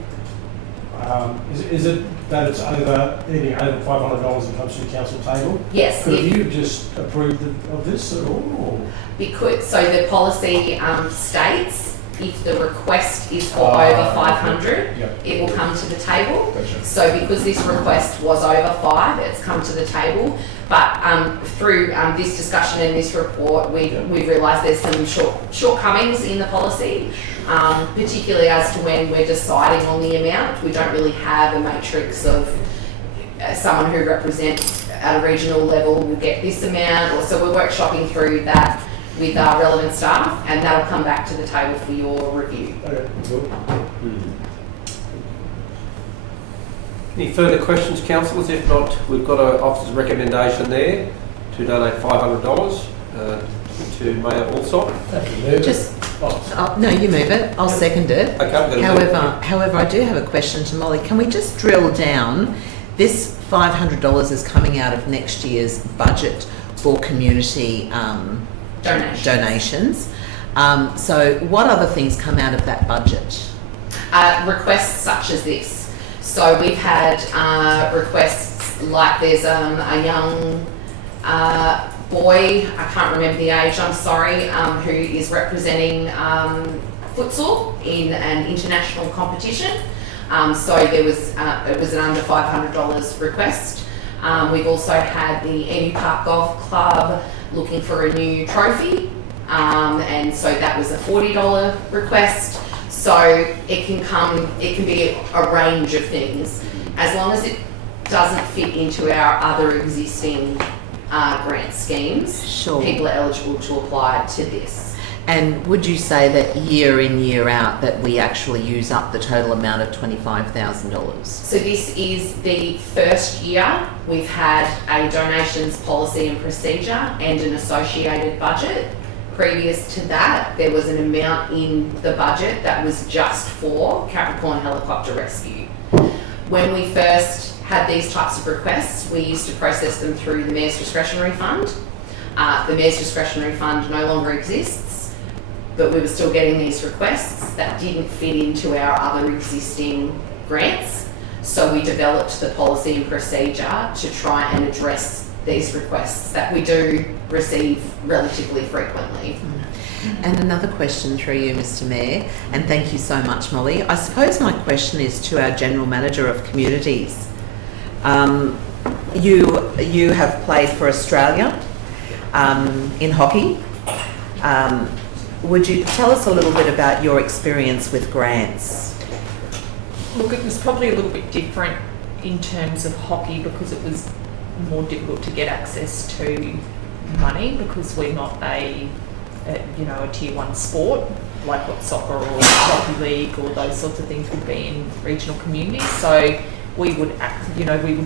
Is it that it's anything over $500 that comes to the council table? Yes. Could you just approved of this at all? Or? Because the policy states if the request is for over 500, it will come to the table. Gotcha. So because this request was over 5, it's come to the table. But through this discussion and this report, we've realised there's some shortcomings in the policy, particularly as to when we're deciding on the amount. We don't really have a matrix of someone who represents at a regional level will get this amount, or so we're workshopping through that with our relevant staff, and that'll come back to the table for your review. Okay, cool. Any further questions, councillors? If not, we've got an officer's recommendation there to donate $500 to Mayor Allsop. No, you move it. I'll second it. Okay. However, I do have a question to Molly. Can we just drill down? This $500 is coming out of next year's budget for community donations. So what other things come out of that budget? Requests such as this. So we've had requests like there's a young boy, I can't remember the age, I'm sorry, who is representing futsal in an international competition. So there was it was an under $500 request. We've also had the Emu Park Golf Club looking for a new trophy, and so that was a $40 request. So it can be a range of things, as long as it doesn't fit into our other existing grant schemes. Sure. People are eligible to apply to this. And would you say that year in, year out, that we actually use up the total amount of $25,000? So this is the first year we've had a donations policy and procedure and an associated budget. Previous to that, there was an amount in the budget that was just for Capricorn Helicopter Rescue. When we first had these types of requests, we used to process them through the Mayor's Discretionary Fund. The Mayor's Discretionary Fund no longer exists, but we were still getting these requests that didn't fit into our other existing grants. So we developed the policy and procedure to try and address these requests that we do receive relatively frequently. And another question through you, Mr. Mayor, and thank you so much, Molly. I suppose my question is to our General Manager of Communities. You have played for Australia in hockey. Would you tell us a little bit about your experience with grants? Look, it was probably a little bit different in terms of hockey because it was more difficult to get access to money because we're not a tier 1 sport like what soccer or rugby league or those sorts of things would be in regional communities. So we would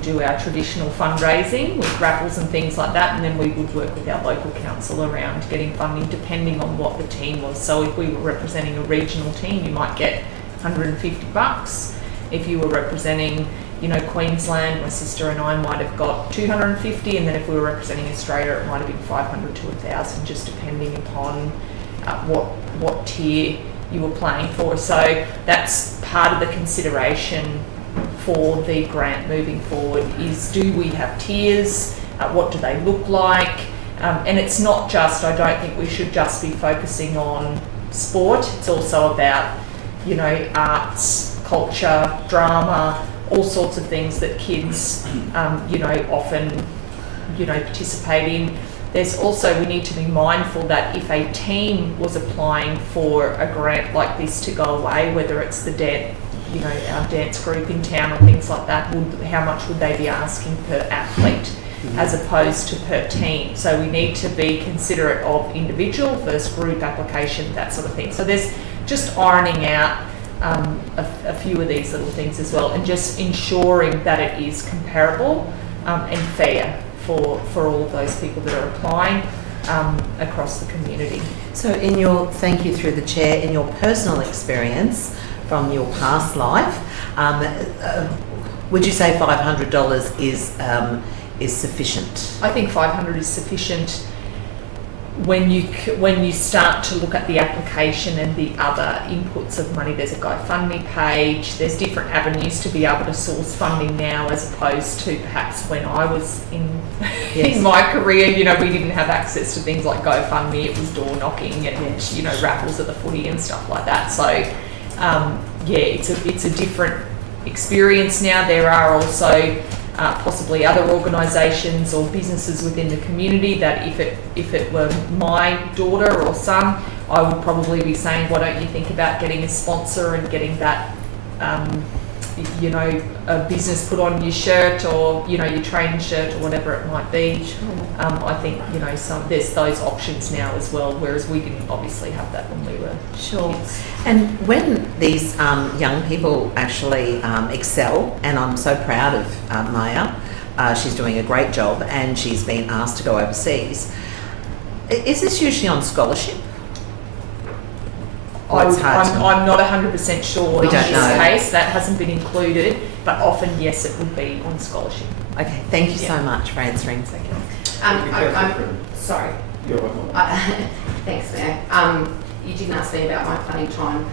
do our traditional fundraising with raffles and things like that, and then we would work with our local council around getting funding depending on what the team was. So if we were representing a regional team, you might get $150. If you were representing, Queensland, my sister and I might have got $250, and then if we were representing Australia, it might have been $500 to $1,000, just depending upon what tier you were playing for. So that's part of the consideration for the grant moving forward is, do we have tiers? What do they look like? And it's not just, I don't think we should just be focusing on sport. It's also about, arts, culture, drama, all sorts of things that kids, often, participate in. There's also, we need to be mindful that if a team was applying for a grant like this to go away, whether it's the our dance group in town or things like that, how much would they be asking per athlete as opposed to per team? So we need to be considerate of individual versus group application, that sort of thing. So there's just ironing out a few of these little things as well, and just ensuring that it is comparable and fair for all of those people that are applying across the community. So thank you through the chair, in your personal experience from your past life, would you say $500 is sufficient? I think $500 is sufficient when you start to look at the application and the other inputs of money. There's a GoFundMe page, there's different avenues to be able to source funding now as opposed to perhaps when I was in my career, we didn't have access to things like GoFundMe, it was door knocking and raffles at the footy and stuff like that. So it's a different experience now. There are also possibly other organisations or businesses within the community that if it were my daughter or son, I would probably be saying, why don't you think about getting a sponsor and getting that a business put on your shirt or your training shirt or whatever it might be. I think there's those options now as well, whereas we didn't obviously have that when we were kids. And when these young people actually excel, and I'm so proud of Maya, she's doing a great job and she's been asked to go overseas. Is this usually on scholarship? I'm not 100% sure in this case. That hasn't been included, but often, yes, it would be on scholarship. Okay, thank you so much for answering. I'm sorry. You're welcome. Thanks, Mayor. You didn't ask me about my funny time.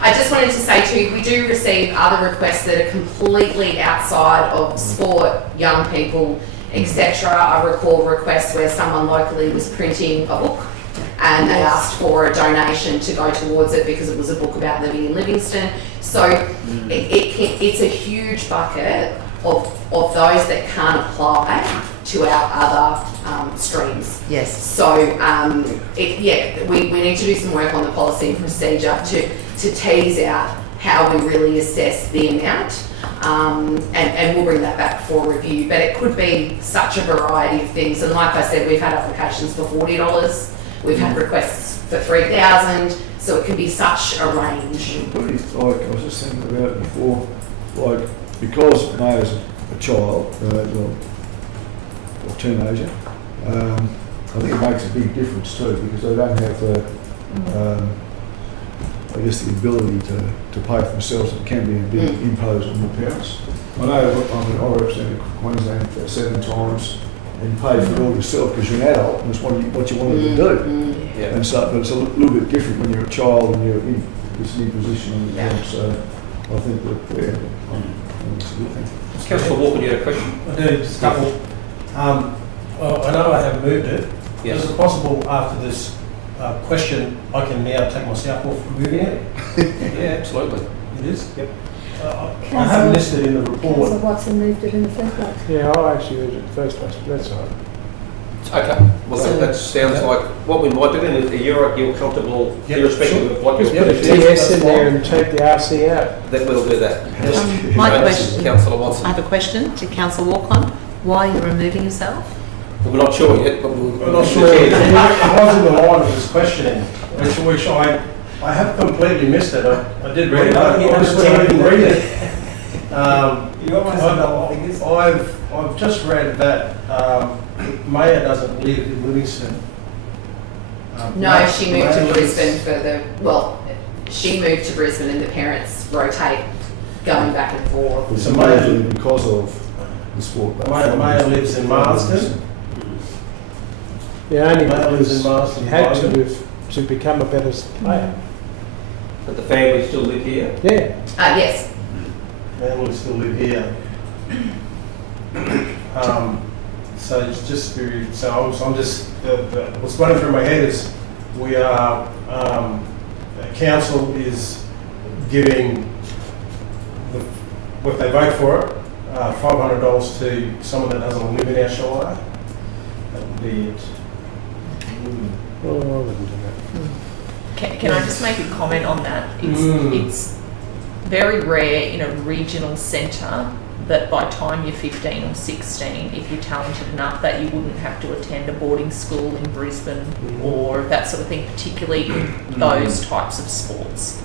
I just wanted to say too, we do receive other requests that are completely outside of sport, young people, etc. I recall requests where someone locally was printing a book and they asked for a donation to go towards it because it was a book about living in Livingstone. So it's a huge bucket of those that can't apply to our other streams. Yes. So we need to do some work on the policy and procedure to tease out how we really assess the amount. And we'll bring that back for review. But it could be such a variety of things. And like I said, we've had applications for $40. We've had requests for $3,000. So it can be such a range. I was just thinking about it before, because Maya's a child, or teenager, I think it makes a big difference too, because they don't have the ability to pay for themselves. It can be a bit imposed on the parents. I know I represented Queensland 7 times, and you pay for it all yourself because you're an adult and it's what you wanted to do. Yeah. And so, but it's a little bit different when you're a child and you're in this new position on the job. So I think that it's a good thing. Councillor Walker, you had a question? I do, just a couple. Well, I know I have moved it. Yes. Is it possible after this question, I can now take myself off moving it? Yeah, absolutely. It is? Yep. I haven't listed in the report. Councillor Watson moved it in the first place. Yeah, I actually moved it in the first place, but that's all right. Okay, well, that sounds like what we might do then is you're comfortable, irrespective of what Just you're put a TS in there and take the RC out. then we'll do that. My Right, question, Councillor Watson. I have a question to Councillor Walcon. Why are you removing yourself? We're not sure yet, but we'll... I'm not sure. It was in the line of his questioning, which I have completely missed it. I did read it, but honestly, I didn't read it. You almost know what it is. I've just read that Maya doesn't live in Livingstone. No, she moved to Maya Brisbane lives- for the, well, she moved to Brisbane and the parents rotate going back and forth. It's So Maya- majorly because of the sport. Maya lives in Marsden. Yeah, only Maya lives because in Marsden. you had to become a better player. But the family still live here? Yeah. Yes. Family still live here. So it's just very, so I'm just, what's running through my head is we are, the council is giving, if they vote for it, $500 to someone that doesn't live in our shire. That would be it. Oh, I wouldn't do that. Can I just make a comment on that? It's very rare in a regional centre that by the time you're 15 or 16, if you're talented enough, that you wouldn't have to attend a boarding school in Brisbane or that sort of thing, particularly in those types of sports.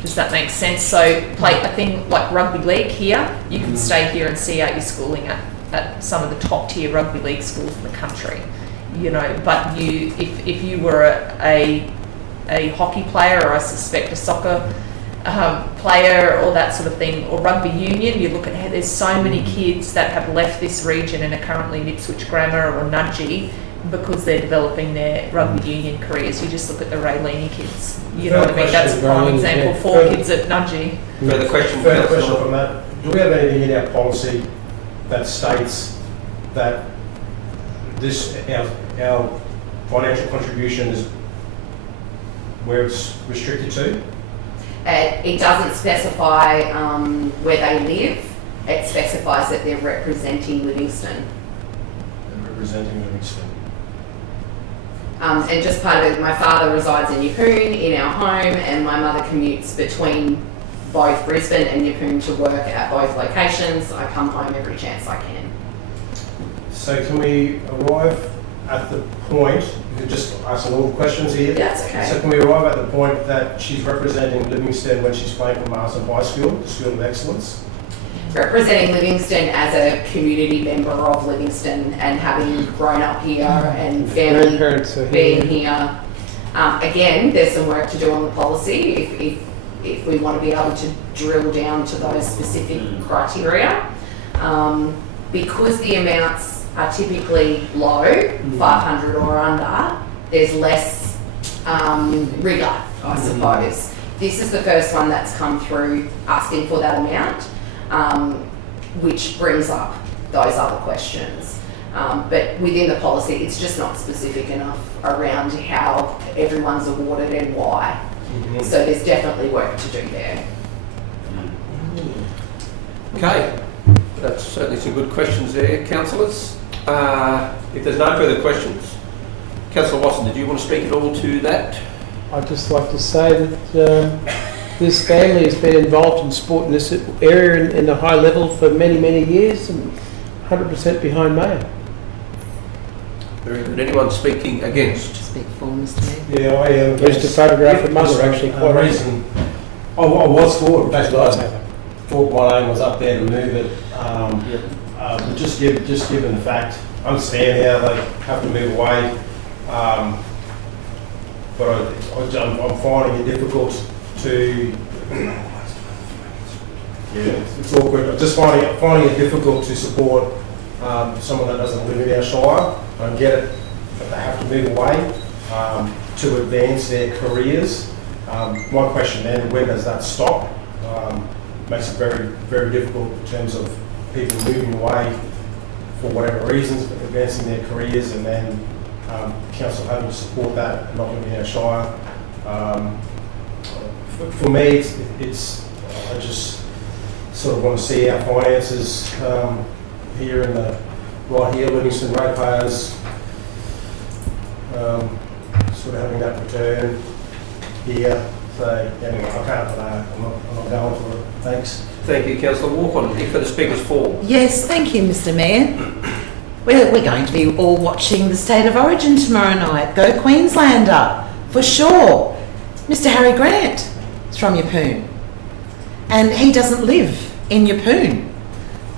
Does that make sense? So play a thing like rugby league here, you can stay here and see out your schooling at some of the top tier rugby league schools in the country. You know, but if you were a hockey player, or I suspect a soccer player or that sort of thing, or rugby union, you look at how there's so many kids that have left this region and are currently in Ipswich Grammar or Nudgee because they're developing their rugby union careers. You just look at the Raylene kids. You know what I mean? That's a prime example. 4 kids at Nudgee. Further question? Further question from that. Do we have anything in our policy that states that this, our financial contribution is where it's restricted to? It doesn't specify where they live. It specifies that they're representing Livingstone. They're representing Livingstone. And just part of it, my father resides in Yeppoon in our home, and my mother commutes between both Brisbane and Yeppoon to work at both locations. I come home every chance I can. So can we arrive at the point, you can just ask all the questions here. That's okay. So can we arrive at the point that she's representing Livingstone when she's playing for Marsden High School, the School of Excellence? Representing Livingstone as a community member of Livingstone and having grown up here and family Grandparents are being here. here. Again, there's some work to do on the policy if we want to be able to drill down to those specific criteria. Because the amounts are typically low, 500 or under, there's less rigour, I suppose. This is the first one that's come through asking for that amount, which brings up those other questions. But within the policy, it's just not specific enough around how everyone's awarded and why. So there's definitely work to do there. Okay, that's certainly some good questions there, councillors. If there's no further questions, Councillor Watson, did you want to speak at all to that? I'd just like to say that this family has been involved in sport in this area in a high level for many, many years, and 100% behind Maya. Very good. Anyone speaking against? Speak for Mr. Mayor. Yeah, I am. Used to photograph her mother actually quite often. Reason. I was for it. That's right. Thought my name was up there to move it. But just given the fact, I understand how they have to move away. But I'm finding it difficult to. It's awkward. I'm just finding it difficult to support someone that doesn't live in our shire. I get it that they have to move away to advance their careers. My question then, when does that stop? Makes it very, very difficult in terms of people moving away for whatever reasons, advancing their careers, and then council having to support that and not living in our shire. For me, it's I just sort of want to see our finances here in the right here, Livingstone ratepayers sort of having that return here. So anyway, I can't, I'm not going for it. Thanks. Thank you, Councillor Walk-on. Any further speakers for? Yes, thank you, Mr. Mayor. We're going to be all watching the State of Origin tomorrow night. Go Queenslander, for sure. Mr. Harry Grant is from Yeppoon. And he doesn't live in Yeppoon,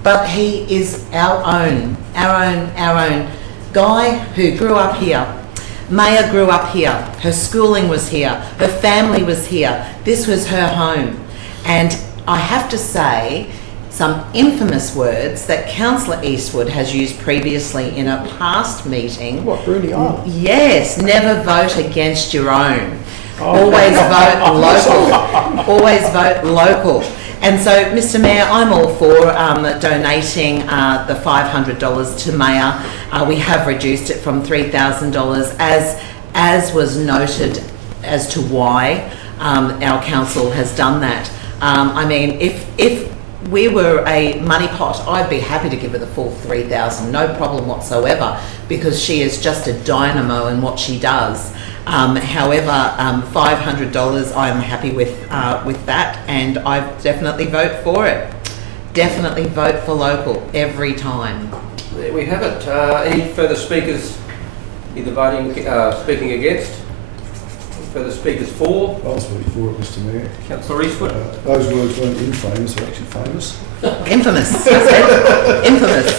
but he is our own guy who grew up here. Maya grew up here. Her schooling was here. Her family was here. This was her home. And I have to say some infamous words that Councillor Eastwood has used previously in a past meeting. What, Bruny Island? Yes, never vote against your own. Oh. Always vote local. Always vote local. And so, Mr. Mayor, I'm all for donating the $500 to Maya. We have reduced it from $3,000 as was noted as to why our council has done that. I mean, if we were a money pot, I'd be happy to give her the full $3,000, no problem whatsoever, because she is just a dynamo in what she does. However, $500, I'm happy with that, and I definitely vote for it. Definitely vote for local every time. There we have it. Any further speakers either voting, speaking against? Any further speakers for? I'll speak for it, Mr. Mayor. Councillor Eastwood? Those words weren't infamous, they're actually famous. Infamous, I said. Infamous.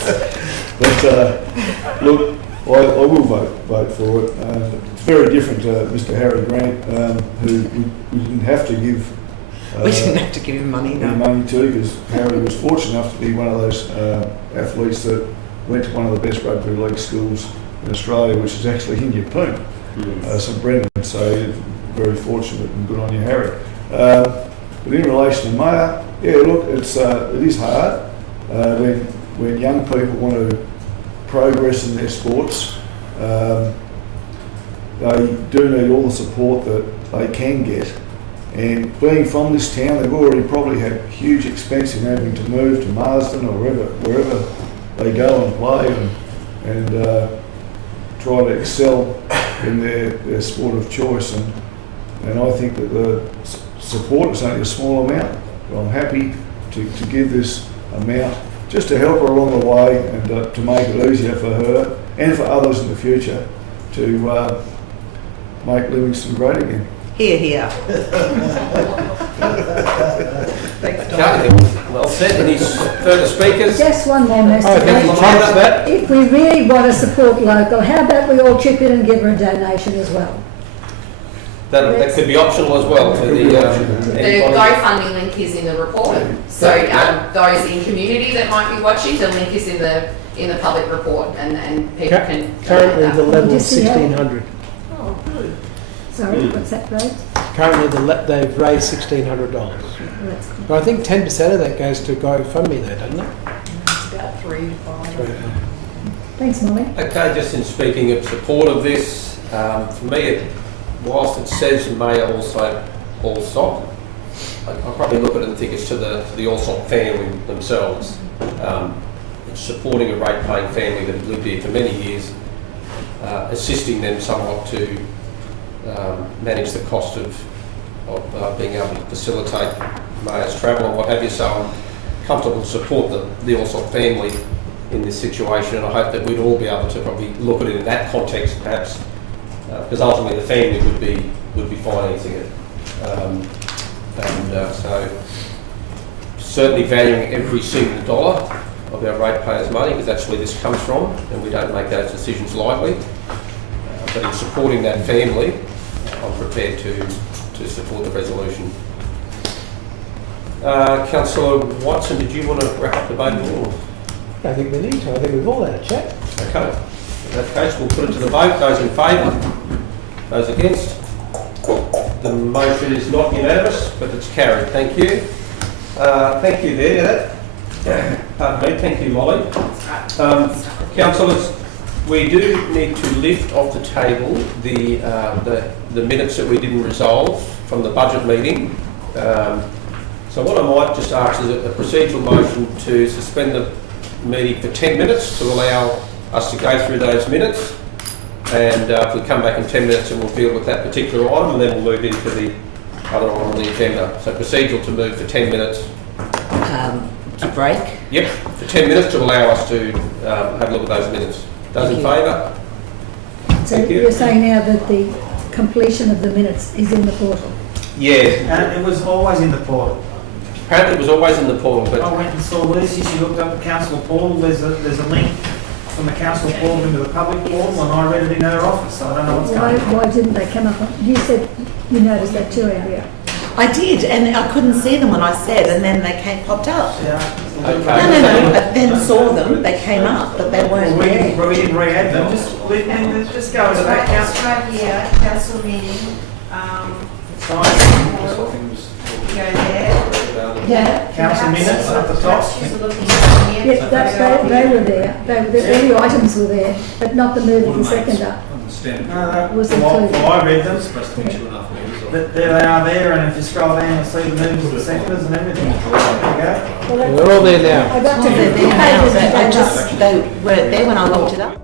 But look, I will vote for it. It's very different to Mr. Harry Grant, who we didn't have to give. We didn't have to give him money, no. Money to, because Harry was fortunate enough to be one of those athletes that went to one of the best rugby league schools in Australia, which is actually in Yeppoon, St Brendan. So very fortunate and good on you, Harry. But in relation to Maya, yeah, look, it is hard when young people want to progress in their sports. They do need all the support that they can get. And being from this town, they've already probably had huge expense in having to move to Marsden or wherever they go and play and try to excel in their sport of choice. And I think that the support is only a small amount, but I'm happy to give this amount just to help her along the way and to make it easier for her and for others in the future to make Livingstone great again. Here, here. Okay, well said. Any further speakers? Just one more message. That. If we really want to support local, how about we all chip in and give her a donation as well? That could be optional as well for the GoFundMe link is in the report. So those in community that might be watching, the link is in the public report, and people can. Currently, the level is $1,600. Oh, good. Sorry, what's that rate? Currently, they've raised $1,600. Oh, that's good. But I think 10% of that goes to GoFundMe, though, doesn't it? It's about 3 to 5. Thanks, Molly. Okay, just in speaking of support of this, for me, whilst it says May also Allsop, I probably look at it and think it's to the Allsop family themselves. It's supporting a rate-paying family that have lived here for many years, assisting them somewhat to manage the cost of being able to facilitate Maya's travel and what have you. So I'm comfortable to support the Allsop family in this situation, and I hope that we'd all be able to probably look at it in that context, perhaps, because ultimately the family would be financing it, so certainly valuing every single dollar of our ratepayers' money, because that's where this comes from, and we don't make those decisions lightly. But in supporting that family, I'm prepared to support the resolution. Councillor Watson, did you want to wrap up the vote? I think we need to. I think we've all had a chat. Okay. In that case, we'll put it to the vote. Those in favour? Those against? The motion is not unanimous, but it's carried. Thank you. Thank you there. Pardon me. Thank you, Molly. Councillors, we do need to lift off the table the minutes that we didn't resolve from the budget meeting. So what I might just ask is a procedural motion to suspend the meeting for 10 minutes to allow us to go through those minutes And if we come back in 10 minutes and we'll deal with that particular item, and then we'll move into the other item on the agenda. So procedural to move for 10 minutes. To break. Yep, for 10 minutes to allow us to have a look at those minutes. Those in favour? So Thank you. you're saying now that the completion of the minutes is in the portal? Yeah, And it was always in the portal. apparently it was always in the portal, but I went and saw Lucy, she looked up the council portal, there's a link from the council portal into the public portal, and I read it in her office, so I don't know what's going on. Why didn't they come up? You said you noticed that too, Andrea. I did, and I couldn't see them when I said, and then they popped up. Yeah. Okay. No, I then saw them, they came up, but they weren't We there. didn't re-add them, just go into that council. Right here, council meeting, Sign. go there. Yeah. Council minutes at the top. She's looking at the Yeah, they were there. All the items were there, but not the mover and seconder. Was included. Well, I read them. But there they are there, and if you scroll down, you'll see the movers and seconders and everything. There you go. Well, We're all there now. I got to They're the there now, pages but and I gave just, up. they weren't there when I looked it up.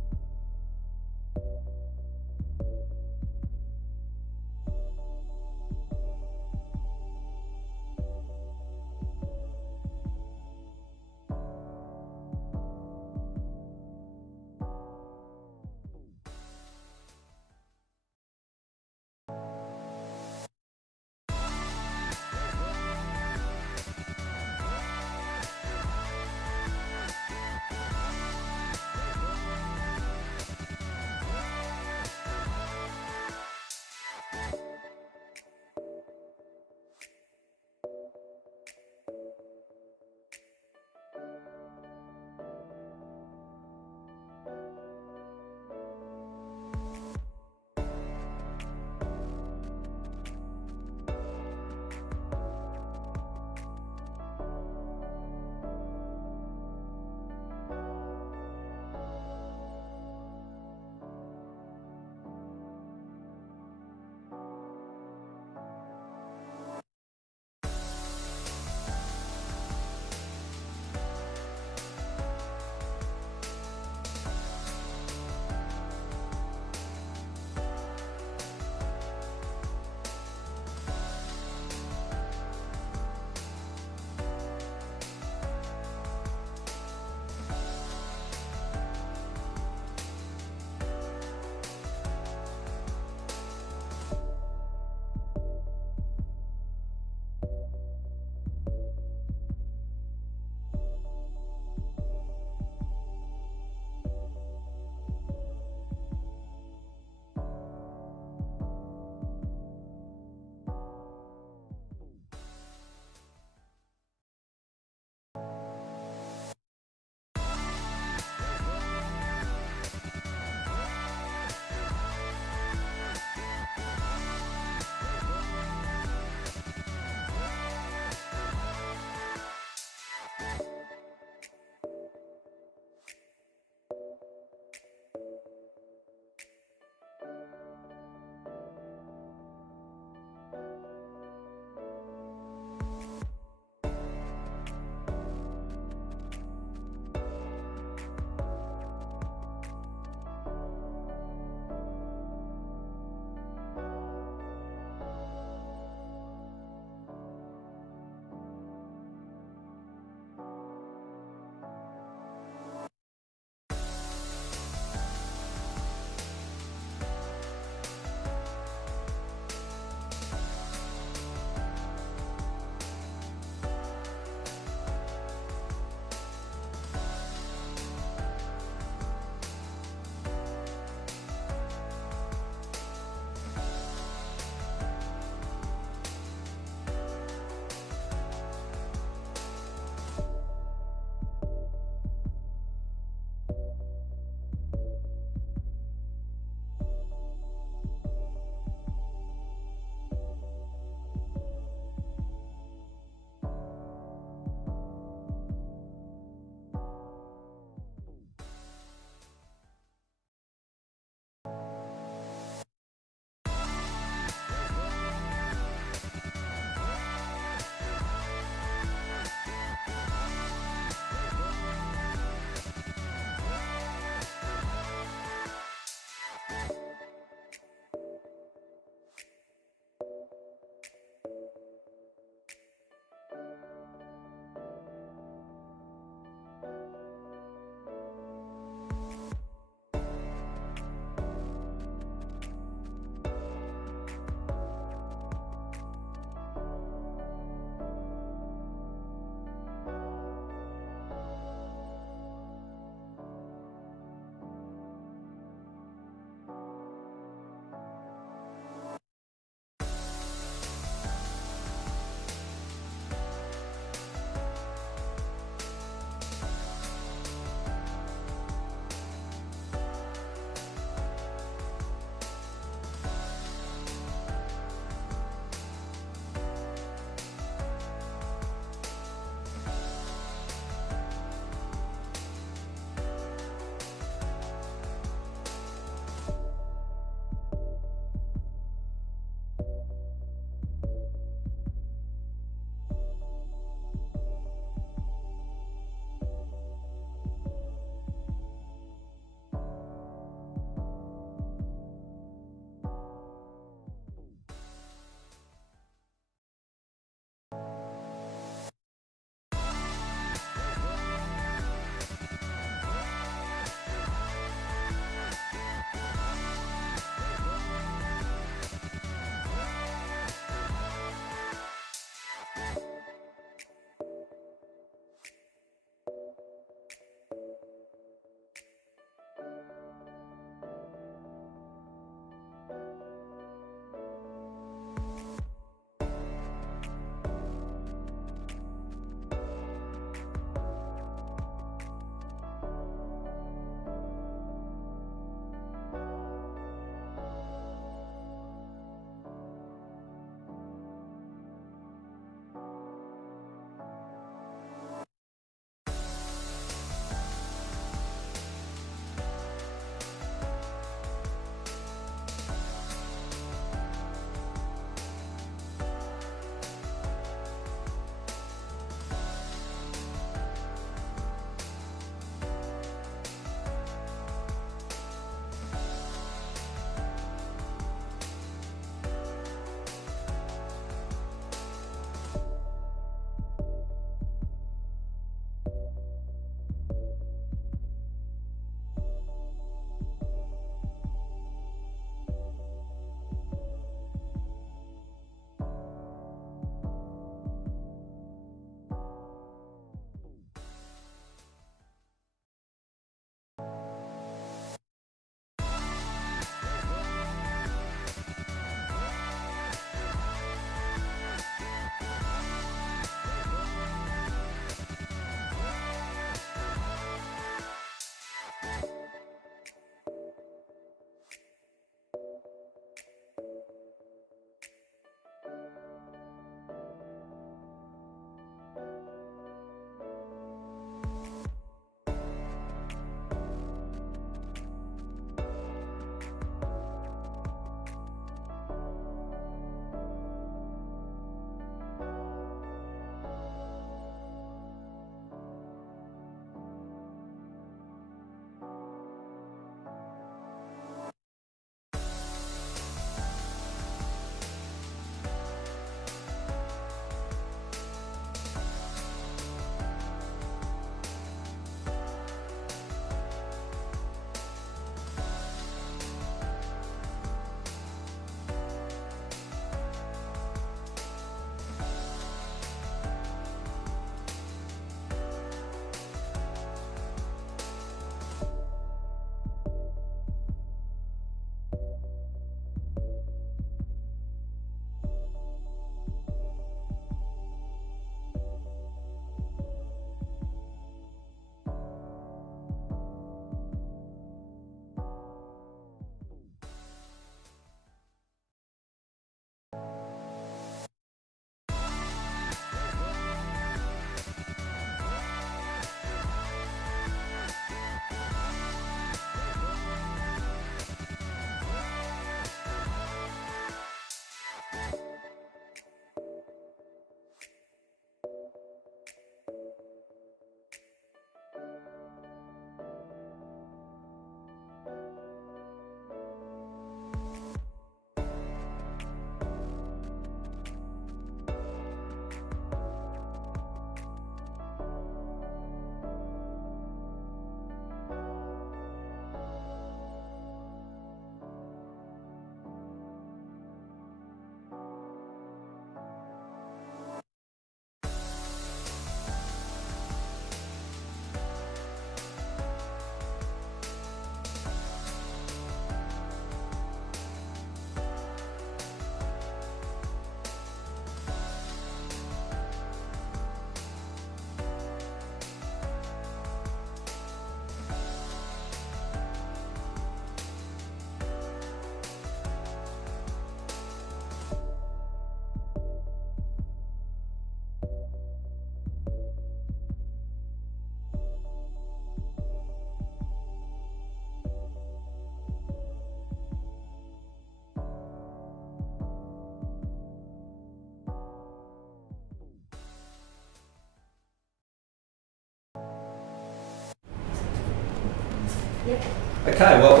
Okay, well,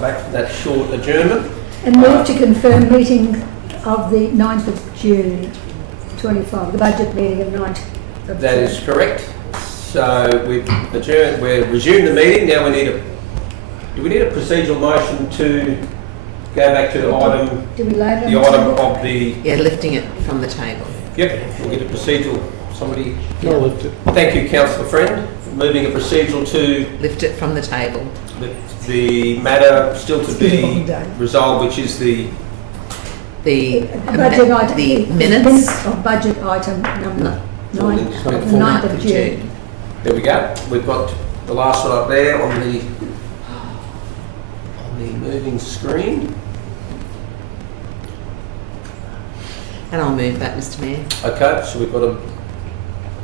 back from that short adjournment. And move to confirm meeting of the 9th of June 25, the budget meeting of 9th of June. That is correct. So we've adjourned, we've resumed the meeting. Now do we need a procedural motion to go back to the item, Do we lay it on the the item table? of the, Yeah, lifting it from the table. yep, we'll get a procedural, somebody, I'll lift it. thank you councillor Friend, moving a procedural to Lift it from the table. the matter still to It's been a long be day. resolved, which is the, The, Budget item. the minutes of budget item number No. 9, Minutes of of the 9th of June. there we go. We've got the last one up there on the moving screen. And I'll move that, Mr Mayor. Okay, so we've got a,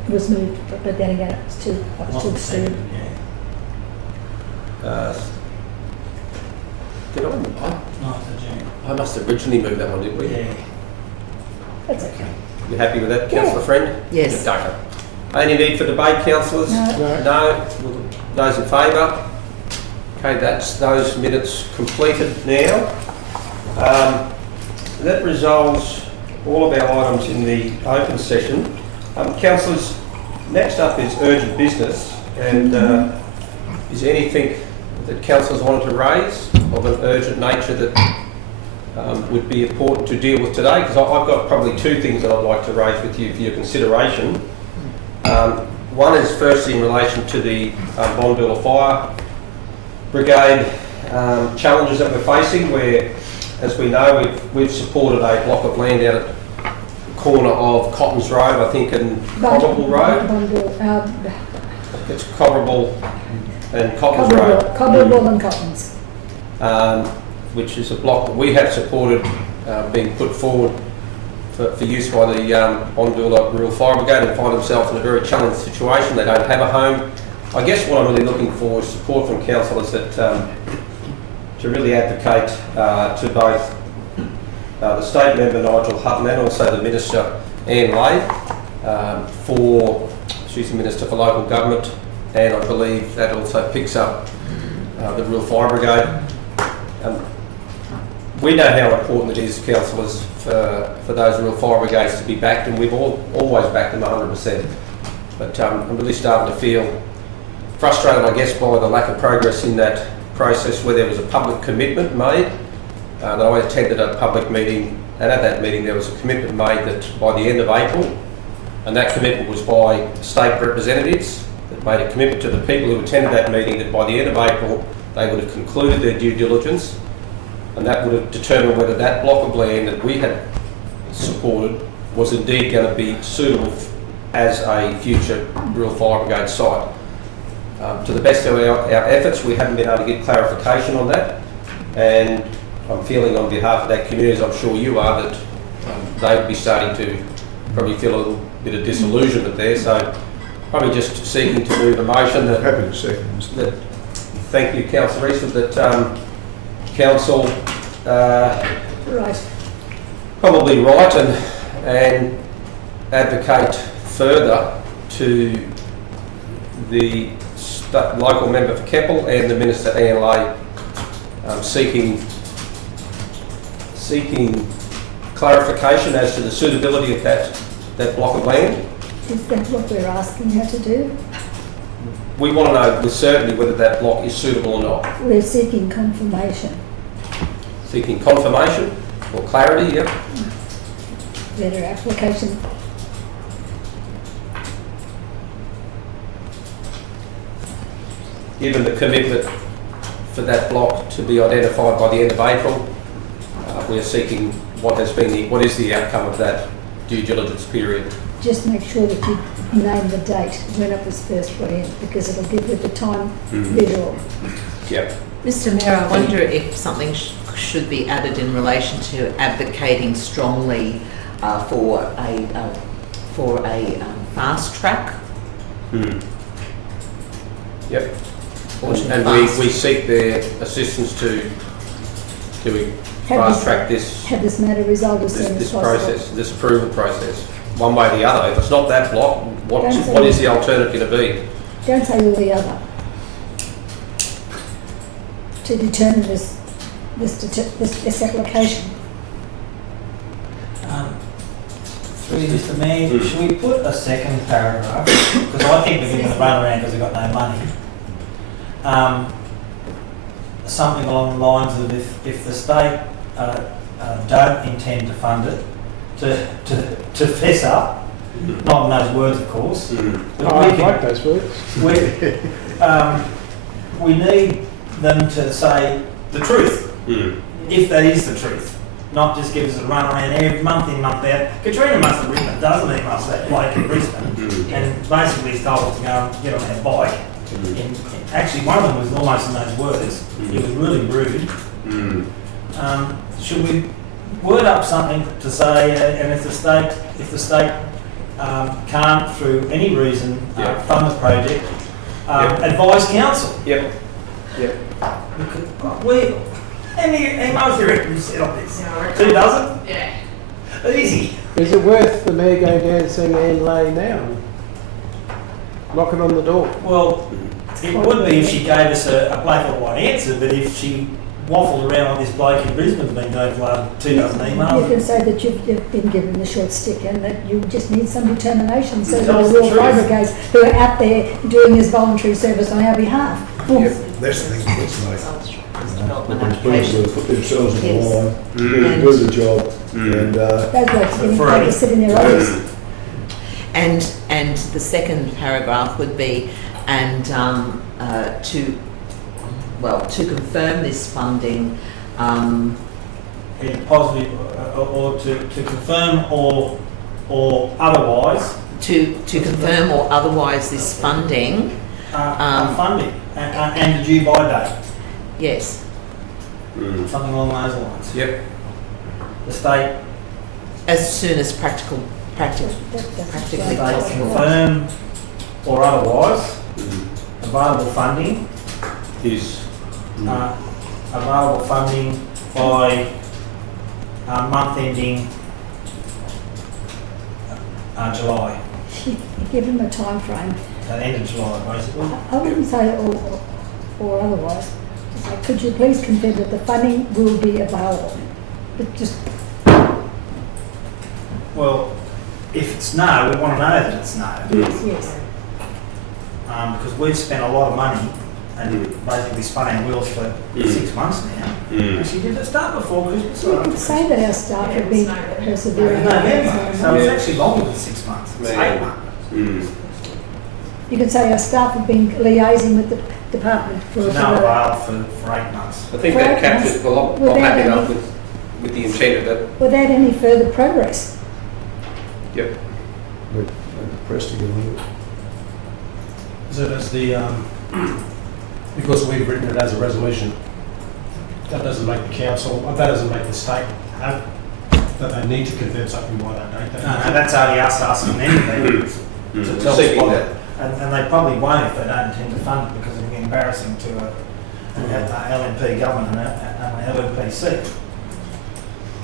It was moved, but then again, it's too, I was too soon. did I? 9th of June. I must have originally moved that one, didn't we? Yeah. That's okay. You happy with that, Yeah. councillor Friend? Yes. Okay. Any need for debate, councillors? No. No? Those in favour? Okay, that's those minutes completed now. That resolves all of our items in the open session. Councillors, next up is urgent business, and is there anything that councillors wanted to raise of an urgent nature that would be important to deal with today? Because I've got probably two things that I'd like to raise with you for your consideration. One is firstly in relation to the Bonville Fire Brigade challenges that we're facing, where, as we know, we've supported a block of land out at the corner of Cottons Road, I think, and Cobberable Road. It's Cobberable and Cottons Road. Cobberable and Cottons. Which is a block that we have supported being put forward for use by the Bonville Rural Fire Brigade, and find themselves in a very challenging situation. They don't have a home. I guess what I'm really looking for is support from councillors that to really advocate to both the state member Nigel Hutton and also the Minister Anne Lay she's the Minister for Local Government, and I believe that also picks up the Rural Fire Brigade. We know how important it is, councillors, for those Rural Fire Brigades to be backed, and we've always backed them 100%. But I'm really starting to feel frustrated, I guess, by the lack of progress in that process where there was a public commitment made. That I attended a public meeting, and at that meeting there was a commitment made that by the end of April, and that commitment was by state representatives that made a commitment to the people who attended that meeting that by the end of April they would have concluded their due diligence, and that would have determined whether that block of land that we had supported was indeed going to be suitable as a future Rural Fire Brigade site. To the best of our efforts, we haven't been able to get clarification on that, and I'm feeling on behalf of that community, as I'm sure you are, that they would be starting to probably feel a little bit of disillusionment there. So probably just seeking to move a motion that... Happy to second, Mr. That, thank you, Councillor Eastwood, that council Right. probably write and advocate further to the local member for Keppel and the Minister Anne Lay, seeking clarification as to the suitability of that block of land. Is that what we're asking her to do? We want to know with certainty whether that block is suitable or not. We're seeking confirmation. Seeking confirmation or clarity, yep. Better application. Given the commitment for that block to be identified by the end of April, we are seeking what is the outcome of that due diligence period. Just make sure that you name the date when it was first put in, because it'll give you the time visual. Yep. Mr Mayor, I wonder if something should be added in relation to advocating strongly for a fast track. Yep. Or to And fast- we seek their assistance to fast track this Have this matter resolved as soon as this possible. process, this approval process, one way or the other. If it's not that block, what Don't is say- the alternative going to be? Don't say all the other. to determine this application? Through Mr. Mayor, should we put a second paragraph? Because I think we're giving the run around because we've got no money. Something along the lines of if the state don't intend to fund it, to fess up, not in those words of course. But I like those words. We need them to say the truth, if that is the truth. Not just give us a run around every month in, month out. Katrina must have written a dozen emails to that bloke in Brisbane and basically told us to go and get on that bike. And actually, one of them was almost in those words. It was really rude. Should we word up something to say, and if the state can't, through any reason, fund the project, advise council? Yep. How many emails do you reckon you set up this? 2 dozen? Yeah. Easy. Is it worth the mayor going down and seeing Anne Lane now? Knocking on the door? Well, it would be if she gave us a black or white answer, but if she waffled around on this bloke in Brisbane's been doing for like 2 dozen You emails. can say that you've been given the short stick and that you just need some determination so that Tell us the the real truth. fire brigades who are out there doing this voluntary service on our behalf. Yep, that's the thing that's nice. Development People application. put themselves on the Yes. line, do the job, and Those blokes are getting For paid a- to sit in their office. And the second paragraph would be, and to confirm this funding, Positive, or to confirm or otherwise to confirm or otherwise this funding, funding and a due by date, yes, something along those lines. Yep. The state as soon as practically state possible. confirm or otherwise available funding Is available funding by month ending July, Give them a time frame. the end of July basically. I wouldn't say or otherwise. Just say, could you please confirm that the funding will be available? But just, Well, if it's no, we want to know that it's no. yes. Because we've spent a lot of money and basically spinning wheels for 6 months now. Actually, did it start before Christmas? You could say that our staff have been persevering. November, so it's actually longer than 6 months. It's 8 months. You could say our staff have been liaising with the department for No avail for 8 months. I think that captures a lot. I'm happy enough with the intent of that. without any further progress. Yep. we're pressed to get on with it. So does the, because we've written it as a resolution, that doesn't make the council, that doesn't make the state have, that they need to confirm something by that date. No, that's only us asking anything to tell us Seeking what. that. And they probably won't if they don't intend to fund it because it'll be embarrassing to an LNP government and an LNPC.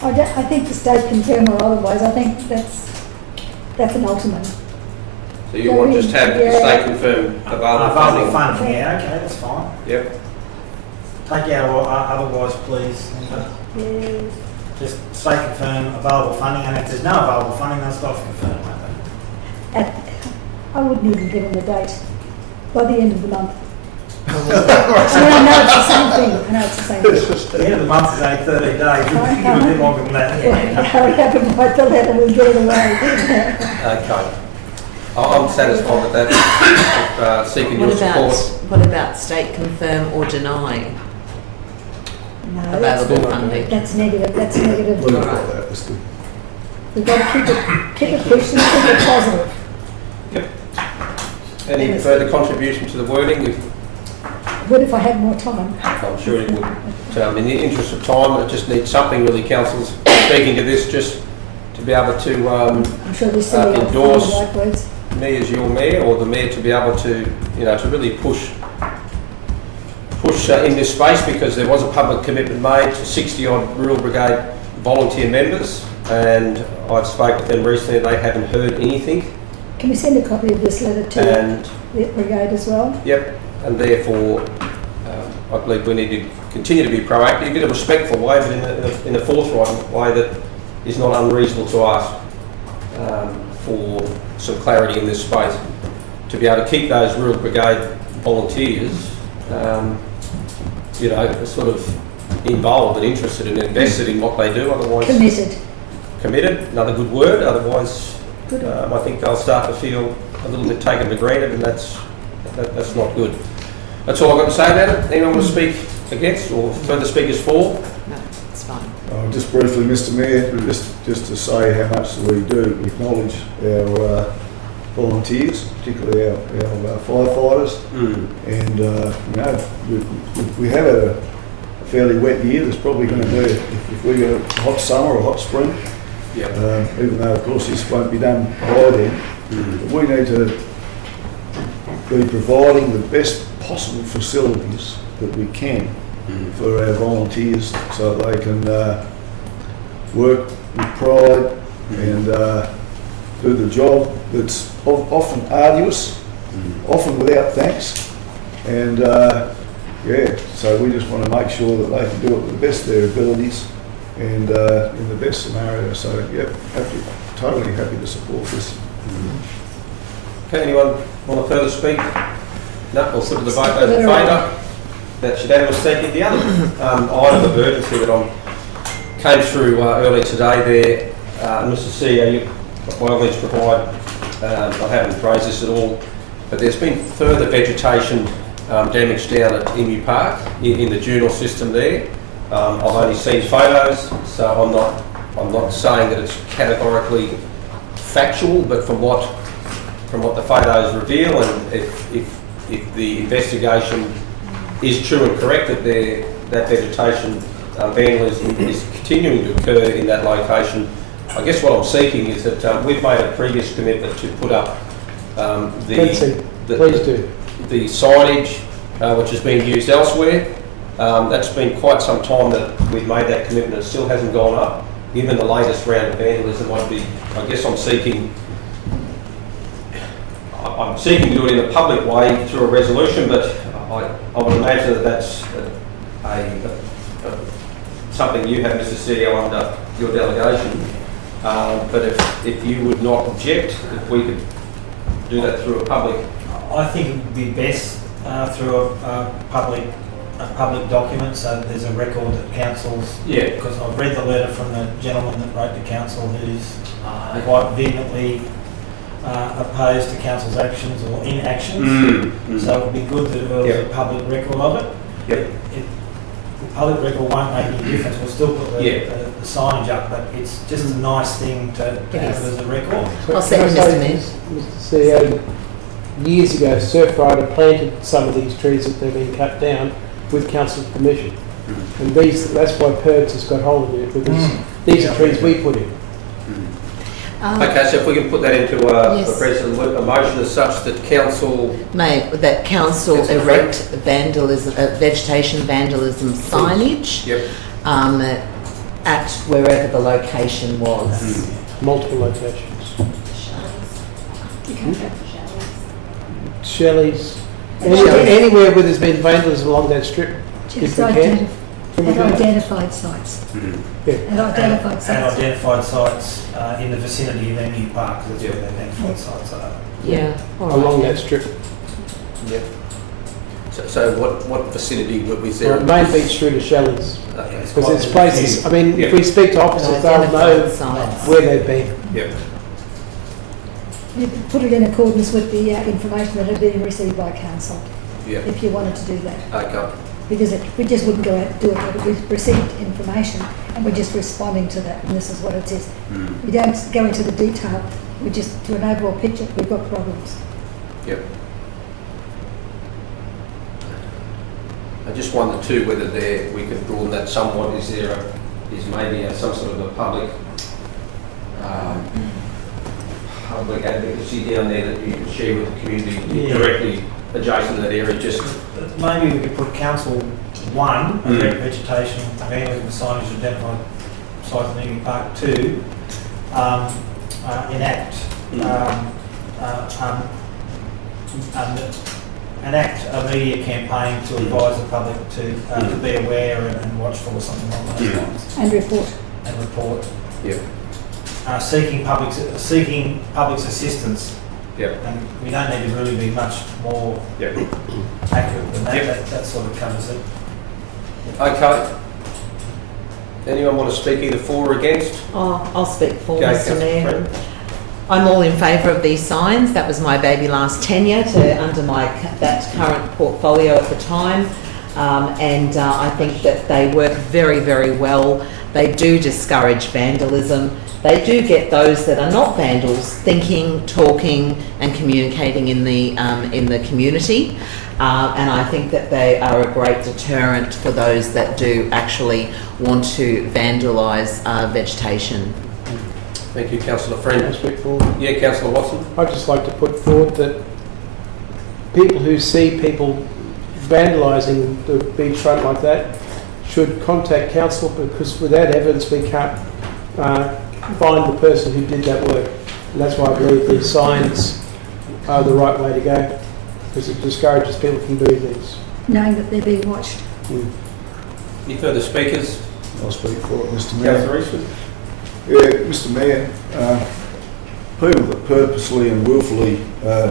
I think the state confirm or otherwise, I think that's an ultimate. So you want just have the state confirm available Available funding? funding, yeah, okay, that's fine. Yep. Take out or otherwise, please. Yes. Just say confirm available funding, and if there's no available funding, they'll stop confirm, won't they? I wouldn't even give them the date, by the end of the month. I know it's the same thing, The end of the month is only 13 days, you can give a bit longer than that. Hurry up and write the letter, we'll get it away. Okay. I'm satisfied with that. Seeking your support. What about state confirm or deny No, available funding? that's negative, We'll look at that, that's good. We've got to keep it pushing, keep it positive. Any further contribution to the wording? Would if I had more time. I'm sure it would. So in the interest of time, it just needs something really, councillors, speaking to this, just to be able to I'm sure this will endorse the right words. me as your mayor, or the mayor to be able to, to really push in this space, because there was a public commitment made to 60 odd Rural Brigade volunteer members, and I've spoken with them recently, they haven't heard anything. Can we send a copy of this letter to And the brigade as well? yep, and therefore I believe we need to continue to be proactive in a respectful way, but in a forthright way that is not unreasonable to ask for some clarity in this space. To be able to keep those Rural Brigade volunteers, sort of involved and interested and invested in what they do, otherwise... Committed, another good word, otherwise I think they'll start to feel a little bit taken for granted, and that's not good. That's all I've got to say about it. Anyone want to speak against or further speakers for? No, it's fine. Just briefly, Mr Mayor, just to say how much we do acknowledge our volunteers, particularly our firefighters. And we have a fairly wet year. There's probably going to be, if we get a hot summer or a hot spring, even though of course this won't be done by then, but we need to be providing the best possible facilities that we can for our volunteers so that they can work with pride and do the job that's often arduous, often without thanks, and so we just want to make sure that they can do it with the best of their abilities and in the best scenario. So totally happy to support this. Okay, anyone want to further speak? No, we'll put to the vote. Those in favour? That's unanimous. Thank you. The other item of urgency that came through early today there, Mr CEO, you by all means provide, I haven't raised this at all, but there's been further vegetation damage down at Emu Park in the Junor system there. I've only seen photos, so I'm not saying that it's categorically factual, but from what the photos reveal, and if the investigation is true and correct that that vegetation vandalism is continuing to occur in that location, I guess what I'm seeking is that we've made a previous commitment to put up the signage which has been used elsewhere. That's been quite some time that we've made that commitment. It still hasn't gone up. Given the latest round of vandalism, I'm seeking to do it in a public way through a resolution, but I would imagine that that's something you have, Mr CEO, under your delegation. But if you would not object, if we could do that through a public... I think it would be best through a public document, so there's a record at councils. Yeah. Because I've read the letter from the gentleman that wrote to council, who's quite vehemently opposed to council's actions or inactions. So it would be good that there was a public record of it. The public record won't make any difference. We'll still put the signage up, but it's just a nice thing to have as a record. I'll second Mr. CEO, years ago, Surfrider planted some of these trees that they've been cut down with council's permission. And that's why Perds has got hold of it, because these are trees we put in. Okay, so if we can put that into a motion as such that council... that council erect vegetation vandalism signage at wherever the location was. Multiple locations. Shelley's. Anywhere where there's been vandalism along that strip. Just identified sites. And identified sites in the vicinity of Emu Park, because that's where the identified sites are. Along that strip. Yeah. So what vicinity would we say? Main beach through to Shelley's. Because there's places, if we speak to officers, they'll know where they've been. You could put it in accordance with the information that had been received by council, if you wanted to do that. Okay. Because we just wouldn't go out and do it, but we've received information and we're just responding to that, and this is what it is. We don't go into the detail, we just do an overall picture, we've got problems. I just wonder too whether we could broaden that somewhat. Is maybe some sort of a public advocacy down there that you can share with the community directly adjacent to that area? Just maybe we could put council 1, erect vegetation, vandalism signage identified sites in Emu Park 2, enact enact a media campaign to advise the public to be aware and watchful or something along those lines. And report. And report. Yep. Seeking public's assistance. Yep. And we don't need to really be much more accurate than that. Yep. That sort of covers it. Okay. Anyone want to speak either for or against? Oh, I'll speak for, Go, Mr. Councillor Mayor. Friend. I'm all in favour of these signs. That was my baby last tenure under that current portfolio at the time. And I think that they work very, very well. They do discourage vandalism. They do get those that are not vandals thinking, talking and communicating in the community. And I think that they are a great deterrent for those that do actually want to vandalise vegetation. Thank you, Councillor Friend. Can I speak forward? Yeah, Councillor Watson. I'd just like to put forward that people who see people vandalising the beachfront like that should contact council, because without evidence we can't find the person who did that work. And that's why I believe these signs are the right way to go, because it discourages people from doing things. Knowing that they're being watched. Any further speakers? I'll speak for it, Mr. Mayor. Councillor Eastwood. Yeah, Mr. Mayor, people that purposely and willfully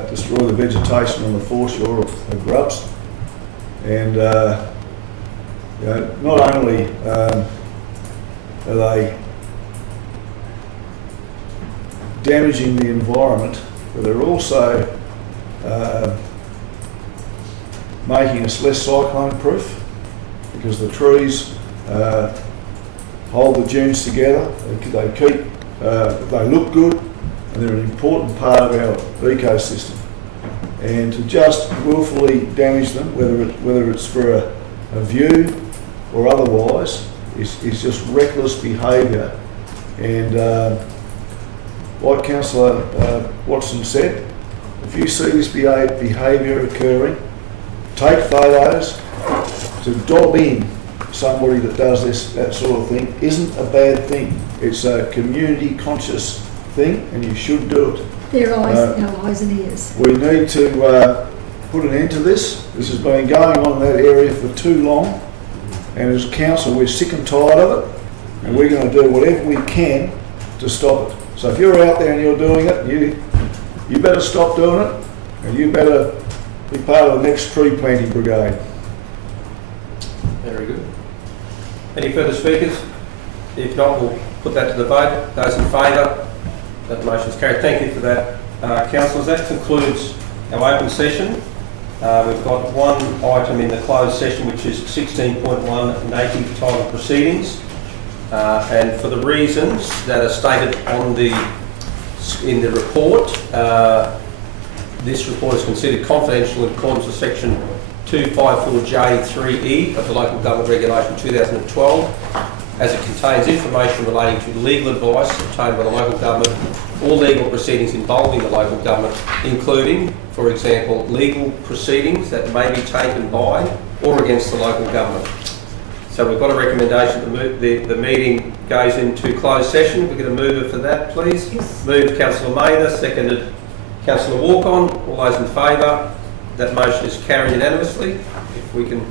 destroy the vegetation on the foreshore are grubs. And you know, not only are they damaging the environment, but they're also making us less cyclone proof, because the trees hold the dunes together. They keep, they look good, and they're an important part of our ecosystem. And to just willfully damage them, whether it's for a view or otherwise, is just reckless behaviour. And like Councillor Watson said, if you see this behaviour occurring, take photos. To dob in somebody that does that sort of thing isn't a bad thing. It's a community conscious thing, and you should do it. Their eyes, our eyes and ears. We need to put an end to this. This has been going on in that area for too long, and as a council we're sick and tired of it, and we're going to do whatever we can to stop it. So if you're out there and you're doing it, you better stop doing it, and you better be part of the next tree planting brigade. Very good. Any further speakers? If not, we'll put that to the vote. Those in favour? That motion is carried. Thank you for that, councillors. That concludes our open session. We've got one item in the closed session, which is 16.1, native title proceedings. And for the reasons that are stated in the report, this report is considered confidential in accordance with section 254J3E of the Local Government Regulation 2012, as it contains information relating to legal advice obtained by the local government or legal proceedings involving the local government, including, for example, legal proceedings that may be taken by or against the local government. So we've got a recommendation that the meeting goes into closed session. We're going to move it for that, please. Yes. Moved Councillor Mather, seconded Councillor Walk-on. All those in favour? That motion is carried unanimously. If we can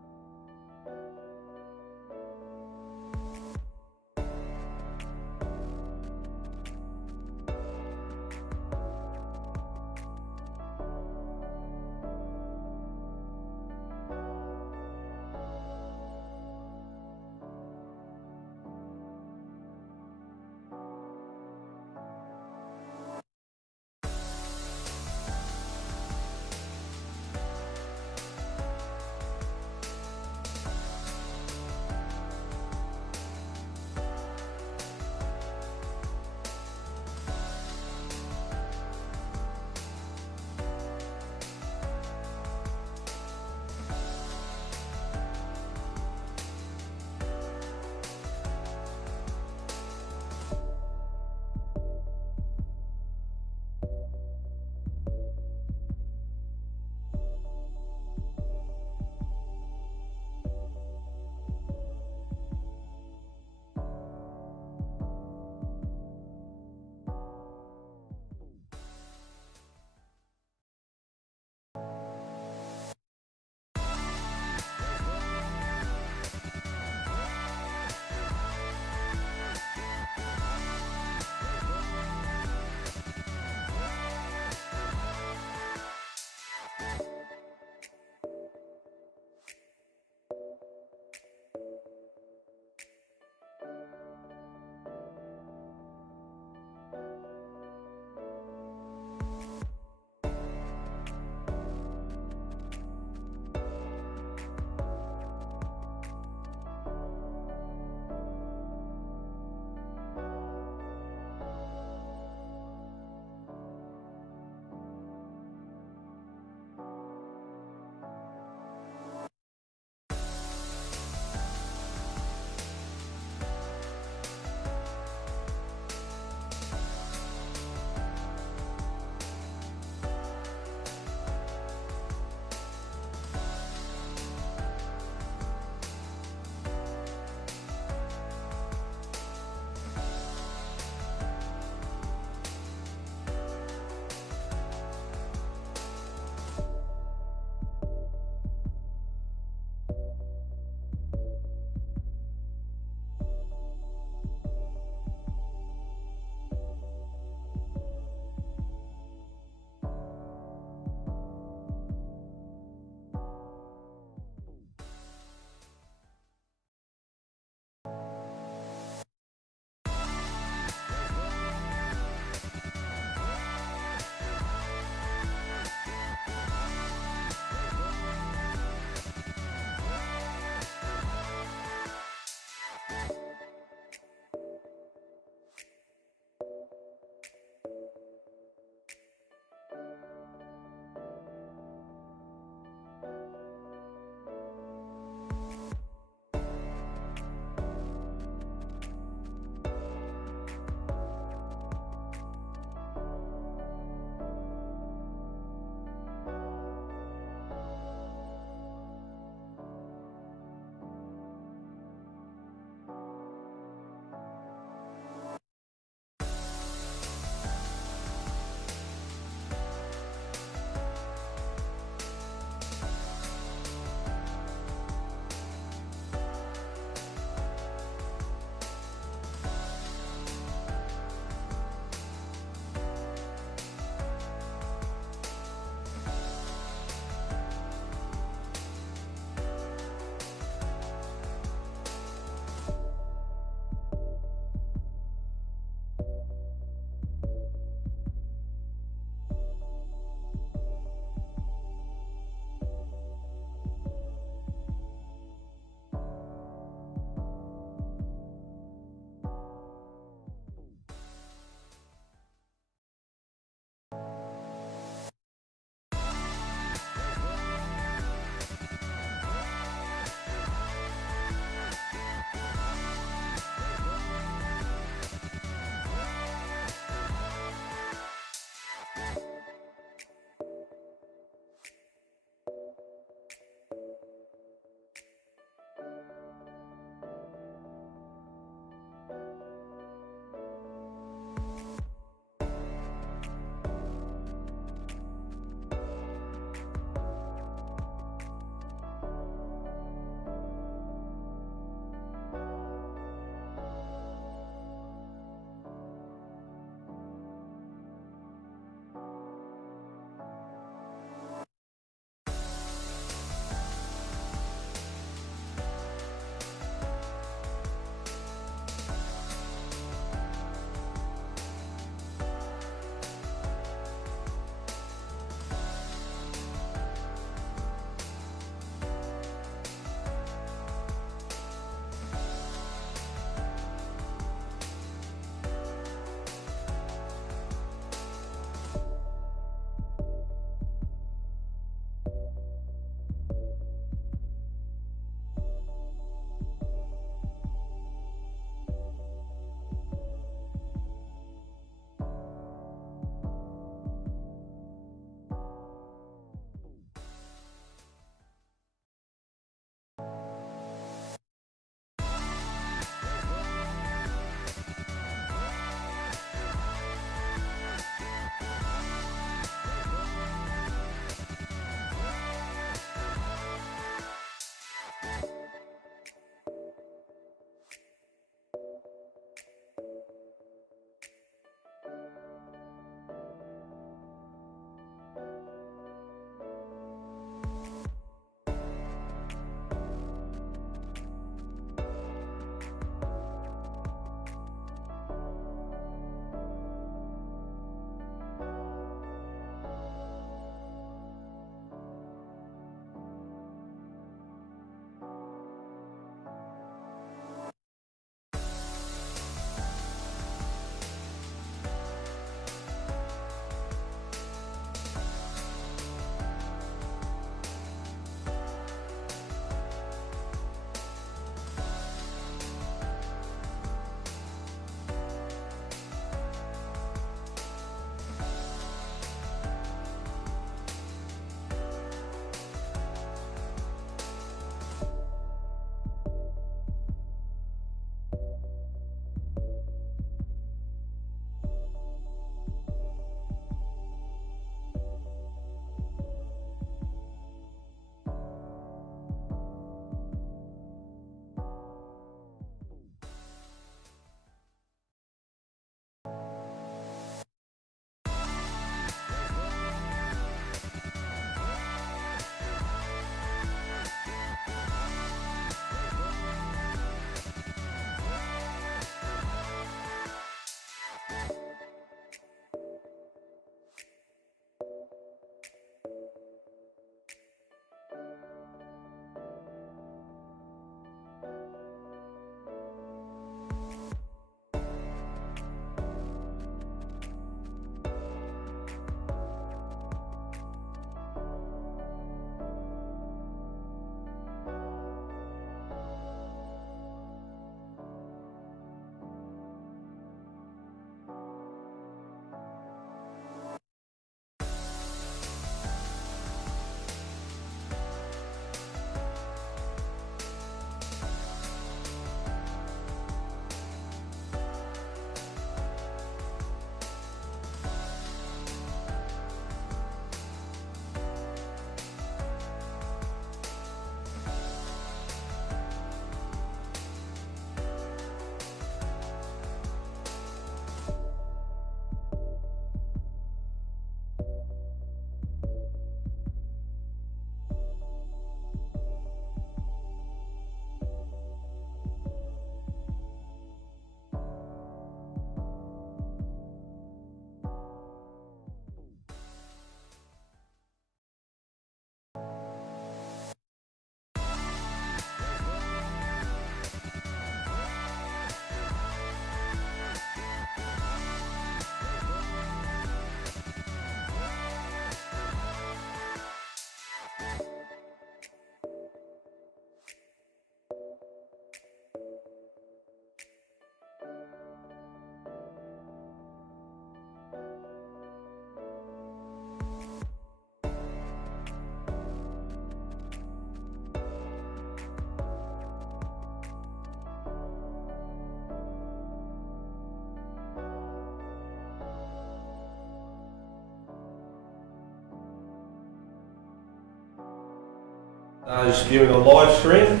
Those viewing on live stream,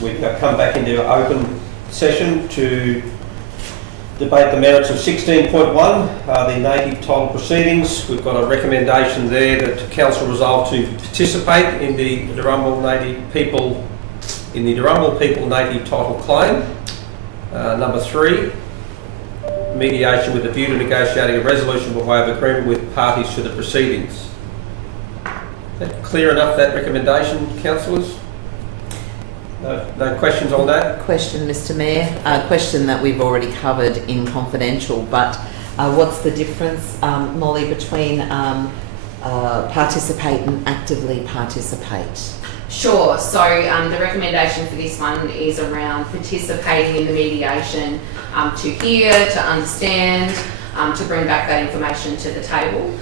we've now come back into open session to debate the merits of 16.1, the native title proceedings. We've got a recommendation there that Council resolve to participate in the Darumble People native title claim. Number 3, mediation with a view to negotiating a resolution by way of agreement with parties to the proceedings. Is that clear enough, that recommendation, councillors? No questions on that? Question, Mr Mayor. A question that we've already covered in confidential, but what's the difference, Molly, between participate and actively participate? Sure. So the recommendation for this one is around participating in the mediation to hear, to understand, to bring back that information to the table.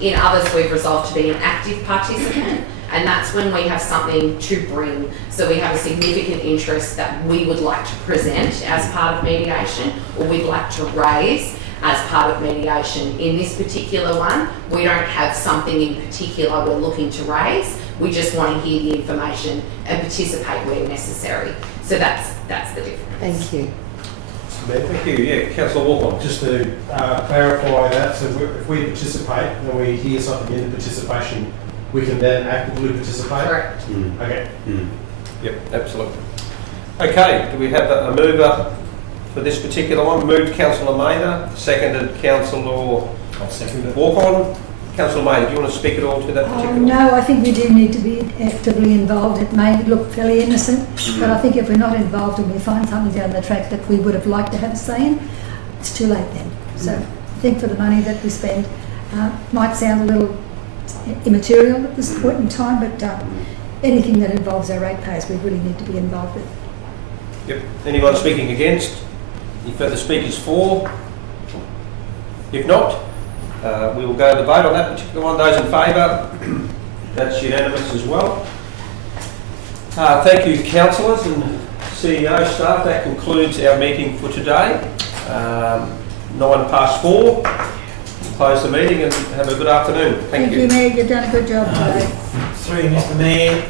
In others, we've resolved to be an active participant, and that's when we have something to bring. So we have a significant interest that we would like to present as part of mediation, or we'd like to raise as part of mediation. In this particular one, we don't have something in particular we're looking to raise. We just want to hear the information and participate where necessary. So that's the difference. Thank you. Thank you. Yeah, Councillor Walker. Just to clarify that, so if we participate and we hear something in the participation, we can then actively participate? Correct. Okay. Yep, absolutely. Okay, do we have a mover for this particular one? Moved Councillor Maynard, seconded Councillor Walk-on. Councillor Maynard, do you want to speak at all to that particular one? No, I think we do need to be actively involved. It may look fairly innocent, but I think if we're not involved and we find something down the track that we would have liked to have a say in, it's too late then. So I think for the money that we spend, might sound a little immaterial at this point in time, but anything that involves our ratepayers, we really need to be involved with. Yep. Anyone speaking against? Any further speakers for? If not, we will go to the vote on that particular one. Those in favour? That's unanimous as well. Thank you, councillors and CEO staff. That concludes our meeting for today. 4:09. Close the meeting and have a good afternoon. Thank you. Thank you, Mayor. You've done a good job today. Through Mr Mayor,